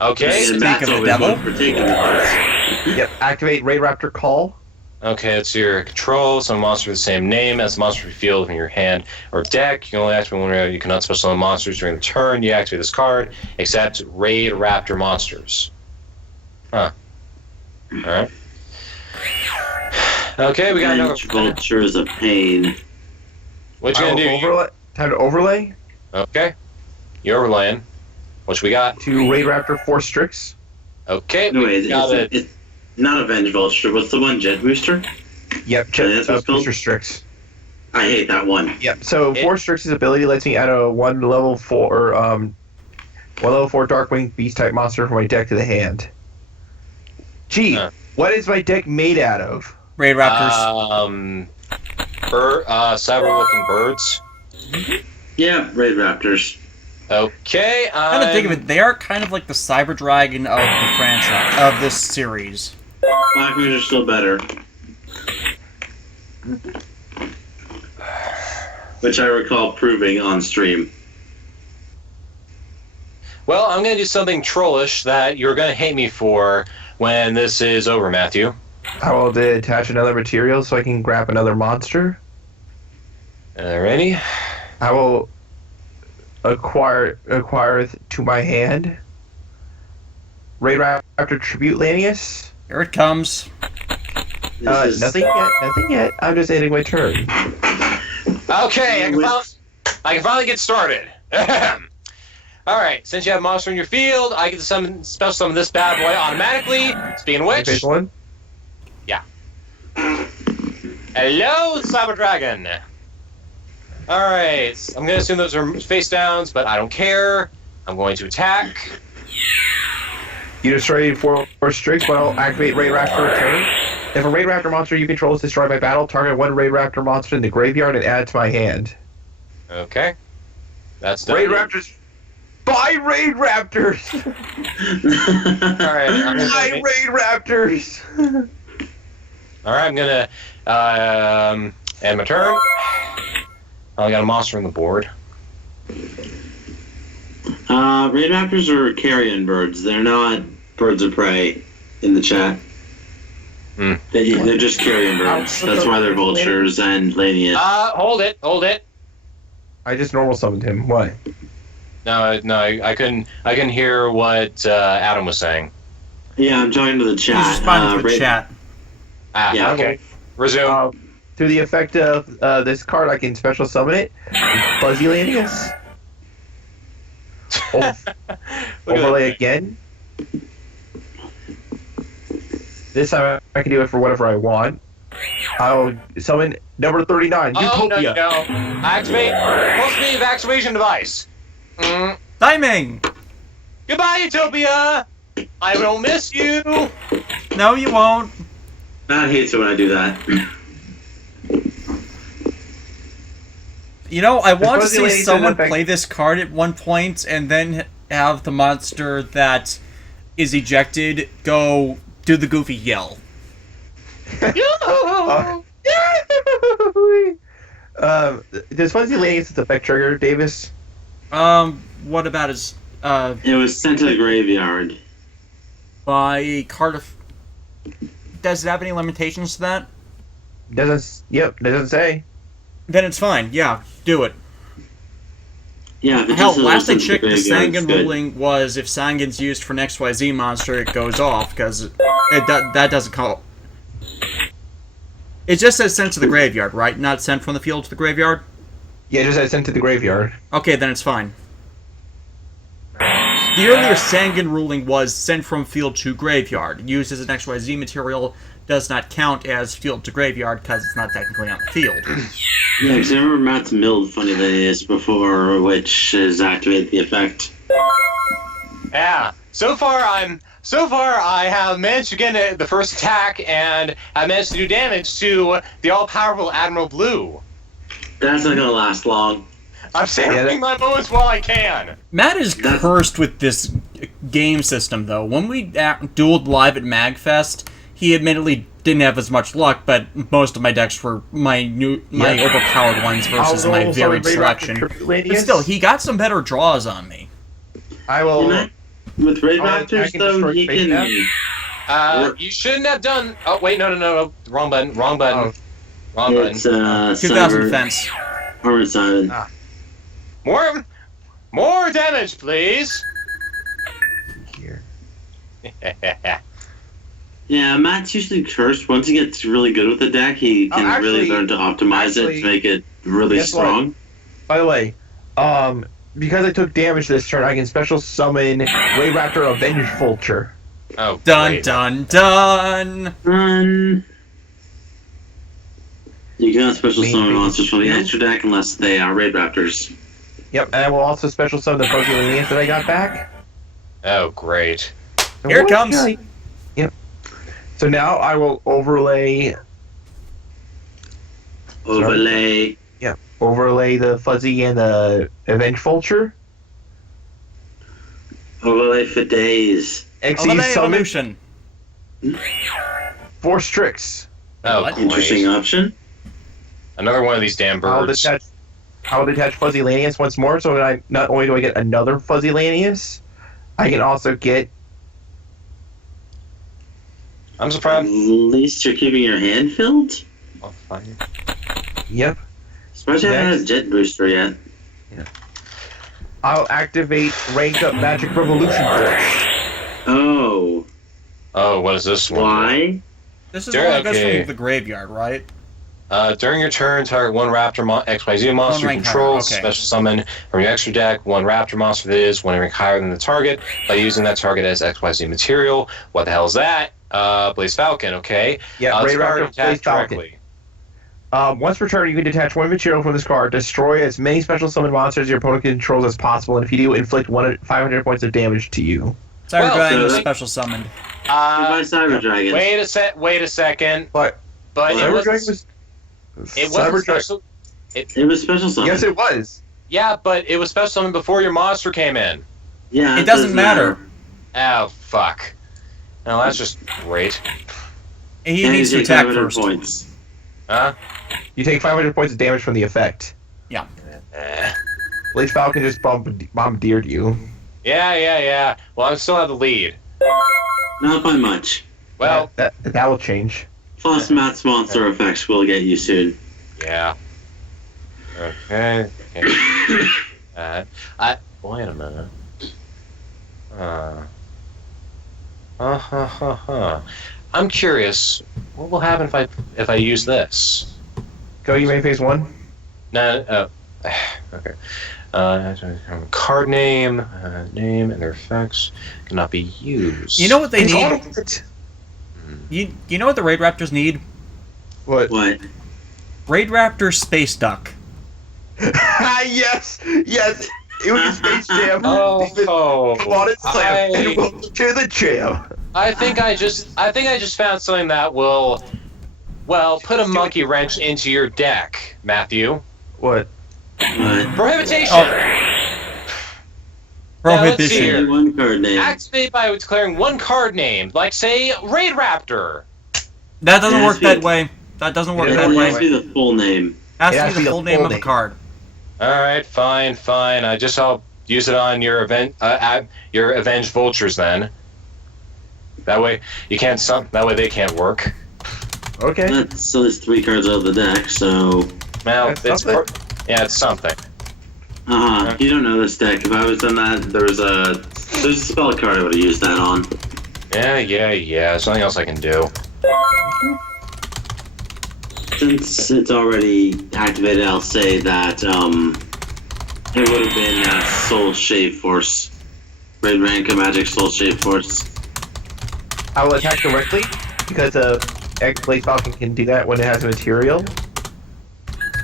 Okay. And Speak Matt's of the always devil. one for taking the Yep, activate Raid Raptor Call. Okay, it's your control. Summon a monster with the same name as the monster field from your hand or deck. You can only activate one raid. You cannot special summon monsters during the turn. You activate this card, except Raid Raptor monsters. Huh. Alright. Okay, we got another. Avenge Vulture is a pain. What you gonna do? Overlay. Time to overlay Okay. You're overlaying. What we got? to Raid Raptor 4 Strix. Okay, Anyway, we got it. it's not Avenge Vulture. What's the one? Jet Booster? Yep, that's what it's called? Booster Strix. I hate that one. Yep. So 4 Strix's ability lets me add a one level 4 Darkwing Beast type monster from my deck to the hand. Gee, Huh. what is my deck made out of? Raid Raptors. Cyber-looking birds. Yeah, Raid Raptors. Okay, Come to think of it, they are kind of like the Cyber Dragon of the franchise of this series. Black Wings are still better. Which I recall proving on stream. Well, I'm going to do something trollish that you're going to hate me for when this is over, Matthew. I will attach another material so I can grab another monster. Alrighty. I will acquire to my hand Raid Raptor Tribute Lanius. Here it comes. Nothing yet. I'm just ending my turn. Okay, I can finally get started. Alright, since you have a monster in your field, I get to special summon this bad boy automatically. Speaking of which, Phase 1. hello, Cyber Dragon. Alright, I'm going to assume those are face downs, but I don't care. I'm going to attack. You destroy 4 Strix, but I'll activate Raid Raptor return. If a Raid Raptor monster you control is destroyed by battle, target one Raid Raptor monster in the graveyard and add it to my hand. Okay. That's done. Raid Raptors. Buy Raid Raptors! Alright, Buy Raid Raptors! I'm gonna end my turn. I got a monster on the board. Raid Raptors are carrion birds. They're not birds of prey in the chat. They're just carrion birds. That's why they're vultures and lanius. Hold it. I just normal summoned him. What? No, I couldn't hear what Adam was saying. Yeah, I'm talking to the He's chat. responding to the chat. Yeah, Okay. Resume. Through the effect of this card, I can special summon it. Fuzzy Lanius. Look at Overlay that. again. This time I can do it for whatever I want. I'll summon number 39, Utopia. No. Activate pulse evacuation device. Timing! Goodbye, Utopia. I will miss you. No, you won't. Matt hates it when I do that. You know, I want to Fuzzy see Ladies someone in effect- play this card at one point and then have the monster that is ejected go do the goofy yell. Does Fuzzy Lanius effect trigger, Davis? What about his, It was sent to the graveyard. by card of... Does it have any limitations to that? Doesn't say. Then it's fine, yeah, do it. Yeah, if it Hell, just last I sent to checked, the graveyard, it's Sangan good. ruling was if Sangan's used for an XYZ monster, it goes off, because that doesn't call... It just says sent to the graveyard, right? Not sent from the field to the graveyard? Yeah, just said sent to the graveyard. Okay, then it's fine. The earlier Sangan ruling was sent from field to graveyard. Used as an XYZ material does not count as field to graveyard because it's not technically on the field. Yeah, because I remember Matt's milled Funny Lanius before, which has activated the effect. Yeah. So far, I have managed to get the first attack, and I managed to do damage to the all-powerful Admiral Blue. That's not gonna last long. I'm savoring my moments while I can. Matt is cursed with this game system, though. When we dueled live at MagFest, he admittedly didn't have as much luck, but most of my decks were my overpowered ones versus my varied selection. But still, he got some better draws on me. I will. With Raid Raptors, though, he can. You shouldn't have done. Oh wait, no. Wrong button. Wrong button. It's 2000 defense. Armored Simon. More damage, please. Here. Yeah, Matt's usually cursed. Once he gets really good with the deck, he can really learn to optimize it to make it really strong. By the way, because I took damage this turn, I can special summon Wave Raptor Avenge Vulture. Oh, dun great. dun dun! You cannot special summon monsters from the extra deck unless they are Raid Raptors. Yep, and I will also special summon the Fuzzy Lanius that I got back. Oh, great. Here it comes! Yep. So now I will overlay the Fuzzy and the Avenge Vulture. Overlay for days. Overlay evolution. 4 Strix. Oh, What? great. Interesting option. Another one of these damn birds. I will detach Fuzzy Lanius once more, so that not only do I get another Fuzzy Lanius, I can also get... I'm At surprised. least you're keeping your hand filled? Oh, fine. Yep. Especially I haven't had a Jet Booster yet. I'll activate Ranked Up Magic Revolution Force. Oh. Oh, what is this one? Why? This is Sure, one that goes okay. from the graveyard, right? During your turn, target one Raptor XYZ monster you rank control, higher, okay. special summon from your extra deck one Raptor monster that is one rank higher than the target by using that target as XYZ material. What the hell is that? Blaze Falcon, okay. Yeah, Ray discard Raptor, and attack Blaze Falcon. directly. Once per turn, you can detach one material from this card, destroy as many special summon monsters your opponent controls as possible, and if you do, inflict 500 points of damage to you. Cyber Dragon was so- special summoned. Goodbye, Cyber Dragon. Wait a second. But But it Cyber was Dragon was... it Cyber wasn't Dragon... special. It was special summon. Yes, it was. Yeah, but it was special summon before your monster came in. Yeah, It doesn't matter. Oh fuck. No, that's just great. He And needs to you take attack 500 first. points. Huh? You take 500 points of damage from the effect. Eh. Blaze Falcon just bombardeered you. Yeah. Well, I still have the lead. Not by much. Well, That will change. Plus, Matt's monster effects will get you soon. yeah. Okay. Wait a minute. I'm curious. What will happen if I use this? Go, you may phase 1. No. Okay. Card name, name, and their effects cannot be used. You know what they Phase need? 1. You know what the Raid Raptors need? What? What? Raid Raptor Space Duck. Yes! It was Space Jam. Oh, Come on and slam. And welcome to the jam. I think I just found something that will, put a monkey wrench into your deck, Matthew. What? What? Prohibition. Prohibition. see here. Only one card name. Activate by declaring one card name, like say Raid Raptor. That doesn't It has work to be- that way. That doesn't work It that has to way. be the full name. Has It to has be the full name of the card. All right, fine. I'll use it on your your Avenged Vultures then. That way you can't. That way they can't work. Okay. That's at least 3 cards out of the deck, so... Well, That's something. it's something. You don't know this deck. If I was done that, there's a spell card I would have used that on. Yeah. There's nothing else I can do. Since it's already activated, I'll say that, it would have been Soul Shave Force. Red rank of magic soul shape force. I will attack directly because Blaze Falcon can do that when it has a material.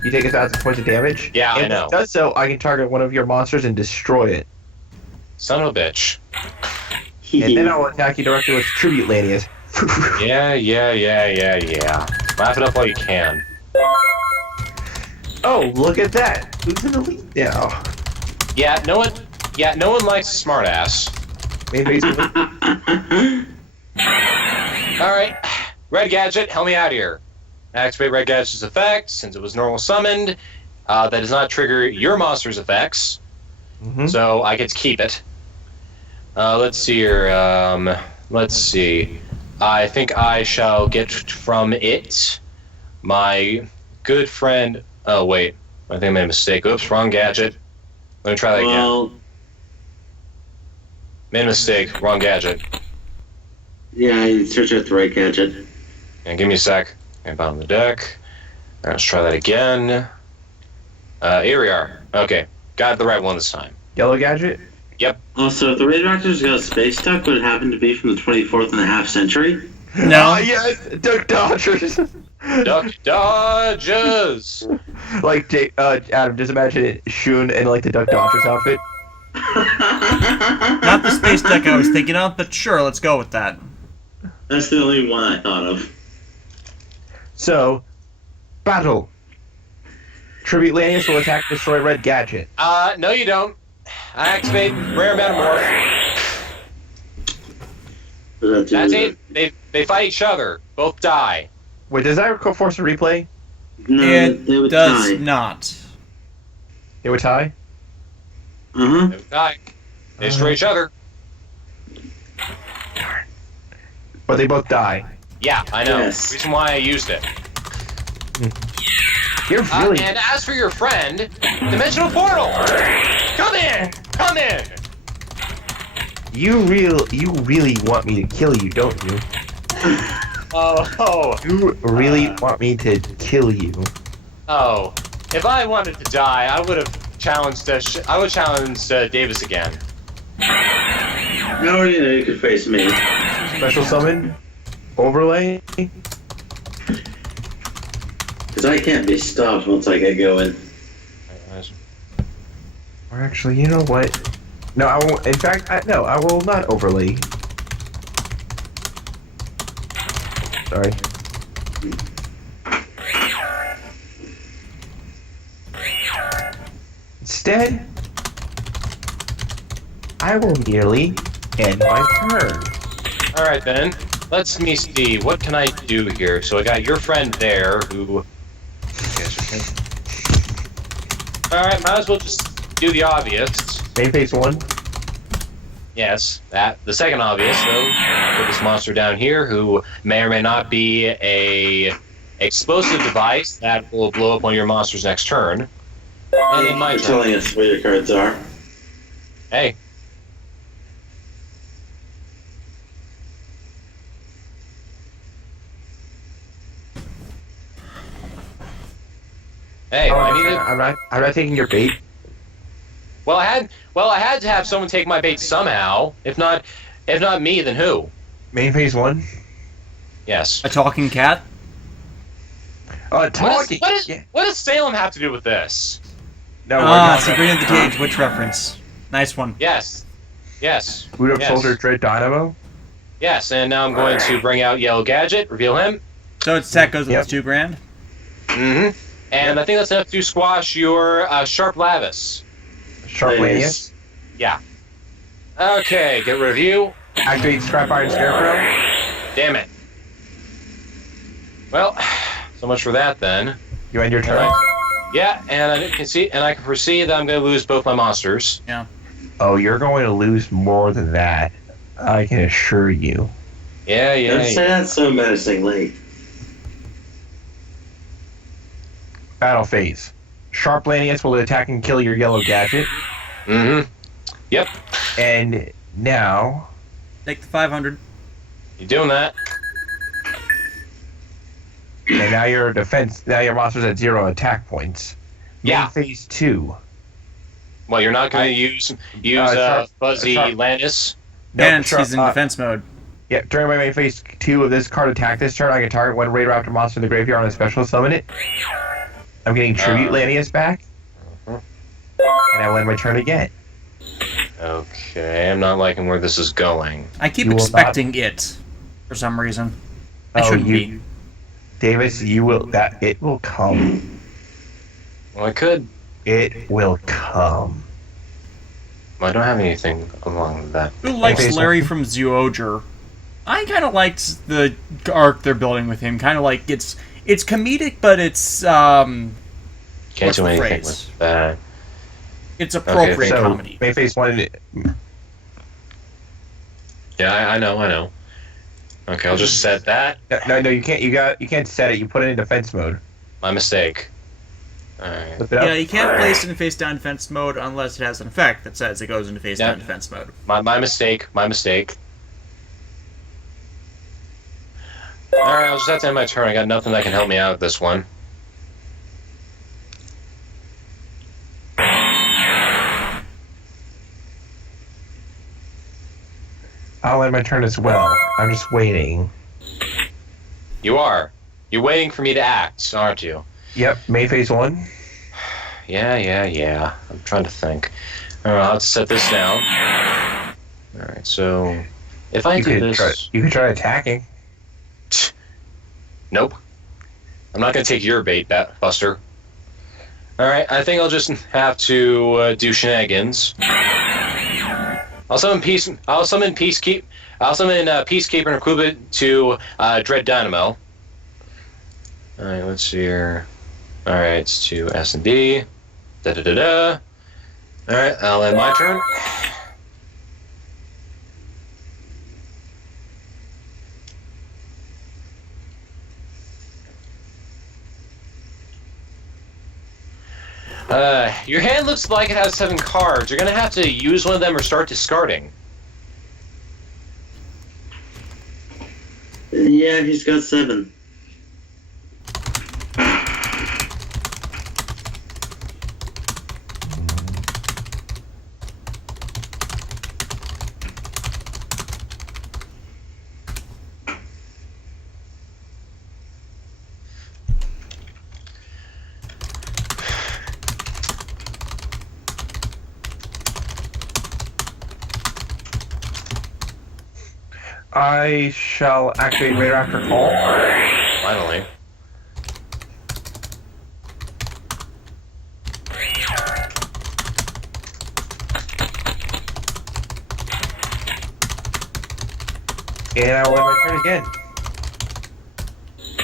You take 1,000 points of damage. Yeah, and I know. When it does so, I can target one of your monsters and destroy it. Son of a bitch. And then I will attack you directly with Tribute Lanius. Yeah. Wrap it up while you can. Oh, look at that! Who's in the lead now? Yeah, no one likes a smartass. Maybe Alright. Red Gadget, help me out here. Activate Red Gadget's effect. Since it was normal summoned, that does not trigger your monster's effects. So I get to keep it. Let's see here. Let's see. I think I shall get from it my good friend. Oh, wait. I think I made a mistake. Oops, wrong gadget. Let me try that again. Made a mistake. Wrong gadget. Yeah, you search out the right gadget. And give me a sec. And bottom of the deck. Let's try that again. Here we are. Okay. Got the right one this time. Yellow Gadget? Yep. Also, if the Radioactors got space duck, would it happen to be from the 24th and a half century? No. Oh, yes! Duck Dodgers! Duck Dodgers! Like, Adam, just imagine Shun in, like, the Duck Dodgers outfit. Not the space deck I was thinking of, but sure, let's go with that. That's the only one I thought of. So, battle. Tribute Lanius will attack destroy Red Gadget. No you don't. I activate Rare Metamorph. That's it. They fight each other. Both die. Wait, does that force a replay? No, It they would does die. not. It would tie? Uh-huh. They die. They destroy each other. But they both die. Yeah, I know. Yes. Reason why I used it. You're really... And as for your friend, Dimensional Portal! Come in! Come in! You really want me to kill you, don't you? Oh. You really want me to kill you. Oh. If I wanted to die, I would have challenged. I would challenge Davis again. No, you could face me. Special summon? Overlay? Because I can't be stopped once I get going. Or actually, you know what? No, I won't. In fact, no, I will not overlay. Sorry. Instead, I will merely end my turn. Alright then. Let's me see. What can I do here? So I got your friend there who. Alright, might as well just do the obvious. Main phase 1. Yes, that. The second obvious, though. Put this monster down here who may or may not be a explosive device that will blow up on your monster's next turn. And in my You're turn. telling us where your cards are. Hey. Hey, Oh, I needed. I'm not taking your bait. Well, I had to have someone take my bait somehow. If not me, then who? Main phase 1. Yes. A talking cat? Talking. What does Salem have to do with this? No, Sabrina the Teenage Witch reference. Nice one. Yes. Boot up Yes. Soldier Dread Dynamo. Yes, and now I'm going to bring out Yellow Gadget, reveal him. So its attack goes with Yep. $2,000. Mm-hmm. And I think that's enough to squash your Sharp Lavis. Sharp Nice. Lanius. Yeah. Okay, get rid of you. Activate Scrap Iron Scarecrow. Damn it. Well, so much for that then. You end your turn. Alright. Yeah, and I can foresee that I'm going to lose both my monsters. Yeah. Oh, you're going to lose more than that. I can assure you. Yeah. Don't say that so menacingly. Battle phase. Sharp Lanius will attack and kill your Yellow Gadget. Mm-hmm. Yep. And now... Take the 500. You doing that? And now your monster's at 0 attack points. Yeah. Main phase 2. Well, you're not going to use Fuzzy Lannis? And Nope, he's in defense mode. Yeah, during my main phase 2 of this card attack this turn, I can target one Raid Raptor monster in the graveyard on a special summon it. I'm getting Tribute Lanius back. And I will end my turn again. Okay, I'm not liking where this is going. I keep expecting it for some reason. I shouldn't be. Davis, it will come. Well, I could. It will come. Well, I don't have anything along that. Who likes Larry from Zoojr? I kind of liked the arc they're building with him. Kind of like it's comedic, but it's can't do anything with that. It's appropriate comedy. Mayface wanted it. Yeah, I know. Okay, I'll just set that. No, you can't. You can't set it. You put it in defense mode. My mistake. Alright. Yeah, you can't place it in face down defense mode unless it has an effect that says it goes into face down defense mode. My mistake. Alright, I'll just have to end my turn. I got nothing that can help me out with this one. I'll end my turn as well. I'm just waiting. You are. You're waiting for me to act, aren't you? Yep, Mayface 1. Yeah. I'm trying to think. Alright, I'll have to set this down. Alright, so if I do this... You could try attacking. Nope. I'm not going to take your bait, Buster. Alright, I think I'll just have to do shenanigans. I'll summon Peacekeeper and equip it to Dread Dynamo. Alright, let's see here. Alright, it's to S and D. Alright, I'll end my turn. Your hand looks like it has 7 cards. You're gonna have to use one of them or start discarding. Yeah, he's got 7. I shall activate Raider after call. Finally. And I will end my turn again.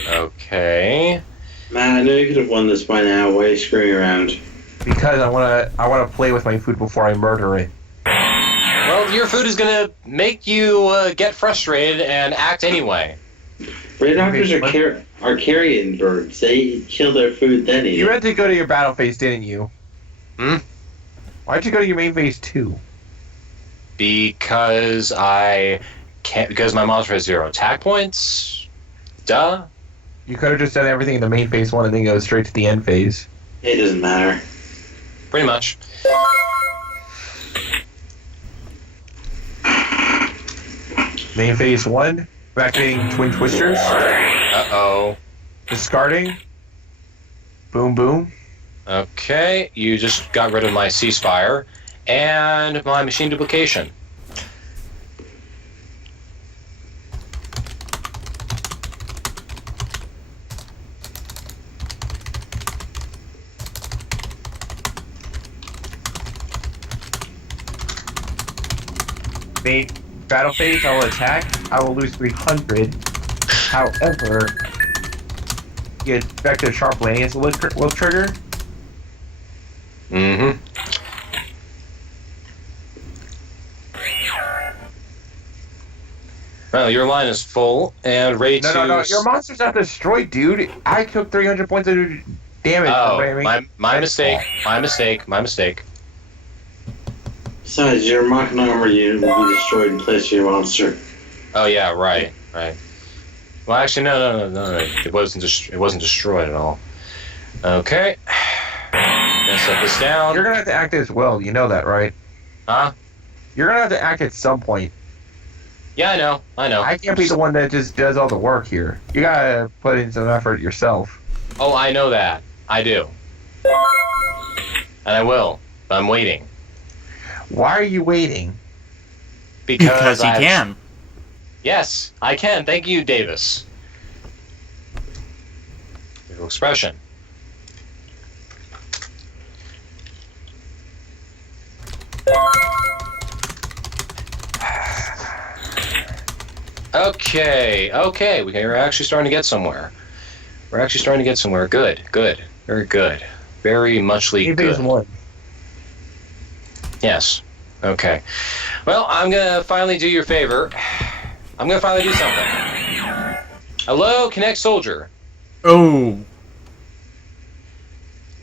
Okay. Man, I know you could have won this by now. Why are you screwing around? Because I wanna play with my food before I murder it. Well, your food is gonna make you get frustrated and act anyw'd Raid Raptors are carrion birds. They kill their food, then eat You it. had to go to your battle phase, didn't you? Why'd you go to your main phase 2? Because I can't. Because my monster has 0 attack points. Duh. You could have just done everything in the main phase 1 and then go straight to the end phase. It doesn't matter. Pretty much. Main phase 1, activating Twin Twisters. Uh-oh. Discarding. Boom, boom. Okay, you just got rid of my ceasefire and my machine duplication. Battle phase, I will attack. I will lose 300. However, get effective sharp landing as a will trigger. Mm-hmm. Well, your line is full and ready to... No. Your monster's not destroyed, dude. I took 300 points of damage. Oh, my mistake. My mistake. Besides, your Mach armor unit will be destroyed in place of your monster. Oh yeah, right. Well, actually, no. It wasn't destroyed at all. Okay. Gonna set this down. You're gonna have to act as well. You know that, right? Huh? You're gonna have to act at some point. Yeah, I know. I can't be the one that just does all the work here. You gotta put in some effort yourself. Oh, I know that. I do. And I will. But I'm waiting. Why are you waiting? Because he can. Yes, I can. Thank you, Davis. Visual expression. Okay. We're actually starting to get somewhere. Good. Very good. Very muchly good. One. Yes. Okay. Well, I'm gonna finally do your favor. I'm gonna finally do something. Hello, Connect Soldier. Oh.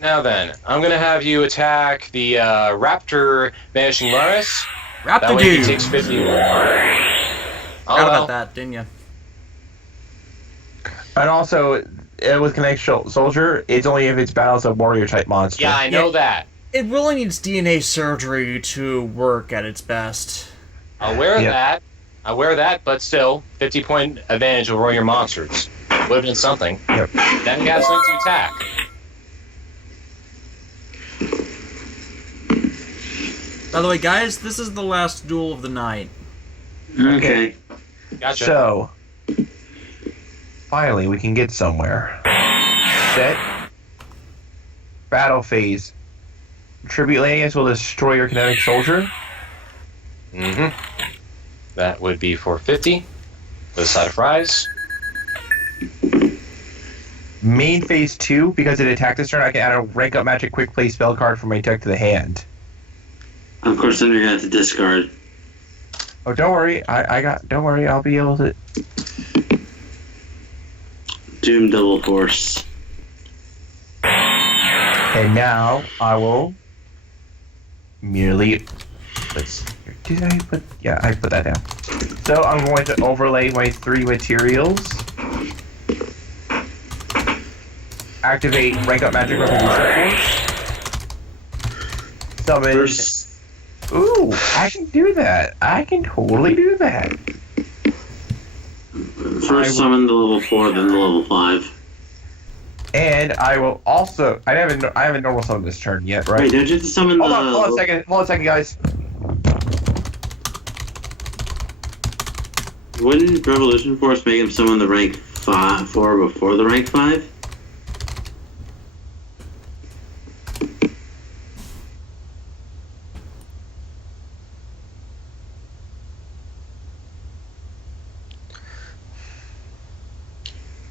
Now then, I'm gonna have you attack the Raptor Vanishing Mars. That Raptor way he dude. takes 50. Forgot about that, didn't you? And also, with Connect Soldier, it's only if it's battles a warrior type monster. Yeah, I know that. It really needs DNA surgery to work at its best. I'll wear that, but still, 50-point advantage over your monsters. Would have been something. Yep. Then you have something to attack. By the way, guys, this is the last duel of the night. Okay. Gotcha. So, finally, we can get somewhere. Set. Battle phase. Tribute Lanius will destroy your Kinetic Soldier. That would be for 50. The side of fries. Main phase 2, because it attacked this turn, I can add a rank up magic quick play spell card from my deck to the hand. Of course, then you're gonna have to discard. Oh, don't worry. Don't worry. I'll be able to. Doom Double Force. And now I will merely. Did I put? Yeah, I put that down. So I'm going to overlay my 3 materials. Activate rank up magic revolution force. Summon. Ooh, I can do that. I can totally do that. First summon the level 4, then the level 5. And I will also. I haven't normal summoned this turn yet, right? Wait, don't you have to summon Hold on a second, guys. Wouldn't Revolution Force make him summon the rank 4 before the rank 5?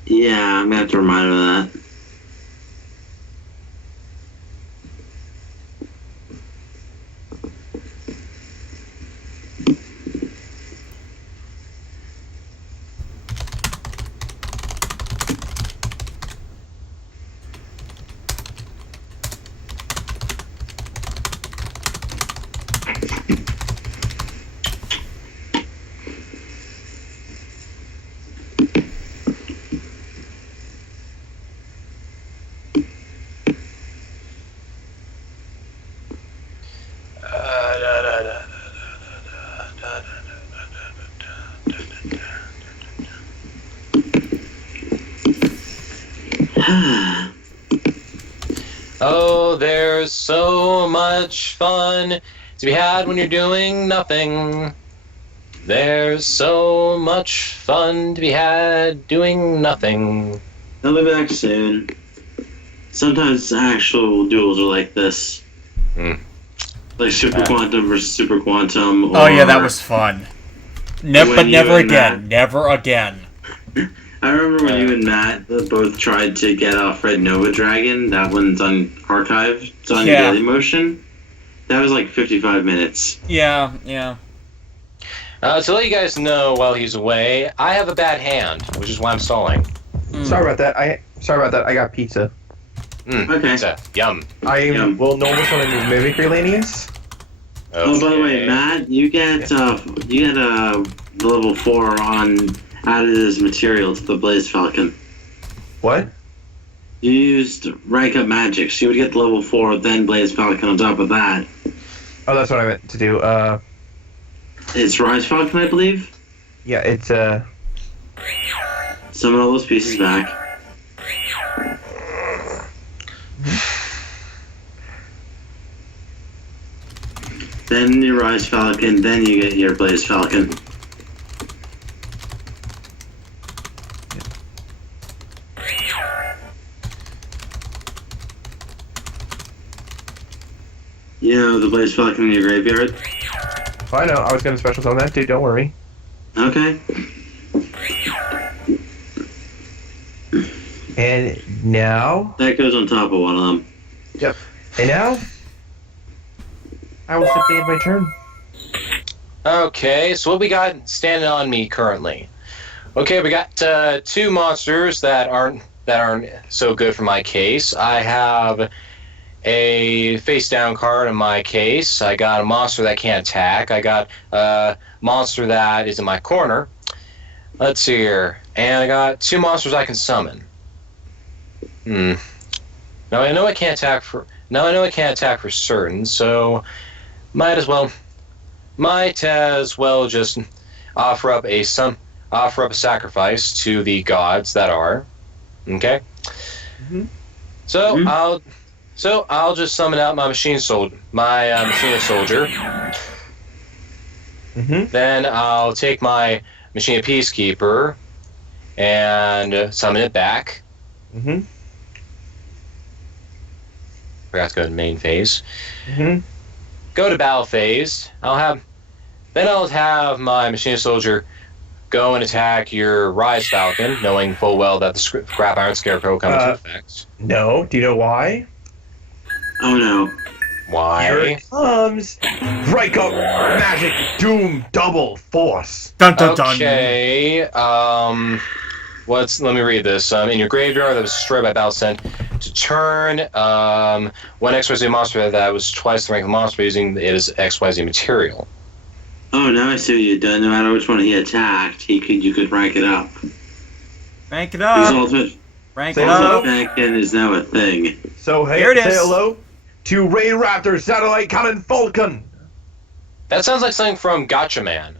Yeah, I'm gonna have to remind him of that. Oh, there's so much fun to be had when you're doing nothing. There's so much fun to be had doing nothing. I'll be back soon. Sometimes actual duels are like this. Like Super Quantum versus Super Quantum. Oh yeah, that was fun. But never again. Never again. I remember when you and Matt both tried to get off Red Nova Dragon. That one's on archived. It's on Daily Motion. That was like 55 minutes. Yeah. To let you guys know while he's away, I have a bad hand, which is why I'm stalling. Sorry about that. I got pizza. Okay. Pizza. Yum. Will normal summon his Mimicry Lanius. Oh, by the way, Matt, you get the level 4 on added as material to the Blaze Falcon. What? You used rank up magic, so you would get to level 4, then Blaze Falcon on top of that. Oh, that's what I meant to do. It's Rise Falcon, I believe. Yeah, it's Summon all those pieces back. Then your Rise Falcon, then you get your Blaze Falcon. You know the Blaze Falcon in your graveyard? Oh, I know. I was gonna special summon that too. Don't worry. Okay. And now. That goes on top of one of them. Yep. And now. I will simply end my turn. Okay, so what we got standing on me currently? Okay, we got 2 monsters that aren't so good for my case. I have a face down card in my case. I got a monster that can't attack. I got a monster that is in my corner. Let's see here. And I got 2 monsters I can summon. Now I know I can't attack for certain, so might as well just offer up a sacrifice to the gods that are. Okay? So I'll just summon out my machinist soldier. Then I'll take my machine peacekeeper and summon it back. Forgot to go to main phase. Go to battle phase. I'll have my machinist soldier go and attack your Rise Falcon, knowing full well that the Scrap Iron Scarecrow will come into effect. No. Do you know why? Oh no. Why? Here it comes. Break up magic doom double force. Dun dun dun. Okay. Let me read this. In your graveyard that was destroyed by battle sent to turn one XYZ monster that was twice the rank of the monster using it as XYZ material. Oh, now I see what you've done. No matter which one he attacked, you could rank it up. Rank it His up. ultimate Rank it up. Falcon is now a thing. So hey, Here it say is. hello to Ray Raptor Satellite Cannon Falcon. That sounds like something from Gotcha Man.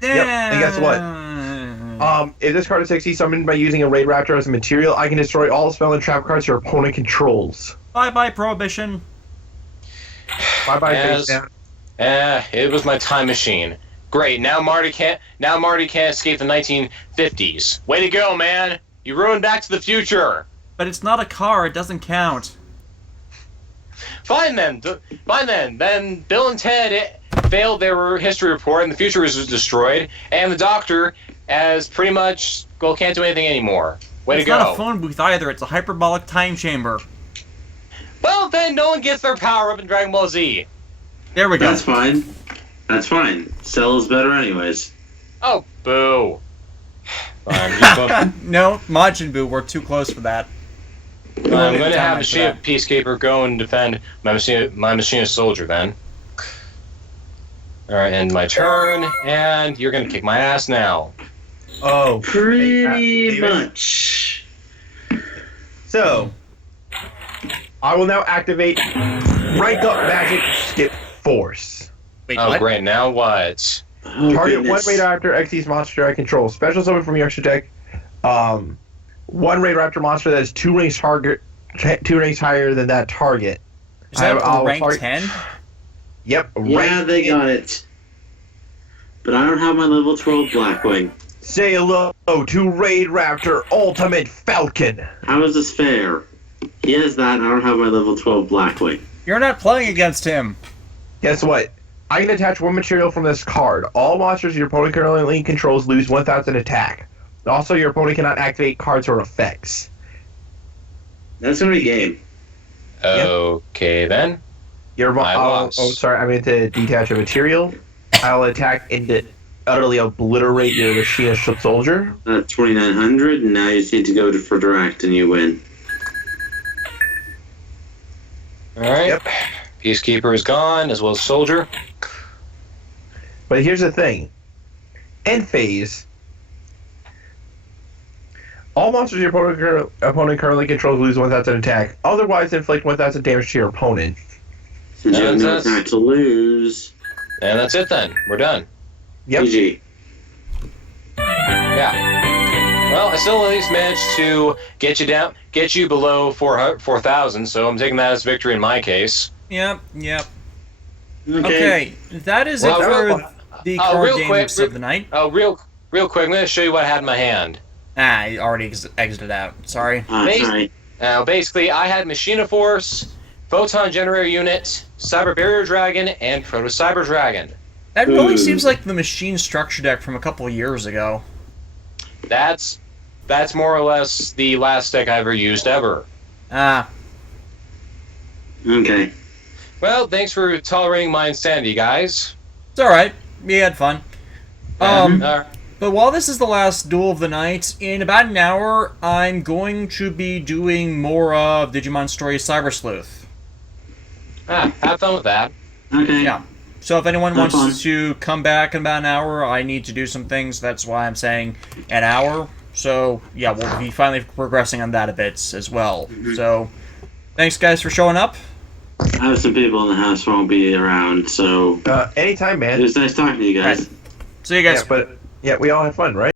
Yep, and guess what? If this card is 60 summoned by using a Raid Raptor as a material, I can destroy all spell and trap cards your opponent controls. Bye-bye, Prohibition. Bye-bye, Yes. face down. It was my time machine. Great. Now Marty can't escape the 1950s. Way to go, man! You ruined Back to the Future. But it's not a car, it doesn't count. Fine then. Then Bill and Ted failed their history report, and the future was destroyed. And the Doctor, as pretty much can't do anything anymore. Way It's to go. not a phone booth either, it's a hyperbolic time chamber. Well, then no one gets their power up in Dragon Ball Z. There we go. That's fine. That's fine. Cell is better anyways. Oh, boo. No, Majin Buu, we're too close for that. I'm going to have Time the for that. Peacekeeper go and defend my machinist soldier then. Alright, end my turn, and you're going to kick my ass now. Oh. Pretty David? much. So, I will now activate Rank Up Magic Skip Force. Wait, Oh, what? great, now what? Oh, Target goodness. one Raid Raptor Xyz monster I control. Special summon from your extra deck. One Raid Raptor monster that is 2 ranks higher than that target. Is that I'll rank target- 10? Yep. Yeah, rank they got it. But I don't have my level 12 Blackwing. Say hello to Raid Raptor Ultimate Falcon. How is this fair? He has that, and I don't have my level 12 Blackwing. You're not playing against him. Guess what? I can attach one material from this card. All monsters your opponent currently controls lose 1,000 attack. Also, your opponent cannot activate cards or effects. That's gonna be game. Okay, then. I lost. Sorry, I meant to detach a material. I'll attack and utterly obliterate your machinist soldier. 2,900, and now you just need to go for direct, and you win. Alright. Yep. Peacekeeper is gone, as well as soldier. But here's the thing. End phase. All monsters your opponent currently controls lose 1,000 attack. Otherwise, inflict 1,000 damage to your opponent. Since you have no attack to lose. And that's it then. We're done. Yep. GG. Yeah. Well, I still at least managed to get you below 4,000, so I'm taking that as victory in my case. Yep. Okay. That is Well, it for the card real games quick, of the night. Oh, real quick, I'm going to show you what I had in my hand. I already exited out. Sorry. Sorry. Basically, I had Machina Force, Photon Generator Unit, Cyber Barrier Dragon, and Proto Cyber Dragon. That really seems like the machine structure deck from a couple of years ago. That's more or less the last deck I ever used ever. Okay. Well, thanks for tolerating my insanity, guys. It's alright. We had fun. Alright. But while this is the last duel of the night, in about an hour, I'm going to be doing more of Digimon Story Cyber Sleuth. Have fun with that. Okay. Yeah. So if anyone Have wants fun. to come back in about an hour, I need to do some things. That's why I'm saying an hour. So, yeah, we'll be finally progressing on that a bit as well. So, thanks, guys, for showing up. I have some people in the house who won't be around, so Anytime, man. it was nice talking to you guys. See you guys. Yeah, but we all had fun, right?